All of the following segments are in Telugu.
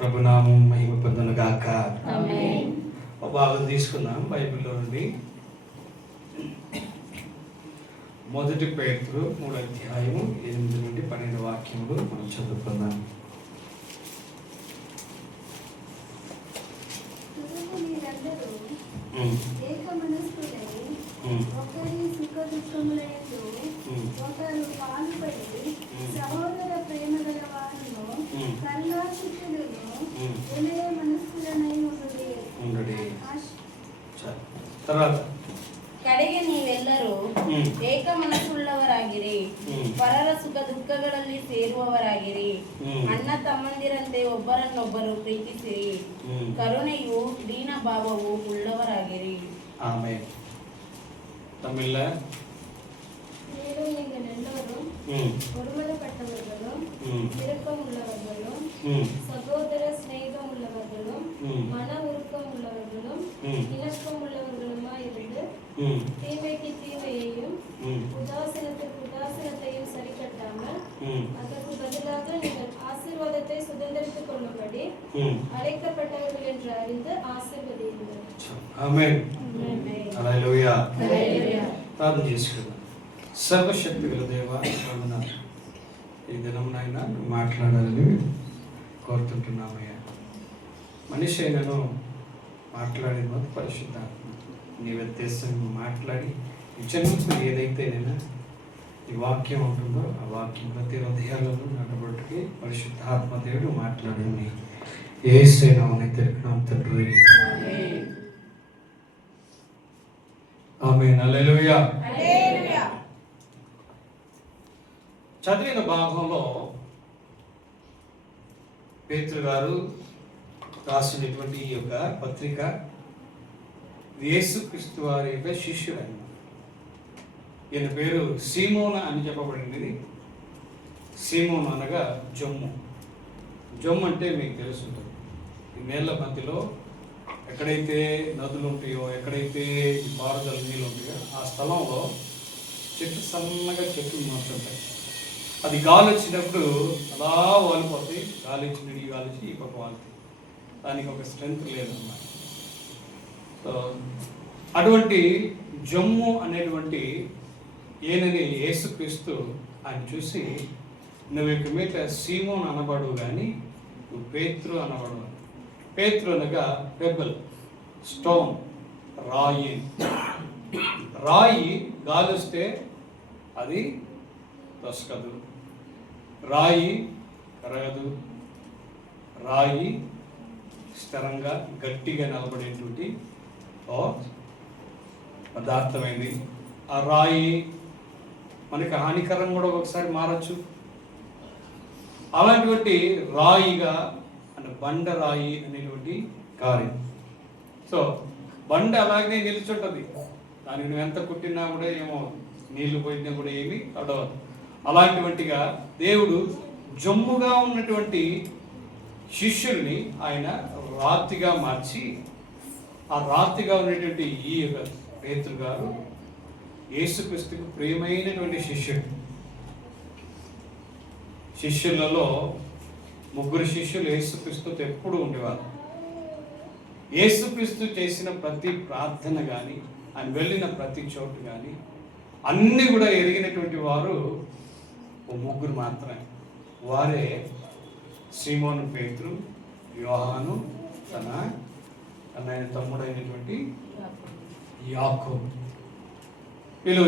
ప్రభునామం మహిమ పొందును గాక. ఆమేన్. ఒక భాగం తీసుకుందాం బైబిల్లో నుండి. 1 పేతురు 3 అధ్యాయము 8 నుండి 12 వాక్యములు మనం చదువుకుందాం. ఒకరి సుఖ దుఃఖములందు ఒకరు పాలుపడి సహోదర ప్రేమ గల వారును కరుణాశక్తులను వినయ మనస్కులనై ఉండుడి. తర్వాత ಕಡೆಗೆ ನೀವೆಲ್ಲರೂ ಏಕ ಮನಸ್ಸುಳ್ಳವರಾಗಿರಿ, ಪರರ ಸುಖ ದುಃಖಗಳಲ್ಲಿ ಸೇರುವವರಾಗಿರಿ, ಅಣ್ಣ ತಮ್ಮಂದಿರಂತೆ ಒಬ್ಬರನ್ನೊಬ್ಬರು ಪ್ರೀತಿಸಿರಿ, ಕರುಣೆಯು ದೀನ ಭಾವವು ಉಳ್ಳವರಾಗಿರಿ. ಆಮೆನ್. ತಮಿಳ நீங்களெல்லோரும் ஒருமனப்பட்டவர்களும் இரக்கம் உள்ளவர்களும் சகோதர சிநேகம் உள்ளவர்களும் மன உருக்கம் உள்ளவர்களும் இணக்கம் உள்ளவர்களுமாய் இருந்து தீமைக்கு தீமையையும் உதாசீனத்திற்கு உதாசீனத்தையும் சரி கட்டாமல் அதற்கு பதிலாக நீங்கள் ஆசீர்வாதத்தை சுதந்திரித்துக் கொள்ளும்படி அழைக்கப்பட்டவர்கள் என்று அறிந்து ஆசீர்வதியுங்கள். ఆమేన్. హల్లెలూయా. ప్రార్థన చేసుకుందాం. సర్వశక్తి గల దేవా, ఈ దినం నాయన మాట్లాడాలని కోరుతుంటున్నామయ్యా. మనిషి అయినను మాట్లాడిన పరిశుద్ధాత్మ నీ వ్యత్యాసం మాట్లాడి ఇచ్చను ఏదైతే నేను ఈ వాక్యం ఉంటుందో ఆ వాక్యం ప్రతి హృదయాలను నడబట్టుకి పరిశుద్ధాత్మ దేవుడు మాట్లాడండి. యేసు నామమున తెలుపుతున్నాం తండ్రి. ఆమేన్. హల్లెలూయా. చదివిన భాగంలో పేతురు గారు రాసినటువంటి ఈ యొక్క పత్రిక యేసుక్రీస్తు వారి యొక్క శిష్యుడు అన్నమాట. ఈయన పేరు సీమోన అని చెప్పబడింది. సీమోన్ అనగా జమ్ము. జమ్ము అంటే మీకు తెలుసుంటుంది, ఈ నీళ్ళ మధ్యలో ఎక్కడైతే నదులు ఉంటాయో, ఎక్కడైతే పారుదల నీళ్ళు ఉంటాయో ఆ స్థలంలో చెట్లు సన్నగా చెట్లు మారుతుంటాయి. అది గాలి వచ్చినప్పుడు అలా వాలిపోతాయి. గాలి వచ్చిన ఈ గాలి వచ్చి ఈ పక్క వాలుతాయి. దానికి ఒక స్ట్రెంగ్త్ లేదన్నమాట. సో అటువంటి జమ్ము అనేటువంటి ఏనని యేసుక్రీస్తు ఆయన చూసి, నువ్వు ఇక మీద సీమోన్ అనబడు కానీ నువ్వు పేతురు అనబడు. పేతురు అనగా పెబల్, స్టోన్, రాయి. రాయి గాలి వస్తే అది దొసకదు, రాయి కరగదు, రాయి స్థిరంగా గట్టిగా నిలబడేటువంటి పదార్థమైంది. ఆ రాయి మనకి హానికరం కూడా ఒకసారి మారచ్చు. అలాంటి రాయిగా అంటే బండరాయి అనేటువంటి కార్యం. సో బండ అలాగే నిలుచుంటుంది, దాన్ని నువ్వు ఎంత కుట్టినా కూడా ఏమో, నీళ్లు పోయినా కూడా ఏమీ అడవదు. అలాంటివంటిగా దేవుడు జమ్ముగా ఉన్నటువంటి శిష్యుల్ని ఆయన రాతిగా మార్చి, ఆ రాతిగా ఉన్నటువంటి ఈ యొక్క పేతురు గారు యేసుక్రీస్తుకు ప్రియమైనటువంటి శిష్యుడు. శిష్యులలో 3 శిష్యులు యేసుక్రీస్తుతో ఎప్పుడు ఉండేవారు. యేసుక్రీస్తు చేసిన ప్రతి ప్రార్థన కానీ, ఆయన వెళ్ళిన ప్రతి చోటు కానీ అన్నీ కూడా ఎరిగినటువంటి వారు 3 మాత్రమే. వారే సీమోను పేతురు, యోహాను, తన ఆయన తమ్ముడైనటువంటి యాకోబు. వీళ్ళు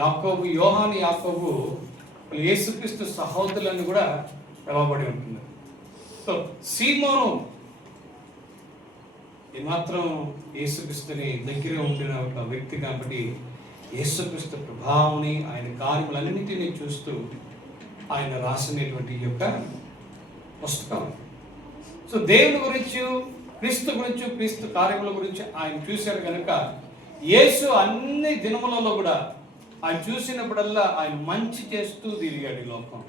యాకోబు, యోహాను, యాకోబు యేసుక్రీస్తు సహోదరులను కూడా పిలవబడి ఉంటుంది. సో సీమోను ఏమాత్రం యేసుక్రీస్తుని దగ్గర ఉండిన ఒక వ్యక్తి కాబట్టి యేసుక్రీస్తు ప్రభావాన్ని, ఆయన కార్యములన్నింటినీ చూస్తూ ఆయన రాసినటువంటి యొక్క పుస్తకం. సో దేవుని గురించి, క్రీస్తు గురించి, క్రీస్తు కార్యముల గురించి ఆయన చూశారు కనుక యేసు అన్ని దినములలో కూడా ఆయన చూసినప్పుడల్లా ఆయన మంచి చేస్తూ తిరిగాడు ఈ లోకం.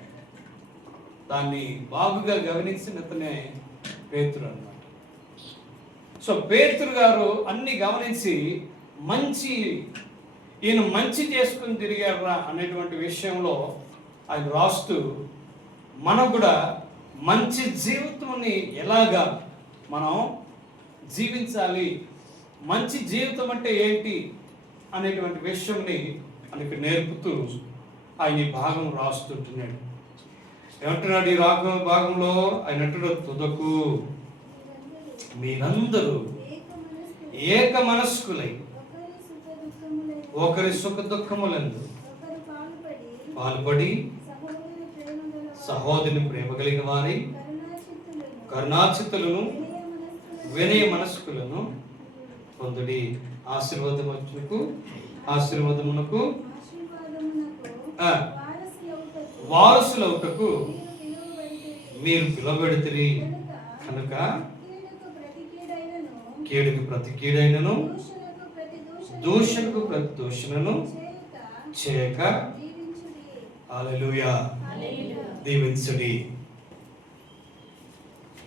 దాన్ని బాగుగా గమనించినతనే పేతురు అన్నమాట. సో పేతురు గారు అన్ని గమనించి ఈయన మంచి చేసుకుని తిరిగారా అనేటువంటి విషయంలో ఆయన రాస్తూ మనకు కూడా మంచి జీవితాన్ని ఎలాగా మనం జీవించాలి, మంచి జీవితం అంటే ఏంటి అనేటువంటి విషయంని మనకి నేర్పుతూ ఆయన ఈ భాగం రాస్తుంటున్నాడు. ఏమంటున్నాడు ఈ భాగంలో? ఆయన అంటున్నాడు, తుదకు మీరందరూ ఏక మనస్కులై ఒకరి సుఖ దుఃఖములందు పాల్పడి సహోదరుని ప్రేమ కలిగిన వారి కరుణాచిత్తులను వినయ మనస్కులను పొందుడి. ఆశీర్వాదమునకు వారసులవుటకు మీరు పిలువబెడితిరి కనుక కీడుకు ప్రతి కీడైనను దూషణకు ప్రతి దూషణను చేయక హల్లెలూయా దీవించుడి.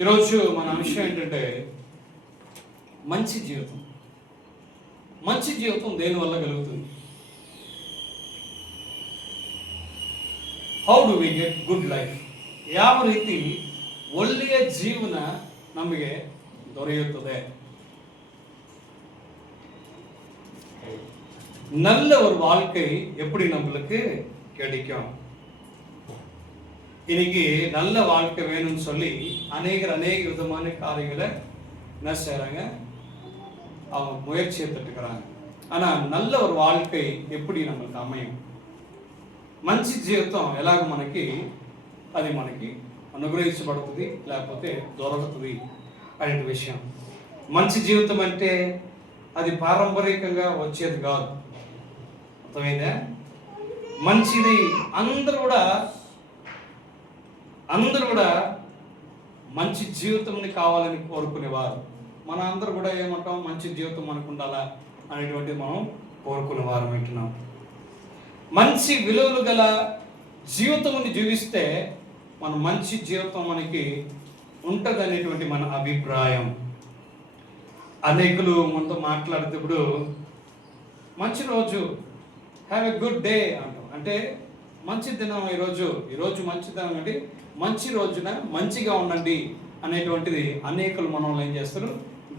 ఈరోజు మన అంశం ఏంటంటే మంచి జీవితం. మంచి జీవితం దేని వల్ల కలుగుతుంది? How do we get good life? ಯಾವ ರೀತಿ ಒಳ್ಳೆಯ ಜೀವನ ನಮಗೆ ದೊರೆಯುತ್ತದೆ? நல்ல ஒரு வாழ்க்கை எப்படி நம்மளுக்கு கிடைக்கும்? இன்னைக்கு நல்ல வாழ்க்கை வேணும்னு சொல்லி அநேக விதமான காரியங்களை என்ன செய்றாங்க, அவங்க முயற்சி எடுத்துக்கிறாங்க. ஆனா நல்ல ஒரு வாழ்க்கை எப்படி நமக்கு அமையும்? మంచి జీవితం ఎలాగ మనకి అనుగ్రహించబడుతుంది లేకపోతే దొరుకుతుంది అనే విషయం. మంచి జీవితం అంటే అది పారంపరికంగా వచ్చేది కాదు. అర్థమైందా? మంచిది అందరూ కూడా మంచి జీవితంని కావాలని కోరుకునేవారు. మన అందరూ కూడా ఏమంటాం, మంచి జీవితం మనకు ఉండాలా అనేటువంటిది మనం కోరుకునేవారు వింటున్నాం. మంచి విలువలు గల జీవితంని జీవిస్తే మన మంచి జీవితం మనకి ఉంటుంది అనేటువంటి మన అభిప్రాయం. అనేకులు మనతో మాట్లాడేటప్పుడు మంచి రోజు, హ్యావ్ ఎ గుడ్ డే అంటాం. అంటే మంచి దినం ఈరోజు మంచి దినం అంటే మంచి రోజున మంచిగా ఉండండి అనేటువంటిది అనేకులు మనల్ని ఏం చేస్తారు,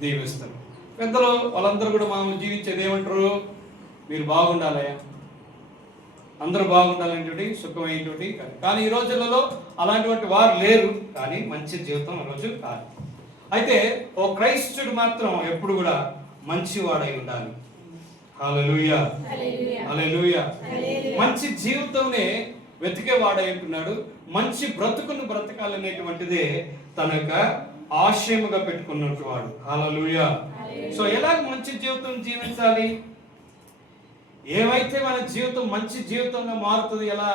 దీవిస్తారు. పెద్దలు వాళ్ళందరూ కూడా మనం జీవించేది ఏమంటారు, మీరు బాగుండాలయ్యా, అందరూ బాగుండాలనేటువంటి సుఖమైనటువంటి. కానీ ఈ రోజులలో అలాంటి వారు లేరు. కానీ మంచి జీవితం ఈరోజు కాదు. అయితే ఓ క్రైస్తవుడు మాత్రం ఎప్పుడు కూడా మంచివాడై ఉండాలి. హల్లెలూయా, హల్లెలూయా. మంచి జీవితంనే వెతికేవాడై ఉంటున్నాడు. మంచి బ్రతుకును బ్రతకాలనేటువంటిదే తన యొక్క ఆశయముగా పెట్టుకున్నట్టు వాడు. హల్లెలూయా. సో ఎలాగ మంచి జీవితం జీవించాలి, ఏవైతే మన జీవితం మంచి జీవితంగా మారుతుంది ఎలా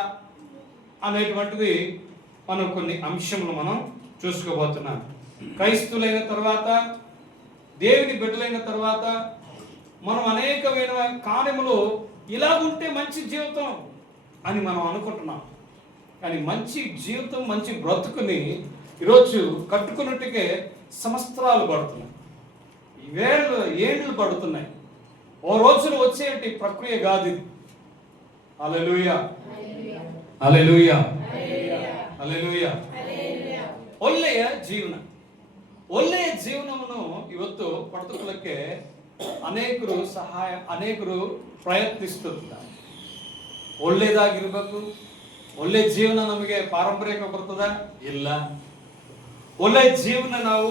అనేటువంటిది మనం కొన్ని అంశములు మనం చూసుకోబోతున్నాం. క్రైస్తవులైన తర్వాత, దేవుని బిడ్డలైన తర్వాత మనం అనేకమైన కార్యములు ఇలాగుంటే మంచి జీవితం అని మనం అనుకుంటున్నాం. కానీ మంచి జీవితం, మంచి బ్రతుకుని ఈరోజు కట్టుకున్నట్టుకే సంవత్సరాలు పడుతున్నాయి, ఏళ్ళు పడుతున్నాయి. ఓ రోజులు వచ్చేటి ప్రక్రియ కాదు ఇది. హల్లెలూయా, హల్లెలూయా, హల్లెలూయా. ಒಳ್ಳೆಯ ಜೀವನವನ್ನು ಇವತ್ತು ಪಡೆದುಕೊಳ್ಳಕ್ಕೆ ಅನೇಕರು ಪ್ರಯತ್ನಿಸುತ್ತಿದ್ದಾರೆ. ಒಳ್ಳೆಯದಾಗಿರ್ಬೇಕು. ಒಳ್ಳೆ ಜೀವನ ನಮಗೆ ಪಾರಂಪರಿಕ ಬರ್ತದ? ಇಲ್ಲ. ಒಳ್ಳೆ ಜೀವನ ನಾವು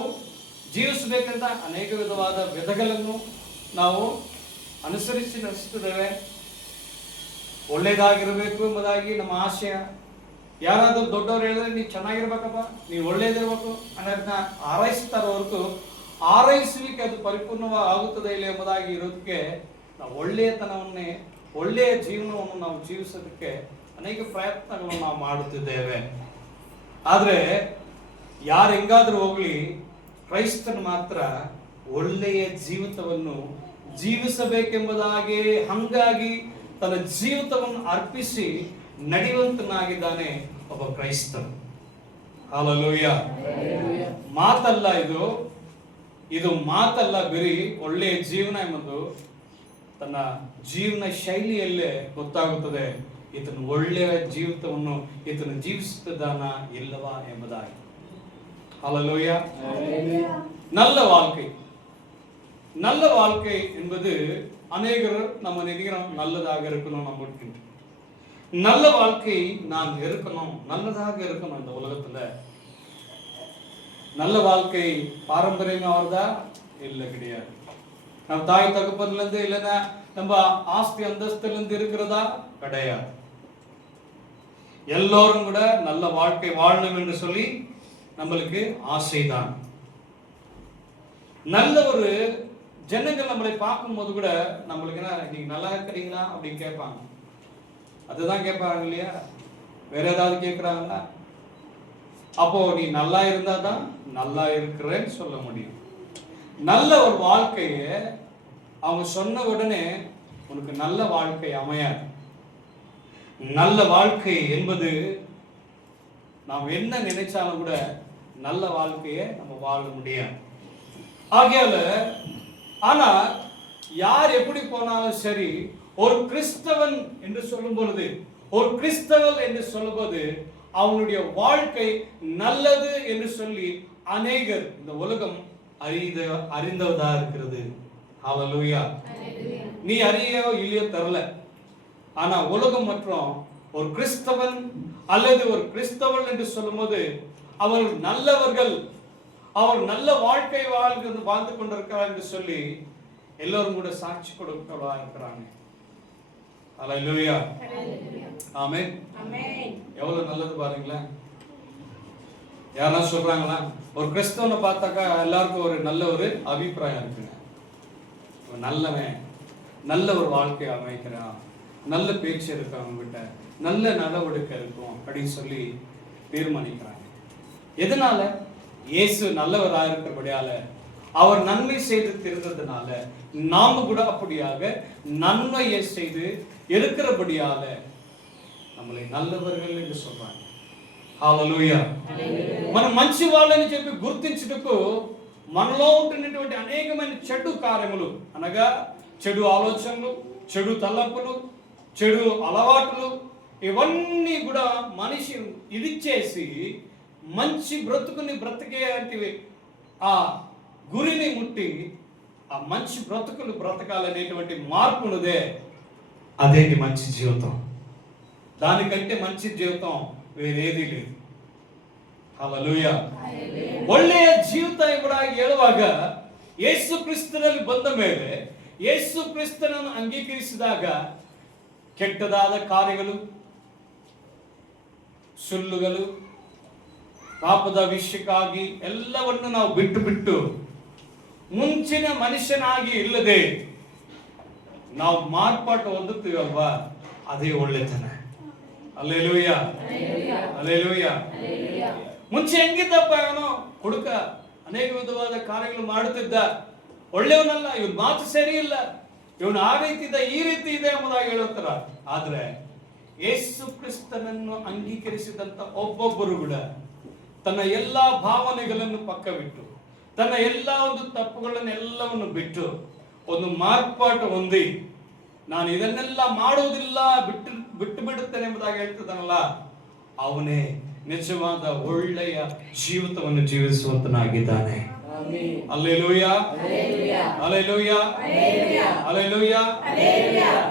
ಜೀವಿಸಬೇಕಂತ ಅನೇಕ ವಿಧವಾದ ವಿಧಗಳನ್ನು ನಾವು ಅನುಸರಿಸಿ ನಡೆಸುತ್ತಿದ್ದೇವೆ. ಒಳ್ಳೆಯದಾಗಿರಬೇಕು ಎಂಬುದಾಗಿ ನಮ್ಮ ಆಶಯ. ಯಾರಾದರೂ ದೊಡ್ಡವರು ಹೇಳಿದ್ರೆ ನೀವು ಚೆನ್ನಾಗಿರ್ಬೇಕಪ್ಪ, ನೀವು ಒಳ್ಳೇದಿರ್ಬೇಕು ಅನ್ನೋದನ್ನ ಹಾರೈಸ್ತಾರ ಹೊರತು ಹಾರೈಸಲಿಕ್ಕೆ ಅದು ಪರಿಪೂರ್ಣವಾಗಿ ಆಗುತ್ತದೆ ಇಲ್ಲ ಎಂಬುದಾಗಿ ಇರೋದಕ್ಕೆ ನಾವು ಒಳ್ಳೆಯ ಜೀವನವನ್ನು ನಾವು ಜೀವಿಸೋದಕ್ಕೆ ಅನೇಕ ಪ್ರಯತ್ನಗಳನ್ನು ನಾವು ಮಾಡುತ್ತಿದ್ದೇವೆ. ಆದರೆ ಯಾರು ಹೆಂಗಾದ್ರೂ ಹೋಗ್ಲಿ, ಕ್ರೈಸ್ತನು ಮಾತ್ರ ಒಳ್ಳೆಯ ಜೀವಿತವನ್ನು ಜೀವಿಸಬೇಕೆಂಬುದಾಗಿ ಹಂಗಾಗಿ ತನ್ನ ಜೀವಿತವನ್ನು ಅರ್ಪಿಸಿ ನಡೆಯುವಂತನಾಗಿದ್ದಾನೆ ಒಬ್ಬ ಕ್ರೈಸ್ತನು. ಹಲ್ಲೆಲೂಯಾ. ಮಾತಲ್ಲ ಇದು ಮಾತಲ್ಲ, ಬರೀ ಒಳ್ಳೆಯ ಜೀವನ ಎಂಬುದು ತನ್ನ ಜೀವನ ಶೈಲಿಯಲ್ಲೇ ಗೊತ್ತಾಗುತ್ತದೆ ಈತನು ಒಳ್ಳೆಯ ಜೀವಿತವನ್ನು ಈತನು ಜೀವಿಸುತ್ತಿದ್ದಾನ ಇಲ್ಲವಾ ಎಂಬುದಾಗಿ. ஹல்லேலூயா. நல்ல வாழ்க்கை. நல்ல வாழ்க்கை என்பது அநேகர் நம்ம நினைக்கிறோம் நல்லதாக இருக்கணும். நம்ம நல்ல வாழ்க்கை நான் இருக்கணும், நல்லதாக இருக்கணும். இந்த உலகத்துல நல்ல வாழ்க்கை பாரம்பரியமா வருதா? இல்லை, கிடையாது. நம்ம தாய் தகப்பன்ல இருந்து இல்லைன்னா நம்ம ஆஸ்தி அந்தஸ்துல இருந்து இருக்கிறதா? கிடையாது. எல்லோரும் கூட நல்ல வாழ்க்கை வாழணும் என்று சொல்லி நம்மளுக்கு ஆசைதான். நல்ல ஒரு ஜனங்கள் நம்மளை பார்க்கும்போது கூட நம்மளுக்கு என்ன, நீங்க நல்லா இருக்கிறீங்களா அப்படின்னு கேட்பாங்க. அதுதான் கேட்பாங்க இல்லையா? வேற ஏதாவது கேட்குறாங்களா? அப்போ நீ நல்லா இருந்தா தான் நல்லா இருக்கிறேன்னு சொல்ல முடியும். நல்ல ஒரு வாழ்க்கையை அவங்க சொன்ன உடனே உனக்கு நல்ல வாழ்க்கை அமையாது. நல்ல வாழ்க்கை என்பது நாம் என்ன நினைச்சாலும் கூட நல்ல வாழ்க்கையை நம்ம வாழ முடியாது. ஆகையால ஆனா யார் எப்படி போனாலும் சரி, ஒரு கிறிஸ்தவன் என்று சொல்லும் பொழுது, ஒரு கிறிஸ்தவன் என்று சொல்லும்போது அவனுடைய வாழ்க்கை நல்லது என்று சொல்லி அநேகர் இந்த உலகம் அறிந்ததா இருக்கிறது. ஹல்லேலூயா. நீ அறியோ இல்லையோ தெரியல, ஆனா உலகம் மற்றும் ஒரு கிறிஸ்தவன் அல்லது ஒரு கிறிஸ்தவன் என்று சொல்லும்போது அவர்கள் நல்லவர்கள், அவர் நல்ல வாழ்க்கை வாழ்ந்து கொண்டிருக்கிறார் என்று சொல்லி எல்லோரும் கூட சாட்சி கொடுக்கிறவா இருக்கிறாங்க. ஹல்லேலூயா. ஆமென். எவ்வளவு நல்லது பாருங்களேன். யாரா சொல்றாங்களா? ஒரு கிறிஸ்தவனை பார்த்தாக்கா எல்லாருக்கும் ஒரு நல்ல ஒரு அபிப்பிராயம் இருக்குங்க. நல்லவன், நல்ல ஒரு வாழ்க்கை அமைக்கிறான், நல்ல பேச்சு இருக்கு அவங்ககிட்ட, நல்ல நடவடிக்கை இருக்கும் அப்படின்னு சொல்லி தீர்மானிக்கிறாங்க. எதனால? இயேசு நல்லவராக இருக்கிறபடியால, அவர் நன்மை செய்து திருந்ததுனால நாம கூட அப்படியாக நன்மையை செய்து இருக்கிறபடியால நம்மளை நல்லவர்கள் என்று சொல்றாங்க. హల్లెలూయా. మనం మంచి వాళ్ళని చెప్పి గుర్తించుటకు మనలో ఉంటున్నటువంటి అనేకమైన చెడు కార్యములు అనగా చెడు ఆలోచనలు, చెడు తలంపులు, చెడు అలవాట్లు ఇవన్నీ కూడా మనిషి ఇదిచ్చేసి మంచి బ్రతుకుని బ్రతికేంటివి ఆ గురిని ముట్టి ఆ మంచి బ్రతుకులు బ్రతకాలనేటువంటి మార్పునుదే అదేంటి మంచి జీవితం. దానికంటే మంచి జీవితం ಬೇರೇದಿ లేదు. ಹಲ್ಲೆಲೂಯಾ. ಒಳ್ಳೆಯ ಜೀವಿತ ಹೇಳುವಾಗ ಯೇಸು ಕ್ರಿಸ್ತನಲ್ಲಿ ಬಂದ ಮೇಲೆ, ಯೇಸು ಕ್ರಿಸ್ತನನ್ನು ಅಂಗೀಕರಿಸಿದಾಗ ಕೆಟ್ಟದಾದ ಕಾರ್ಯಗಳು, ಸುಳ್ಳುಗಳು, ಪಾಪದ ವಿಷಯಕ್ಕಾಗಿ ಎಲ್ಲವನ್ನು ನಾವು ಬಿಟ್ಟು ಬಿಟ್ಟು ಮುಂಚಿನ ಮನುಷ್ಯನಾಗಿ ಇಲ್ಲದೆ ನಾವು ಮಾರ್ಪಾಟು ಹೊಂದುತ್ತೀವಲ್ವಾ, ಅದೇ ಒಳ್ಳೆತನ. ಹಲ್ಲೆಲೂಯಾ. ಹಲ್ಲೆಲೂಯಾ. ಮುಂಚೆ ಹೆಂಗಿದ್ದಪ್ಪ ಇವನು? ಹುಡುಕ ಅನೇಕ ವಿಧವಾದ ಕಾರ್ಯಗಳು ಮಾಡುತ್ತಿದ್ದ, ಒಳ್ಳೆಯವನಲ್ಲ, ಇವನ್ ಮಾತು ಸರಿ ಇಲ್ಲ, ಇವನು ಆ ರೀತಿ ಇದೆ ಈ ರೀತಿ ಇದೆ ಎಂಬುದಾಗಿ ಹೇಳುತ್ತಾರೆ. ಆದ್ರೆ ಯೇಸು ಕ್ರಿಸ್ತನನ್ನು ಅಂಗೀಕರಿಸಿದಂತ ಒಬ್ಬೊಬ್ಬರು ಕೂಡ ತನ್ನ ಎಲ್ಲಾ ಭಾವನೆಗಳನ್ನು ಪಕ್ಕವಿಟ್ಟು, ತನ್ನ ಎಲ್ಲಾ ಒಂದು ತಪ್ಪುಗಳನ್ನು ಎಲ್ಲವನ್ನು ಬಿಟ್ಟು ಒಂದು ಮಾರ್ಪಾಟು ಹೊಂದಿ, ನಾನು ಇದನ್ನೆಲ್ಲ ಮಾಡುವುದಿಲ್ಲ, ಬಿಟ್ಟು ಬಿಡುತ್ತೇನೆ ಎಂಬುದಾಗಿ ಹೇಳ್ತಿದ್ದಾನಲ್ಲ, ಅವನೇ ನಿಜವಾದ ಒಳ್ಳೆಯ ಜೀವಿತವನ್ನು ಜೀವಿಸುವಂತನಾಗಿದ್ದಾನೆ. ಹಲ್ಲೆಲೂಯಾ. ಹಲ್ಲೆಲೂಯಾ. ಹಲ್ಲೆಲೂಯಾ.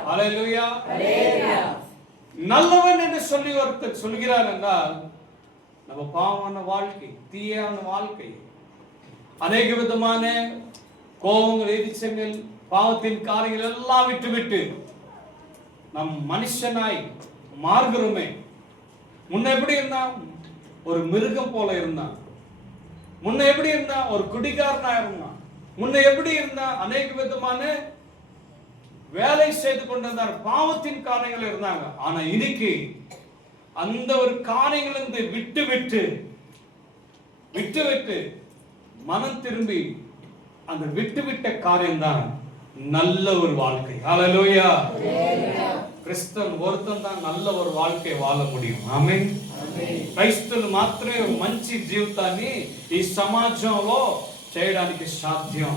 ஹல்லேலூயா. நல்லவன் என்று சொல்லி ஒருத்தர் சொல்கிறார் என்றால் நம்ம பாவமான வாழ்க்கை, தீயான வாழ்க்கை, அநேக விதமான கோபங்கள், எரிச்சல்கள், பாவத்தின் காரியங்கள் எல்லாம் விட்டு நம் மனுஷனாய் மாறுகிறோமே. முன்ன எப்படி இருந்தான்? ஒரு மிருகம் போல இருந்தான். முன்ன எப்படி இருந்தான்? ஒரு குடிகாரனா இருந்தான். முன்ன எப்படி இருந்தான்? அநேக விதமான வேலை செய்து கொண்டிருந்தார், பாவத்தின் காரியங்கள் இருந்தாங்க. ஆனா இன்னைக்கு அந்த ஒரு காரியங்களிலிருந்து விட்டு மனம் திரும்பி அந்த விட்ட காரியம்தான் நல்ல ஒரு வாழ்க்கை. ஹல்லேலூயா. క్రిస్తన్ ఒరుతందా నల్ల ఒక வாழ்க்கை వాళ முடியும். ఆమేన్. క్రైస్తవులు మాత్రమే మంచి జీవితాన్ని ఈ సమాజంలో చేయడానికి సాధ్యం.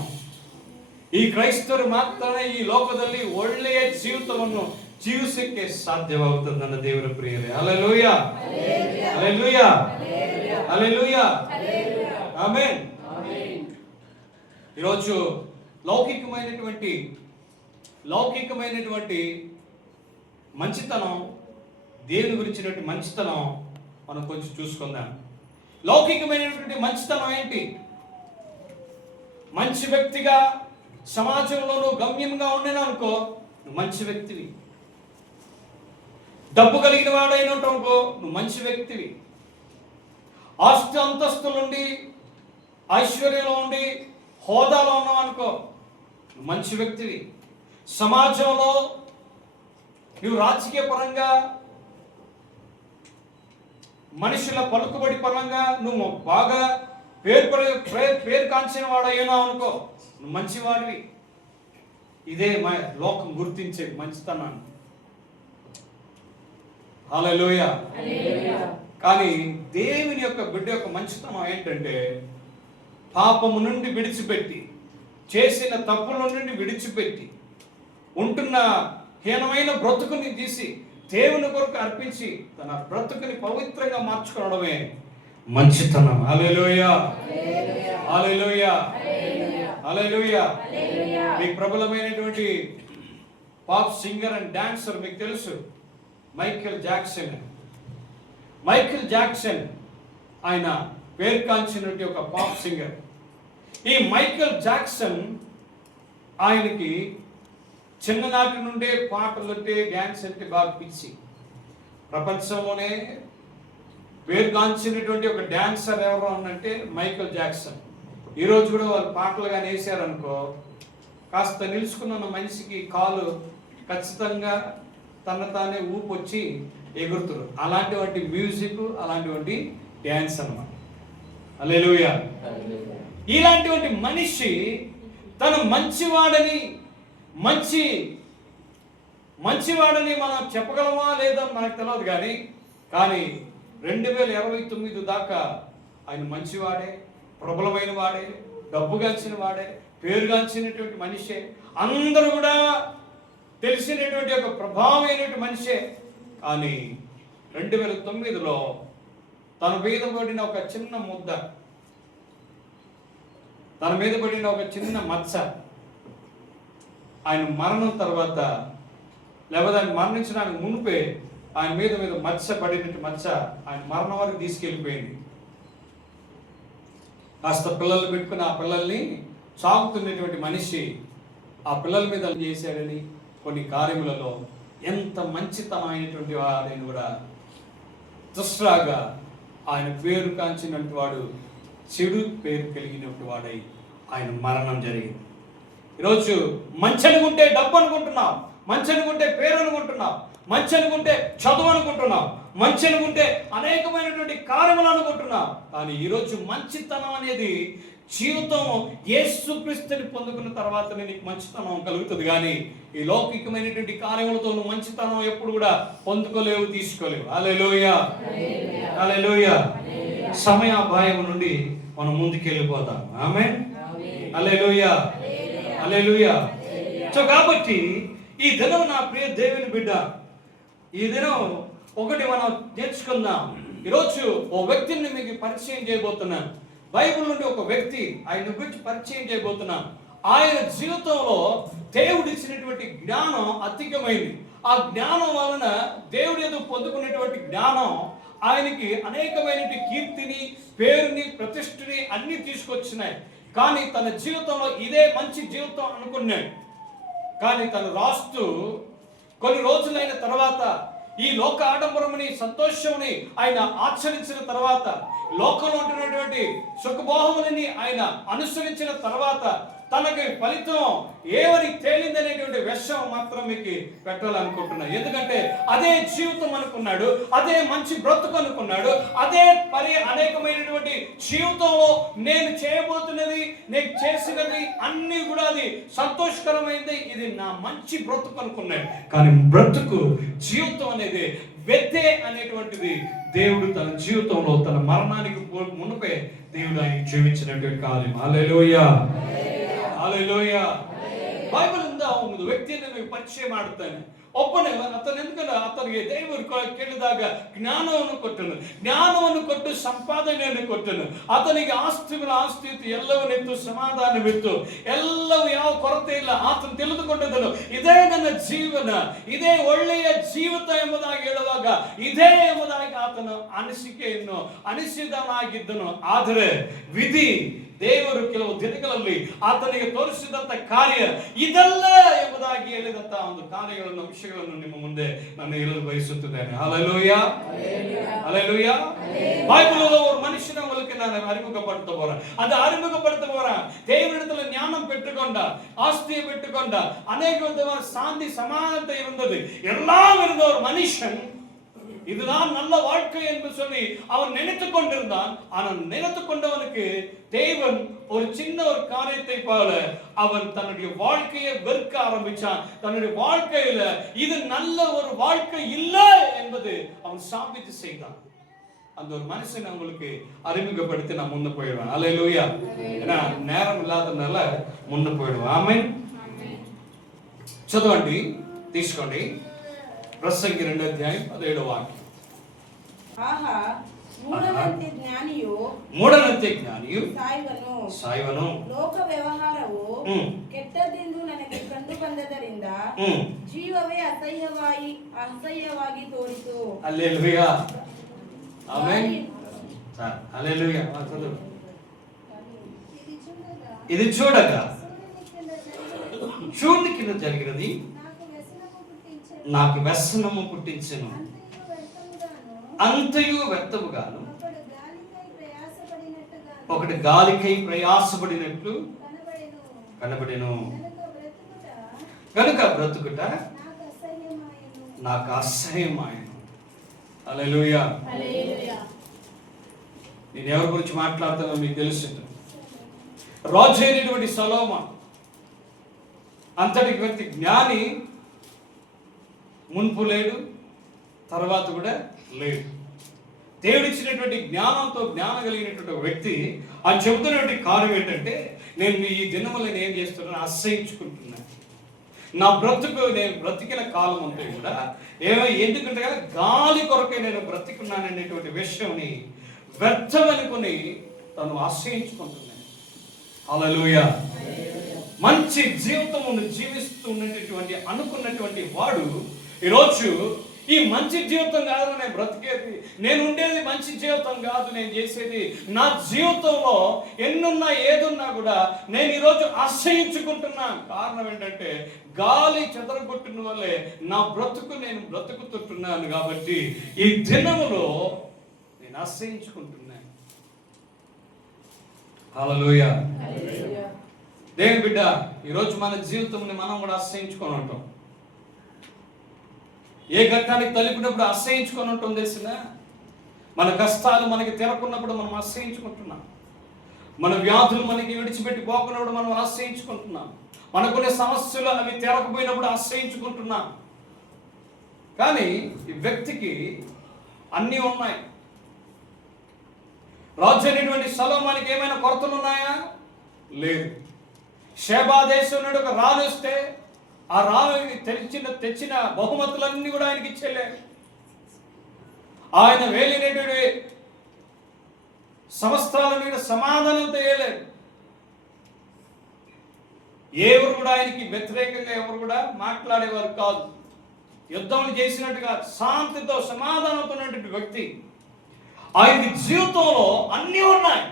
ಈ ಕ್ರೈಸ್ತರು ಮಾತ್ರನೇ ಈ ಲೋಕದಲ್ಲಿ ಒಳ್ಳೆಯ ಜೀವಿತವನ್ನು ಜೀವಿಸಕ್ಕೆ ಸಾಧ್ಯವಾಗುತ್ತದೆ ನನ್ನ ದೇವರ ಪ್ರಿಯರೇ. ಹಲ್ಲೆಲೂಯಾ. ಹಲ್ಲೆಲೂಯಾ. ಹಲ್ಲೆಲೂಯಾ. ఆమేన్. ఈరోజు లౌకికమైనటువంటి మంచితనం, దేవుని గురించినటువంటి మంచితనం మనం కొంచెం చూసుకుందాం. లౌకికమైనటువంటి మంచితనం ఏంటి? మంచి వ్యక్తిగా సమాజంలో నువ్వు గమ్యంగా ఉండేను అనుకో, నువ్వు మంచి వ్యక్తివి. డబ్బు కలిగిన వాడైనట్టు అనుకో, నువ్వు మంచి వ్యక్తివి. ఆస్తి అంతస్తులుండి, ఐశ్వర్యంలో ఉండి, హోదాలో ఉన్నావు అనుకో, నువ్వు మంచి వ్యక్తివి. సమాజంలో నువ్వు రాజకీయ పరంగా, మనుషుల పలుకుబడి పరంగా నువ్వు బాగా పేరు కాంచిన వాడైనావు అనుకో, నువ్వు మంచివాడివి. ఇదే లోకం గుర్తించే మంచితనాన్ని. హల్లెలూయా. కానీ దేవుని యొక్క బిడ్డ యొక్క మంచితనం ఏంటంటే, పాపము నుండి విడిచిపెట్టి, చేసిన తప్పుల నుండి విడిచిపెట్టి, ఉంటున్న హీనమైన బ్రతుకుని తీసి దేవుని కొరకు అర్పించి తన బ్రతుకుని పవిత్రంగా మార్చుకోవడమే మంచితనం. హల్లెలూయా, హల్లెలూయా, హల్లెలూయా. మీకు ప్రబలమైనటువంటి పాప్ సింగర్ అండ్ డాన్సర్ మీకు తెలుసు, మైకేల్ జాక్సన్. ఆయన పేరు కాంచినటువంటి ఒక పాప్ సింగర్. ఈ మైకేల్ జాక్సన్ ఆయనకి చిన్ననాటి నుండే పాటలు అంటే, డ్యాన్స్ అంటే బాగా పిచ్చి. ప్రపంచంలోనే పేరు కాంచినటువంటి ఒక డాన్సర్ ఎవరు అంటే మైకేల్ జాక్సన్. ఈరోజు కూడా వాళ్ళు పాటలు కానీ వేసారనుకో, కాస్త నిలుచుకున్న మనిషికి కాలు ఖచ్చితంగా తన తానే ఊపు వచ్చి ఎగురుతురు. అలాంటివంటి మ్యూజిక్, అలాంటివంటి డ్యాన్స్ అన్నమాట. హల్లెలూయా. ఇలాంటివంటి మనిషి తను మంచివాడని మనం చెప్పగలమా లేదా మనకు తెలియదు. కానీ 2029 దాకా ఆయన మంచివాడే, ప్రబలమైన వాడే, డబ్బుగాంచిన వాడే, పేరుగాంచినటువంటి మనిషే, అందరూ కూడా తెలిసినటువంటి ఒక ప్రభావమైనటువంటి మనిషే. కానీ 2009లో తన మీద పడిన ఒక చిన్న ముద్ద, తన మీద పడిన ఒక చిన్న మచ్చ, ఆయన మరణం తర్వాత, లేకపోతే ఆయన మరణించడానికి మునిపే ఆయన మీద మచ్చ పడినట్టు మచ్చ ఆయన మరణం వరకు తీసుకెళ్ళిపోయింది. కాస్త పిల్లలు పెట్టుకుని ఆ పిల్లల్ని సాగుతున్నటువంటి మనిషి ఆ పిల్లల మీద చేశాడని కొన్ని కార్యములలో ఎంత మంచితనమైనటువంటి వాడని కూడా దుష్టుగా ఆయన పేరు కాంచినటువంటి వాడు, చెడు పేరు కలిగినటువంటి వాడై ఆయన మరణం జరిగింది. ఈరోజు మంచి అనుకుంటే డబ్బు అనుకుంటున్నాం, మంచి అనుకుంటే పేరు అనుకుంటున్నాం, మంచి అనుకుంటే చదువు అనుకుంటున్నాం, మంచి అనుకుంటే అనేకమైనటువంటి కార్యములు అనుకుంటున్నాం. కానీ ఈరోజు మంచితనం అనేది జీవితం యేసుక్రీస్తుని పొందుకున్న తర్వాతనే నీకు మంచితనం కలుగుతుంది. కానీ ఈ లౌకికమైనటువంటి కార్యములతో నువ్వు మంచితనం ఎప్పుడు కూడా పొందుకోలేవు, తీసుకోలేవు. హల్లెలూయా, హల్లెలూయా. సమయాభాయం నుండి మనం ముందుకెళ్ళిపోతాం. ఆమేన్, హల్లెలూయా, హల్లెలూయా. సో కాబట్టి ఈ దినం నా ప్రియ దేవుని బిడ్డ, ఈ దినం ఒకటి మనం నేర్చుకుందాం. ఈరోజు ఓ వ్యక్తిని మీకు పరిచయం చేయబోతున్నాను. బైబిల్ నుండి ఒక వ్యక్తి, ఆయన గురించి పరిచయం చేయబోతున్నాను. ఆయన జీవితంలో దేవుడు ఇచ్చినటువంటి జ్ఞానం అధికమైంది. ఆ జ్ఞానం వలన దేవుడు ఏదో పొందుకునేటువంటి జ్ఞానం ఆయనకి అనేకమైనటువంటి కీర్తిని, పేరుని, ప్రతిష్టని అన్ని తీసుకొచ్చినాయి. కానీ తన జీవితంలో ఇదే మంచి జీవితం అనుకున్నాడు. కానీ తను రాస్తూ కొన్ని రోజులైన తర్వాత ఈ లోక ఆడంబరముని, సంతోషముని ఆయన ఆచరించిన తర్వాత, లోకంలో ఉంటున్నటువంటి సుఖభోగములని ఆయన అనుసరించిన తర్వాత తనకి ఫలితం ఏమని తేలిందనేటువంటి విషయం మాత్రం మీకు పెట్టాలనుకుంటున్నా. ఎందుకంటే అదే జీవితం అనుకున్నాడు, అదే మంచి బ్రతుకు అనుకున్నాడు, అదే అనేకమైనటువంటి జీవితంలో నేను చేయబోతున్నది, నేను చేసినది అన్నీ కూడా అది సంతోషకరమైనది, ఇది నా మంచి బ్రతుకు అనుకున్నాడు. కానీ బ్రతుకు జీవితం అనేది వ్యక్తే అనేటువంటిది దేవుడు తన జీవితంలో తన మరణానికి మునుపే దేవుడు ఆయన జీవించినటువంటి కాలం. హల్లెలూయా, హల్లెలూయా. ಬೈಬಲಿಂದ ಒಂದು ವ್ಯಕ್ತಿಯನ್ನು ನೀವು ಪರಿಚಯ ಮಾಡುತ್ತಾನೆ. ಒಬ್ಬನೇ ಆತನು ఎందుకంటే ಆತನಿಗೆ ದೇವರು ಕೇಳಿದಾಗ ಜ್ಞಾನವನ್ನು ಕೊಟ್ಟನು, ಜ್ಞಾನವನ್ನು ಕೊಟ್ಟು ಸಂಪಾದನೆಯನ್ನು ಕೊಟ್ಟನು. ಆತನಿಗೆ ಆಸ್ತಿ ಇತ್ತು, ಎಲ್ಲವನ್ನಿತ್ತು, ಸಮಾಧಾನವಿತ್ತು, ಎಲ್ಲವೂ ಯಾವ ಕೊರತೆ ಇಲ್ಲ. ಆತನು ತಿಳಿದುಕೊಂಡಿದ್ದನು, ಇದೇ ನನ್ನ ಜೀವನ, ಇದೇ ಒಳ್ಳೆಯ ಜೀವಿತ ಎಂಬುದಾಗಿ ಹೇಳುವಾಗ ಇದೇ ಎಂಬುದಾಗಿ ಆತನು ಅನಿಸಿದವನಾಗಿದ್ದನು. ಆದರೆ ವಿಧಿ ದೇವರು ಕೆಲವು ದಿನಗಳಲ್ಲಿ ಆತನಿಗೆ ತೋರಿಸಿದಂತ ಕಾರ್ಯ ಇದಲ್ಲ ಎಂಬುದಾಗಿ ಹೇಳಿದಂತ ಒಂದು ಕಾರ್ಯಗಳನ್ನು, ವಿಷಯಗಳನ್ನು ನಿಮ್ಮ ಮುಂದೆ ನಾನು ಹೇಳಲು ಬಯಸುತ್ತಿದ್ದೇನೆ. ஹல்லேலூயா, ஹல்லேலூயா. பைபிள்ல ஒரு மனுஷனை உங்களுக்கு நான் அறிமுகப்படுத்த போறேன். அந்த அறிமுகப்படுத்த போறேன். தேவனிடத்துல ஞானம் பெற்றுக்கொண்டார், ஆஸ்தியை பெற்றுக்கொண்டார், அநேக விதமான சாந்தி சமாதானத்தை இருந்தது, எல்லாம் இருந்த ஒரு மனுஷன் இதுதான் நல்ல வாழ்க்கை என்று சொல்லி அவன் நினைத்துக் கொண்டிருந்தான். ஆனால் நினைத்துக் கொண்டவனுக்கு தேவன் ஒரு சின்ன ஒரு காரியத்தை போல அவன் தன்னுடைய வாழ்க்கையை வெறுக்க ஆரம்பிச்சான். தன்னுடைய வாழ்க்கையில இது நல்ல ஒரு வாழ்க்கை இல்லை என்பது அவன் சாபித்து செய்தான். அந்த ஒரு மனுஷன் உங்களுக்கு அறிமுகப்படுத்தி நான் முன்ன போயிடுவேன். அல்லேலூயா. ஏன்னா நேரம் ఇల్లాదనల మున్న పోయిடுவேன். ఆమేన్. చదవండి, తీసుకోండి. ప్రసంగి 2వ అధ్యాయం 17వ వాక్యం. ఆహా, మూఢనಂತೆ ಜ್ಞಾನಿಯು ಸಾಯುವನು. ಲೋಕ ವ್ಯವಹಾರವು ಕೆಟ್ಟದೆಂದು ನನಗೆ ಕಂಡು ಬಂದದರಿಂದ ಜೀವವೇ ಅಸಹ್ಯವಾಗಿ ತೋರಿತು. హల్లెలూయా. ఆమేన్. హల్లెలూయా. ఇది చూడగా చూడని కింద జరిగినది నాకు వ్యసనము పుట్టించెను, అంతయు వ్యర్థముగాను, ఒకటి గాలికై ప్రయాసపడినట్లు కనబడెను. కనుక బ్రతుకుట నాకు అసహ్యమాయెను. హల్లెలూయా. నేను ఎవరి గురించి మాట్లాడుతానో మీకు తెలుసు. రాజు అయినటువంటి సొలొమోను అంతటి వ్యక్తి, జ్ఞాని. మున్పు లేడు, తర్వాత కూడా లేడు. దేవుడిచ్చినటువంటి జ్ఞానంతో జ్ఞానం కలిగినటువంటి వ్యక్తి ఆ చెబుతున్నటువంటి కారణం ఏంటంటే, నేను ఈ దినములు ఏం చేస్తున్నాను, అసహించుకుంటున్నాను. నా బ్రతుకు, నేను బ్రతికిన కాలం అంతా కూడా ఎందుకంటే గాలి కొరకే నేను బ్రతికున్నాను అనేటువంటి విషయంని వ్యర్థమనుకుని తను అసహించుకుంటున్నాను. హల్లెలూయా. మంచి జీవితమును జీవిస్తూ ఉన్నటువంటి అనుకున్నటువంటి వాడు ఈరోజు ఈ మంచి జీవితం కాదు నేను బ్రతికేది, నేను ఉండేది మంచి జీవితం కాదు, నేను చేసేది, నా జీవితంలో ఎన్నున్నా ఏదున్నా కూడా నేను ఈరోజు అసహించుకుంటున్నాను. కారణం ఏంటంటే గాలి చెదరగొట్టిన వల్లే నా బ్రతుకు నేను బ్రతుకుతుంటున్నాను. కాబట్టి ఈ దినములో నేను అసహించుకుంటున్నాను. హల్లెలూయా. దేవుని బిడ్డ, ఈరోజు మన జీవితంని మనం కూడా అసహించుకొని ఉంటాం. ఏ ఘట్టానికి తలిపినప్పుడు అసహించుకొని ఉంటాం తెలిసిన, మన కష్టాలు మనకి తెరకున్నప్పుడు మనం అసహించుకుంటున్నాం, మన వ్యాధులు మనకి విడిచిపెట్టి పోకున్నప్పుడు మనం అసహించుకుంటున్నాం, మనకునే సమస్యలు అవి తెరకపోయినప్పుడు అసహించుకుంటున్నాం. కానీ ఈ వ్యక్తికి అన్నీ ఉన్నాయి. రాజు అనేటువంటి సొలొమోనుకి ఏమైనా కొరతలు ఉన్నాయా? లేదు. షేబా దేశం నుండి ఒక రాణి వస్తే ఆ రాణికి తెచ్చిన బహుమతులన్నీ కూడా ఆయనకి ఇచ్చేలే. ఆయన వేలినటువంటి సంవత్సరాల మీద సమాధానంతో వేయలేదు. ఎవరు కూడా ఆయనకి వ్యతిరేకంగా ఎవరు కూడా మాట్లాడేవారు కాదు. యుద్ధం చేసినట్టుగా శాంతితో సమాధానంతో ఉన్నటువంటి వ్యక్తి. ఆయనకి జీవితంలో అన్నీ ఉన్నాయి,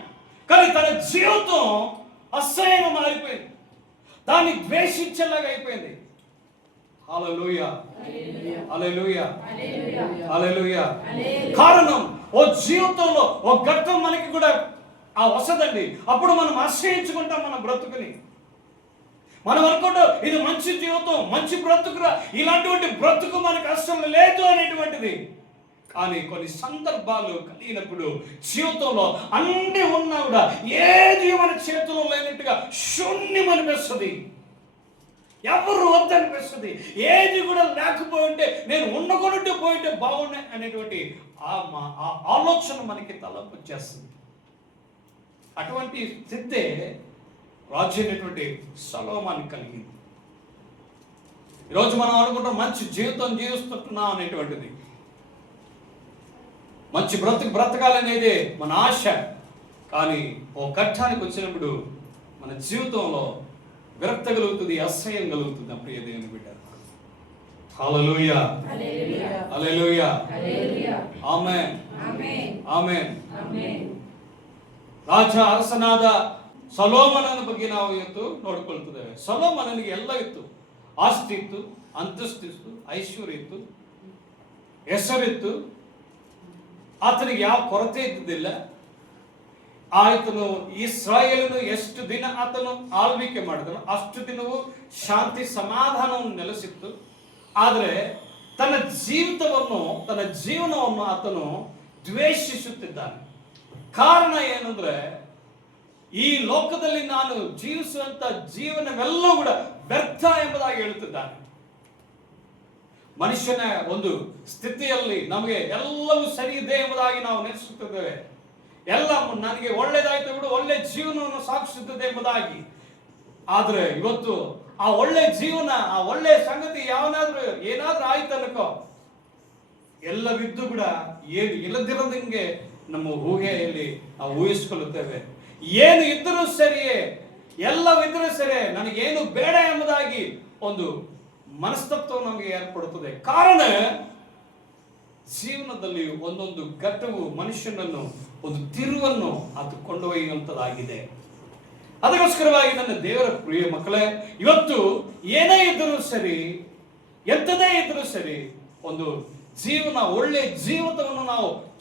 కానీ తన జీవితం అసహ్యంగా మారిపోయింది, దాన్ని ద్వేషించేలాగా అయిపోయింది. హల్లెలూయా, హల్లెలూయా, హల్లెలూయా. కారణం, ఓ జీవితంలో ఓ ఘట్టం మనకి కూడా వస్తదండి. అప్పుడు మనం ఆశ్రయించుకుంటాం మన బ్రతుకుని. మనం అనుకుంటాం ఇది మంచి జీవితం, మంచి బ్రతుకురా, ఇలాంటి బ్రతుకు మనకు అసలు లేదు అనేటువంటిది. కానీ కొన్ని సందర్భాలు కలిగినప్పుడు జీవితంలో అన్ని ఉన్నా కూడా ఏది మన చేతిలో లేనట్టుగా శూన్యం అనిపిస్తుంది, ఎవరు వద్దనిపిస్తుంది. ఏది కూడా లేకపోయింటే, నేను ఉండకూడదు పోయింటే బాగున్నాయి అనేటువంటి ఆ ఆలోచన మనకి తలపు వచ్చేస్తుంది. అటువంటి స్థితే రాజు అయినటువంటి సొలొమోను కలిగింది. ఈరోజు మనం అనుకుంటాం మంచి జీవితం జీవిస్తున్నాం అనేటువంటిది, మంచి బ్రతకాలనేది మన ఆశ. కానీ ఓ ఘట్టానికి వచ్చినప్పుడు మన జీవితంలో విరక్త కలుగుతుంది, అసహ్యం కలుగుతుంది. ప్రియ దేవుని బిడ్డ, హల్లెలూయా, హల్లెలూయా, ఆమేన్, ಆಮೆನ್. ರಾಜ ಅರಸನಾದ ಸೊಲೊಮೋನನ ಬಗ್ಗೆ ನಾವು ಇವತ್ತು ನೋಡಿಕೊಳ್ತಿದ್ದೇವೆ. ಸೊಲೊಮೋನನಿಗೆ ಎಲ್ಲ ಇತ್ತು, ಆಸ್ತಿ ಇತ್ತು, ಅಂತಸ್ತಿತ್ತು, ಐಶ್ವರ್ಯ ಇತ್ತು, ಹೆಸರಿತ್ತು. ಆತನಿಗೆ ಯಾವ ಕೊರತೆ ಇದ್ದಿದ್ದಿಲ್ಲ. ಆತನು ಇಸ್ರಾಯೇಲನ್ನು ಎಷ್ಟು ದಿನ ಆತನು ಆಳ್ವಿಕೆ ಮಾಡಿದನು ಅಷ್ಟು ದಿನವೂ ಶಾಂತಿ ಸಮಾಧಾನವನ್ನು ನೆಲೆಸಿತ್ತು. ಆದರೆ ತನ್ನ ಜೀವನವನ್ನು ಆತನು ದ್ವೇಷಿಸುತ್ತಿದ್ದಾನೆ. ಕಾರಣ ಏನಂದ್ರೆ, ಈ ಲೋಕದಲ್ಲಿ ನಾನು ಜೀವಿಸುವಂತ ಜೀವನವೆಲ್ಲವೂ ಕೂಡ ವ್ಯರ್ಥ ಎಂಬುದಾಗಿ ಹೇಳುತ್ತಿದ್ದಾನೆ. ಮನುಷ್ಯನ ಒಂದು ಸ್ಥಿತಿಯಲ್ಲಿ ನಮಗೆ ಎಲ್ಲವೂ ಸರಿ ಇದೆ ಎಂಬುದಾಗಿ ನಾವು ನೆನೆಸುತ್ತಿದ್ದೇವೆ. ಎಲ್ಲ ನನಗೆ ಒಳ್ಳೆದಾಯ್ತು ಬಿಡು, ಒಳ್ಳೆ ಜೀವನವನ್ನು ಸಾಗಿಸುತ್ತದೆ ಎಂಬುದಾಗಿ. ಆದ್ರೆ ಇವತ್ತು ಆ ಒಳ್ಳೆ ಜೀವನ, ಆ ಒಳ್ಳೆ ಸಂಗತಿ ಏನಾದ್ರೂ ಆಯ್ತು ಅನ್ಕೋ, ಎಲ್ಲವಿದ್ದು ಕೂಡ ಏನು ಇಲ್ಲದಿರೋದಂಗೆ ನಮ್ಮ ಊಹೆಯಲ್ಲಿ ನಾವು ಊಹಿಸಿಕೊಳ್ಳುತ್ತೇವೆ. ಏನು ಇದ್ದರೂ ಸರಿಯೇ, ಎಲ್ಲವಿದ್ದರೂ ಸರಿ, ನನಗೇನು ಬೇಡ ಎಂಬುದಾಗಿ ಒಂದು ಮನಸ್ತತ್ವ ನಮಗೆ ಏರ್ಪಡುತ್ತದೆ. ಕಾರಣ ಜೀವನದಲ್ಲಿ ಒಂದೊಂದು ಘಟ್ಟವು ಮನುಷ್ಯನನ್ನು ಒಂದು ತಿರುವನ್ನು ಅದು ಕೊಂಡೊಯ್ಯುವಂಥದ್ದಾಗಿದೆ. ಅದಕ್ಕೋಸ್ಕರವಾಗಿ ನನ್ನ ದೇವರ ಪ್ರಿಯ ಮಕ್ಕಳೇ, ಇವತ್ತು ಏನೇ ಇದ್ದರೂ ಸರಿ, ಎಂಥದೇ ಇದ್ದರೂ ಸರಿ, ಒಂದು ಜೀವನ, ಒಳ್ಳೆ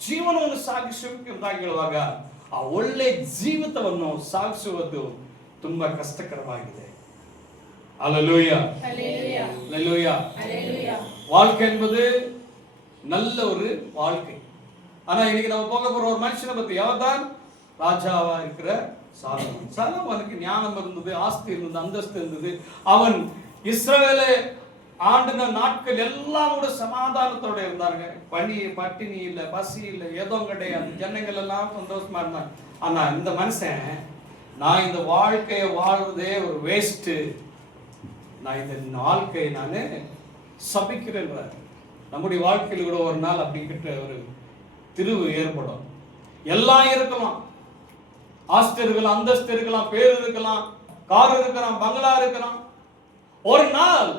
ಜೀವನವನ್ನು ಸಾಗಿಸುವುದಾಗಿ ಹೇಳುವಾಗ ಆ ಒಳ್ಳೆ ಜೀವಿತವನ್ನು ಸಾಗಿಸುವುದು ತುಂಬಾ ಕಷ್ಟಕರವಾಗಿದೆ. அல்லேலூயா, அல்லேலூயா. வாழ்க்கை என்பது நல்ல ஒரு வாழ்க்கை. ஆனா இன்னைக்கு நம்ம போக போற ஒரு மனுஷனை பத்தி, அவர்தான் ராஜாவா இருக்கிற சாலமோனுக்கு ஞானம் இருந்தது, ஆஸ்தி இருந்தது, அந்தஸ்து இருந்தது. அவன் இஸ்ரவேலை ஆண்டின நாட்கள் எல்லாம் கூட சமாதானத்தோட இருந்தாங்க. பட்டினி இல்ல, பசி இல்ல, ஏதோ கிடையாது. ஜனங்கள் எல்லாம் சந்தோஷமா இருந்தாங்க. ஆனா இந்த மனுஷன், நான் இந்த வாழ்க்கையை வாழ்றதே ஒரு வேஸ்ட், நான் இந்த வாழ்க்கையை நான் சபிக்கிறேன். நம்முடைய வாழ்க்கையில் கூட ஒரு நாள் அப்படிங்கிற ஒரு திருவு ஏற்படும். எல்லாம் இருக்கலாம், ஆஸ்தி இருக்கலாம், அந்தஸ்து இருக்கலாம், பேர் இருக்கலாம், கார் இருக்கலாம், பங்களா இருக்கலாம். ஒரு நாள்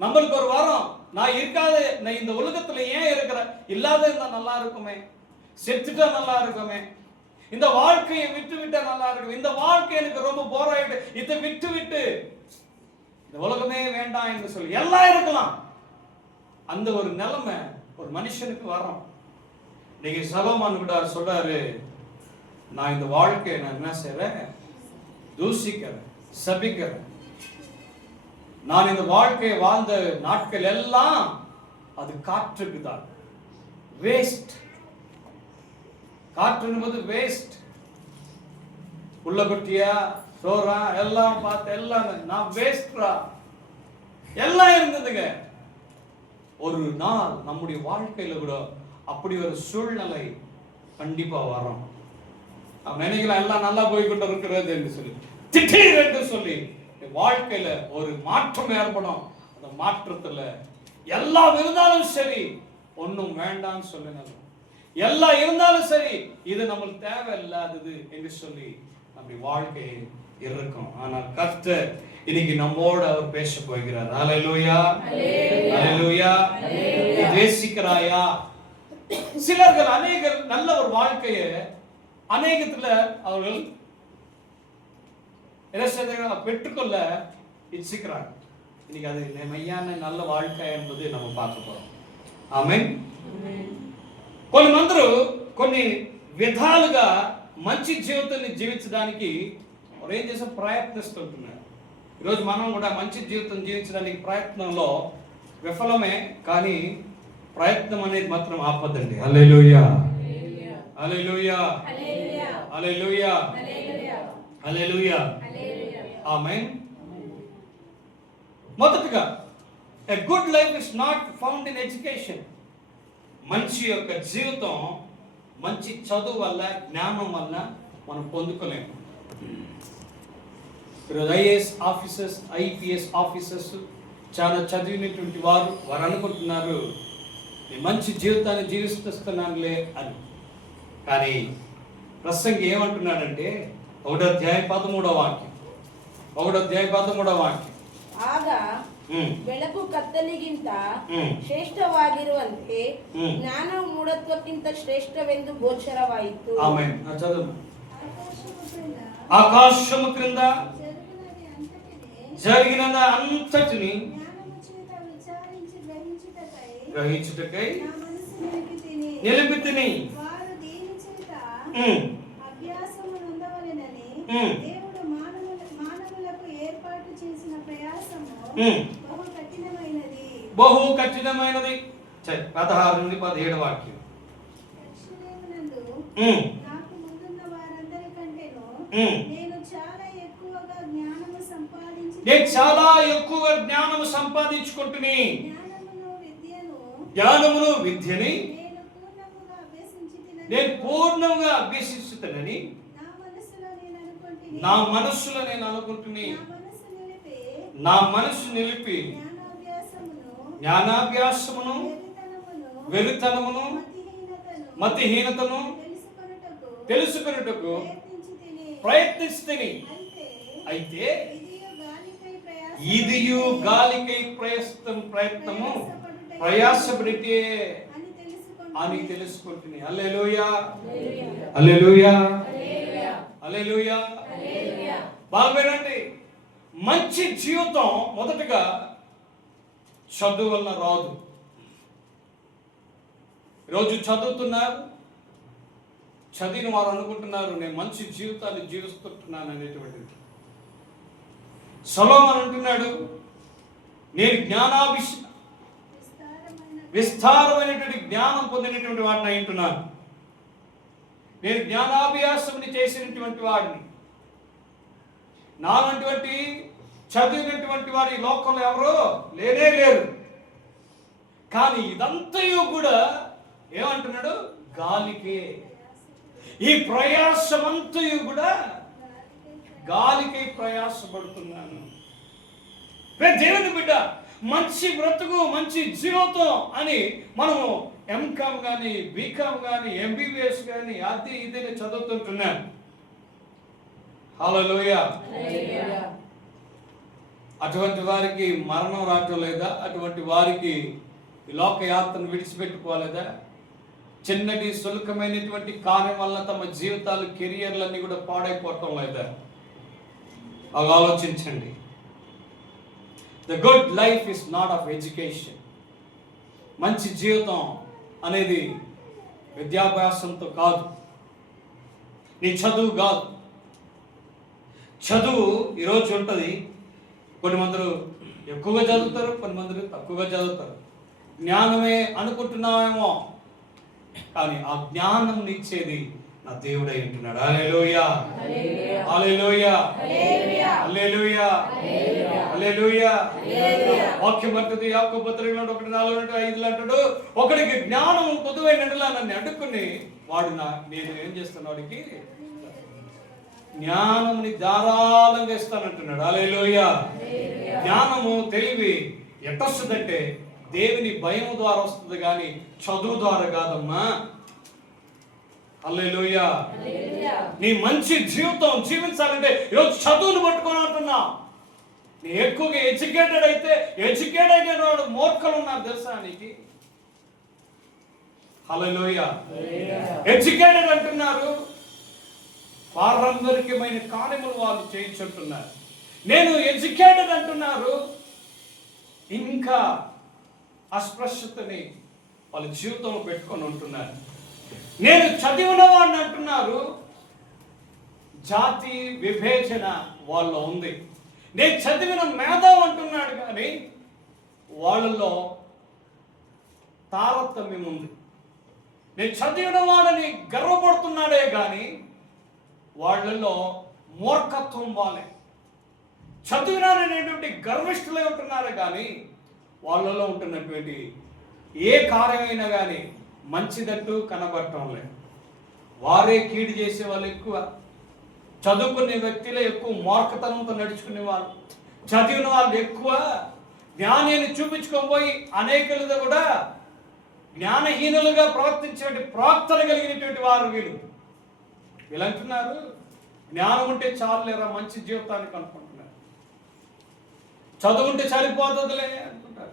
நம்மளுக்கு ஒரு வரம், நான் இருக்காத, நான் இந்த உலகத்துல ஏன் இருக்கிற, இல்லாத இருந்தா நல்லா இருக்குமே, செத்துட்டா நல்லா இருக்குமே, இந்த வாழ்க்கையை விட்டு நல்லா இருக்கும், இந்த வாழ்க்கை எனக்கு ரொம்ப போர் ஆயிட்டு, இதை விட்டு இந்த உலகமே வேண்டாம் என்று சொல்லி எல்லாம் இருக்கலாம். அந்த ஒரு நிலைமை ஒரு மனுஷனுக்கு வரும். இன்னைக்கு சலோமோன் கூட சொல்றாரு, நான் இந்த வாழ்க்கையை நான் என்ன செய்றேன், தூஷிக்கிறேன், சபிக்கிறேன். நான் இந்த வாழ்க்கையை வாழ்ந்த நாட்கள் எல்லாம் அது காற்றுக்கு தான், வேஸ்ட். காற்று என்பது வேஸ்ட். உள்ள குட்டியா சோறா எல்லாம் பார்த்து எல்லாம் நான் வேஸ்ட்ரா எல்லாம் இருந்ததுங்க. ஒரு நாள் நம்முடைய வாழ்க்கையில கூட அப்படி ஒரு சூழ்நிலை கண்டிப்பா வரும். அவன் நினைக்கலாம் எல்லாம் நல்லா போய்கிட்டு இருக்கிறது என்று சொல்லி, திடீர் என்று சொல்லி வாழ்க்கையில ஒரு மாற்றம் ஏற்படும். அந்த மாற்றத்துல எல்லாம் இருந்தாலும் சரி, ஒன்னும் வேண்டாம்னு சொல்லுங்க, எல்லாம் இருந்தாலும் சரி, இது நம்மளுக்கு தேவையில்லாதது என்று சொல்லி நம்முடைய வாழ்க்கை இருக்கும். ஆனால் கர்த்தர் இன்னைக்கு நம்மோடு அவர் பேச போகிறார். ஹல்லேலூயா, ஹல்லேலூயா. தேசிக்கிறாயா? சிலர்கள் அநேகர் நல்ல ஒரு வாழ்க்கையை அநேகத்துல அவர்கள் பெற்றுக்கொள்ள இச்சிக்கிறாங்க. இன்னைக்கு அது மெய்யான நல்ல வாழ்க்கை என்பது நம்ம பார்க்க పోறோம். ఆమేన్. కొంతమంది కొన్ని విధాలుగా మంచి జీవితాన్ని జీవించడానికి వారు ఏం చేసే ప్రయత్నిస్తుంటున్నారు. ఈరోజు మనం కూడా మంచి జీవితం జీవించడానికి ప్రయత్నంలో విఫలమే, కానీ ప్రయత్నం అనేది మాత్రం ఆపదండి. హల్లెలూయా, హల్లెలూయా, హల్లెలూయా, హల్లెలూయా, ఆమేన్. మొదటగా a good life is not found in education. మంచి యొక్క జీవితం మంచి చదువు వల్ల, జ్ఞానం వల్ల మనం పొందుకోలేము. ఈరోజు ఐఏఎస్ ఆఫీసర్స్, ఐపీఎస్ ఆఫీసర్స్ చాలా చదివినటువంటి వారు అనుకుంటున్నారు నేను మంచి జీవితాన్ని జీవిస్తున్నానులే అని. కానీ ప్రసంగి ఏమంటున్నాడంటే 1వ అధ్యాయం 13వ వాక్యం, 1వ అధ్యాయం 13వ వాక్యం. ಆಗ ಬೆಳಕು ಕತ್ತಲಿಗಿಂತ ಶ್ರೇಷ್ಠವಾಗಿರುವಂತೆ ಜ್ಞಾನವು ಮೂಢತ್ವಕ್ಕಿಂತ ಶ್ರೇಷ್ಠವೆಂದು ಗೋಚರವಾಯಿತು. ಆಮೆನ್. చదువు. ఆకాశము క్రింద జరిగిన అంతటిని గ్రహించుటకై నిలిపితిని. దేవుడు మానవులకు ఏర్పాటు చేసిన ప్రయాసము బహు కఠినమైనది. 16 నుండి 17 వాక్యం. నాకు ముందున్న వారందరి కంటేను నేను చాలా ఎక్కువగా జ్ఞానము సంపాదించుకుంటుని జ్ఞానమును విద్యని నేను పూర్ణముగా అభ్యసిస్తున్నని నా మనస్సులో నేను అనుకుంటుని నా మనస్సు నిలిపి జ్ఞానాభ్యాసమును వెరితనమును మతిహీనతను తెలుసుకొనుటకు ప్రయత్నిస్తుని. అయితే ఇదియు గాలికై ప్రయత్నము ప్రయాసపడితే అని తెలుసుకుంటుని. హల్లెలూయా, హల్లెలూయా, హల్లెలూయా. బాగా వినండి. మంచి జీవితం మొదటగా చదువు వల్ల రాదు. ఈరోజు చదువుతున్నారు, చదివిన వారు అనుకుంటున్నారు నేను మంచి జీవితాన్ని జీవిస్తున్నాను అనేటువంటిది. సొలొమోను అంటున్నాడు నేను విస్తారమైనటువంటి జ్ఞానం పొందినటువంటి వాడిని అంటున్నాను, నేను జ్ఞానాభ్యాసం చేసినటువంటి వాడిని, నాటువంటి చదివినటువంటి వాడు ఈ లోకంలో ఎవరో లేనే లేరు. కానీ ఇదంతయు కూడా ఏమంటున్నాడు? గాలికే. ఈ ప్రయాసమంతయు కూడా గాలికై ప్రయాసపడుతున్నాను. దేవుని బిడ్డ, మంచి బ్రతుకు మంచి జీవితం అని మనము ఎంకామ్ కానీ బీకామ్ కానీ ఎంబీబీఎస్ కానీ అది ఇదని చదువుతుంటున్నాం. హల్లెలూయా. అటువంటి వారికి మరణం రావటం లేదా? అటువంటి వారికి ఈ లోకయాత్రను విడిచిపెట్టుకోలేదా? చిన్నటి సులకమైనటువంటి కార్యం వల్ల తమ జీవితాలు కెరియర్లన్నీ కూడా పాడైపోవటం లేదా? అలా ఆలోచించండి. The good life is not of education. మంచి జీవితం అనేది విద్యాభ్యాసంతో కాదు, నీ చదువు కాదు. చదువు ఈరోజు ఉంటుంది. కొన్ని మందులు ఎక్కువగా చదువుతారు, కొన్ని మందులు తక్కువగా చదువుతారు. జ్ఞానమే అనుకుంటున్నామేమో, కానీ ఆ జ్ఞానం ఇచ్చేది నా దేవుడై ఉంటున్నాడు. హల్లెలూయా, హల్లెలూయా, హల్లెలూయా, హల్లెలూయా. వాక్యం అంటుంది యాకోబు పత్రికలో 1:4-5 అంటాడు, ఒకడికి జ్ఞానం పొదువైనట్లా నన్ను అడ్డుకుని వాడు నేను ఏం చేస్తాను, వాడికి జ్ఞానంని ధారాళంగా ఇస్తానంటున్నాడు. హల్లెలూయా. జ్ఞానము తెలివి ఎట్టొస్తుందంటే దేవుని భయం ద్వారా వస్తుంది, కానీ చదువు ద్వారా కాదమ్మా. హల్లెలూయా. నీ మంచి జీవితం జీవించాలంటే ఈరోజు చదువును పట్టుకొని అంటున్నా. నీ ఎక్కువగా ఎడ్యుకేటెడ్ అయితే అయిన వాడు మూర్ఖులు ఉన్నారు తెలుసా నీకు? హల్లెలూయా. ఎడ్యుకేటెడ్ అంటున్నారు, పారంపరికమైన కార్యములు వాళ్ళు చేయించుంటున్నారు. నేను ఎడ్యుకేటెడ్ అంటున్నారు, ఇంకా అస్పృశ్యతని వాళ్ళ జీవితంలో పెట్టుకొని ఉంటున్నారు. నేను చదివిన వాడిని అంటున్నారు, జాతి విభేచన వాళ్ళలో ఉంది. నేను చదివిన మేధావి అంటున్నాడు, కానీ వాళ్ళలో తారతమ్యం ఉంది. నేను చదివిన వాడని గర్వపడుతున్నాడే కానీ వాళ్ళలో మూర్ఖత్వం వాళ్ళే. చదివినారనేటువంటి గర్విష్ఠులై ఉంటున్నారు, కానీ వాళ్ళలో ఉంటున్నటువంటి ఏ కార్యమైనా కానీ మంచిదట్టు కనబడటం లేదు. వారే కీడు చేసే వాళ్ళు ఎక్కువ. చదువుకునే వ్యక్తులే ఎక్కువ మూర్ఖతనంతో నడుచుకునే వాళ్ళు. చదివిన వాళ్ళు ఎక్కువ జ్ఞాని అని చూపించుకొని పోయి అనేకులుగా కూడా జ్ఞానహీనులుగా ప్రవర్తించే ప్రవక్తలు కలిగినటువంటి వారు వీళ్ళు అంటున్నారు, జ్ఞానం ఉంటే చాలు లేరా మంచి జీవితానికి అనుకుంటున్నారు, చదువుంటే సరిపోతుందిలే అనుకుంటారు.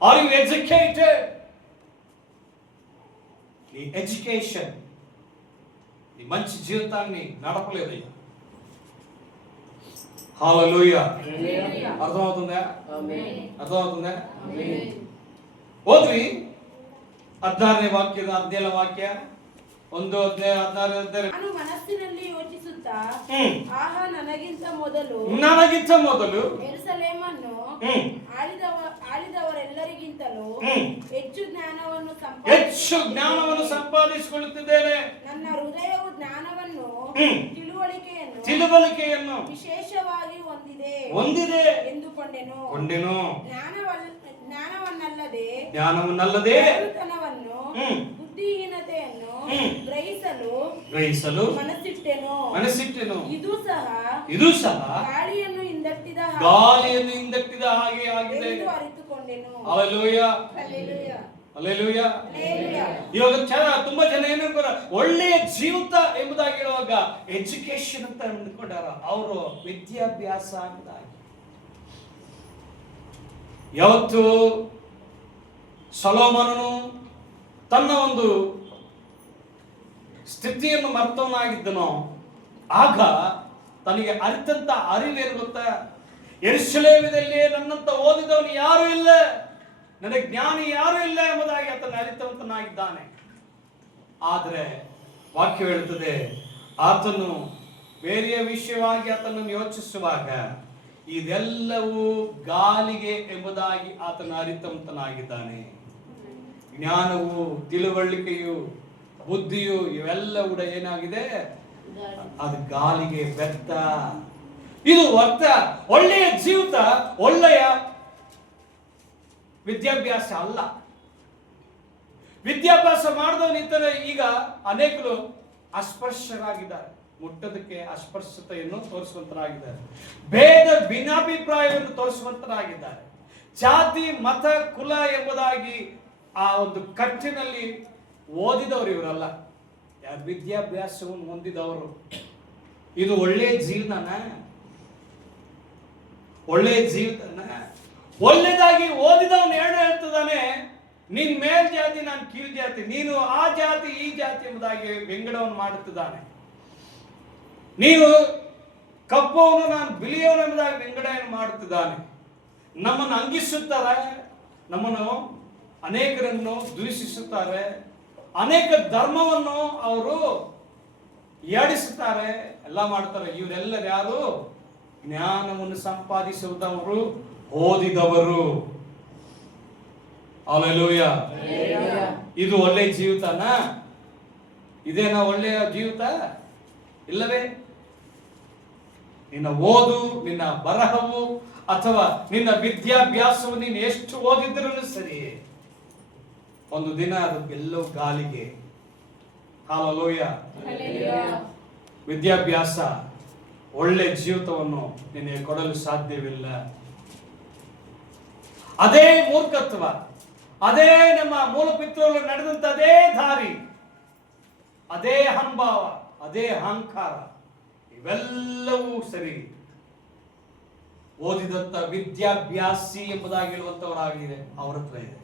Are you educated? నీ ఎడ్యుకేషన్ నీ మంచి జీవితాన్ని నడపలేదయ్యా. హల్లెలూయా. అర్థమవుతుందా? అర్థమవుతుందా? ಓದ್ವಿ 16ನೇ ವಾಕ್ಯದ 17ನೇ ವಾಕ್ಯ 1:16. ನಾನು ಮನಸ್ಸಿನಲ್ಲಿ ಯೋಚಿಸುತ್ತಾ ಆಹಾ ನನಗಿಂತ ಮೊದಲು ಯೆರೂಸಲೇಮನ್ನು ಆಳಿದವರೆಲ್ಲರಿಗಿಂತಲೂ ಹೆಚ್ಚು ಜ್ಞಾನವನ್ನು ಸಂಪಾದಿಸಿಕೊಳ್ಳುತ್ತಿದ್ದೇನೆ. ನನ್ನ ಹೃದಯವು ಜ್ಞಾನವನ್ನು ತಿಳುವಳಿಕೆಯನ್ನು ವಿಶೇಷವಾಗಿ ಹೊಂದಿದೆ ಎಂದುಕೊಂಡೆನು. ಜ್ಞಾನವನ್ನಲ್ಲದೆ ಬುದ್ಧಿಹೀನತೆಯನ್ನು ಗ್ರಹಿಸಲು ಮನಸ್ಸಿಟ್ಟೆನು. ಇದು ಸಹ ಗಾಳಿಯನ್ನು ಹಿಂದಟ್ಟಿದ ಹಾಗೆ ಆಗಿದೆ ಎಂದು ಅರಿತುಕೊಂಡೆನು. ಹಲ್ಲೆಲೂಯಾ. ಹಲ್ಲೆಲೂಯಾ. ಇವಾಗ ತುಂಬಾ ಜನ ಏನು ಒಳ್ಳೆಯ ಜೀವಿತ ಎಂಬುದಾಗಿ ಹೇಳುವಾಗ ಎಜುಕೇಶನ್ ಅಂತ ಅಂದ್ಕೊಂಡಾರ, ಅವರು ವಿದ್ಯಾಭ್ಯಾಸ ಎಂಬುದಾಗಿ. ಯಾವತ್ತು ಸೊಲೊಮೋನನು ತನ್ನ ಒಂದು ಸ್ಥಿತಿಯನ್ನು ಮರ್ತವನಾಗಿದ್ದನೋ ಆಗ ತನಗೆ ಅರಿತಂತ ಅರಿವೇನು ಗೊತ್ತಾ? ಯೆರೂಸಲೇಮಿನಲ್ಲಿ ನನ್ನಂತ ಓದಿದವನು ಯಾರು ಇಲ್ಲ, ನನಗೆ ಜ್ಞಾನಿ ಯಾರು ಇಲ್ಲ ಎಂಬುದಾಗಿ ಆತನ ಅರಿತವಂತನಾಗಿದ್ದಾನೆ. ಆದರೆ ವಾಕ್ಯ ಹೇಳುತ್ತದೆ, ಆತನು ಬೇರೆಯ ವಿಷಯವಾಗಿ ಆತನನ್ನು ಯೋಚಿಸುವಾಗ ಇದೆಲ್ಲವೂ ಗಾಳಿಗೆ ಎಂಬುದಾಗಿ ಆತನ ಅರಿತವಂತನಾಗಿದ್ದಾನೆ. ಜ್ಞಾನವು, ತಿಳುವಳಿಕೆಯು, ಬುದ್ಧಿಯು ಇವೆಲ್ಲ ಕೂಡ ಏನಾಗಿದೆ? ಅದು ಗಾಳಿಗೆ, ವ್ಯರ್ಥ. ಇದು ವ್ಯರ್ಥ. ಒಳ್ಳೆಯ ಜೀವಿತ, ಒಳ್ಳೆಯ ವಿದ್ಯಾಭ್ಯಾಸ ಅಲ್ಲ. ವಿದ್ಯಾಭ್ಯಾಸ ಮಾಡಿದವನಿದ್ದರೆ ಈಗ ಅನೇಕರು ಅಸ್ಪೃಶ್ಯರಾಗಿದ್ದಾರೆ, ಮುಟ್ಟದಕ್ಕೆ ಅಸ್ಪೃಶ್ಯತೆಯನ್ನು ತೋರಿಸುವಂತರಾಗಿದ್ದಾರೆ, ಭೇದ ಭಿನ್ನಾಭಿಪ್ರಾಯವನ್ನು ತೋರಿಸುವಂತರಾಗಿದ್ದಾರೆ, ಜಾತಿ ಮತ ಕುಲ ಎಂಬುದಾಗಿ ಆ ಒಂದು ಕಟ್ಟಿನಲ್ಲಿ ಓದಿದವರು ಇವರಲ್ಲ, ವಿದ್ಯಾಭ್ಯಾಸವನ್ನು ಹೊಂದಿದವರು. ಇದು ಒಳ್ಳೆಯ ಜೀವನನ? ಒಳ್ಳೆಯ ಜೀವಿತನ? ಒಳ್ಳೆದಾಗಿ ಓದಿದವನು ಹೇಳ್ತಿದ್ದಾನೆ, ನೀನ್ ಮೇಲ್ ಜಾತಿ, ನಾನು ಕೀಳ್ ಜಾತಿ, ನೀನು ಆ ಜಾತಿ ಈ ಜಾತಿ ಎಂಬುದಾಗಿ ವ್ಯಂಗ್ಯವನ್ನು ಮಾಡುತ್ತಿದ್ದಾನೆ. ನೀನು ಕಪ್ಪವನು, ನಾನು ಬಿಳಿಯವನು ಎಂಬುದಾಗಿ ವ್ಯಂಗ್ಯವನ್ನು ಮಾಡುತ್ತಿದ್ದಾನೆ. ನಮ್ಮನ್ನು ಅಂಗಿಸುತ್ತಾರೆ, ನಮ್ಮನ್ನು ಅನೇಕರನ್ನು ದ್ವೇಷಿಸುತ್ತಾರೆ, ಅನೇಕ ಧರ್ಮವನ್ನು ಅವರು ಯಾಡಿಸುತ್ತಾರೆ, ಎಲ್ಲ ಮಾಡ್ತಾರೆ. ಇವರೆಲ್ಲರೂ ಯಾರು? ಜ್ಞಾನವನ್ನು ಸಂಪಾದಿಸುವುದವರು, ಓದಿದವರು. ಹಲ್ಲೆಲೂಯಾ. ಇದು ಒಳ್ಳೆಯ ಜೀವಿತನ? ಇದೇನಾ ಒಳ್ಳೆಯ ಜೀವಿತ? ಇಲ್ಲವೇ? ನಿನ್ನ ಓದು, ನಿನ್ನ ಬರಹವು ಅಥವಾ ನಿನ್ನ ವಿದ್ಯಾಭ್ಯಾಸವು ನೀನು ಎಷ್ಟು ಓದಿದ್ರೂ ಸರಿ, ಒಂದು ದಿನ ಅದು ಎಲ್ಲವೂ ಗಾಳಿಗೆ. ಹಲ್ಲೆಲೂಯಾ. ವಿದ್ಯಾಭ್ಯಾಸ ಒಳ್ಳೆ ಜೀವಿತವನ್ನು ನಿನಗೆ ಕೊಡಲು ಸಾಧ್ಯವಿಲ್ಲ. ಅದೇ ಮೂರ್ಖತ್ವ, ಅದೇ ನಮ್ಮ ಮೂಲ ಪಿತೃಗಳು ನಡೆದಂತ ಅದೇ ದಾರಿ, ಅದೇ ಅಹಂಭಾವ, ಅದೇ ಅಹಂಕಾರ, ಇವೆಲ್ಲವೂ ಸರಿ ಓದಿದಂತ ವಿದ್ಯಾಭ್ಯಾಸಿ ಎಂಬುದಾಗಿ ಹೇಳುವಂತವರಾಗಿದೆ, ಅವರ ಹತ್ರ ಇದೆ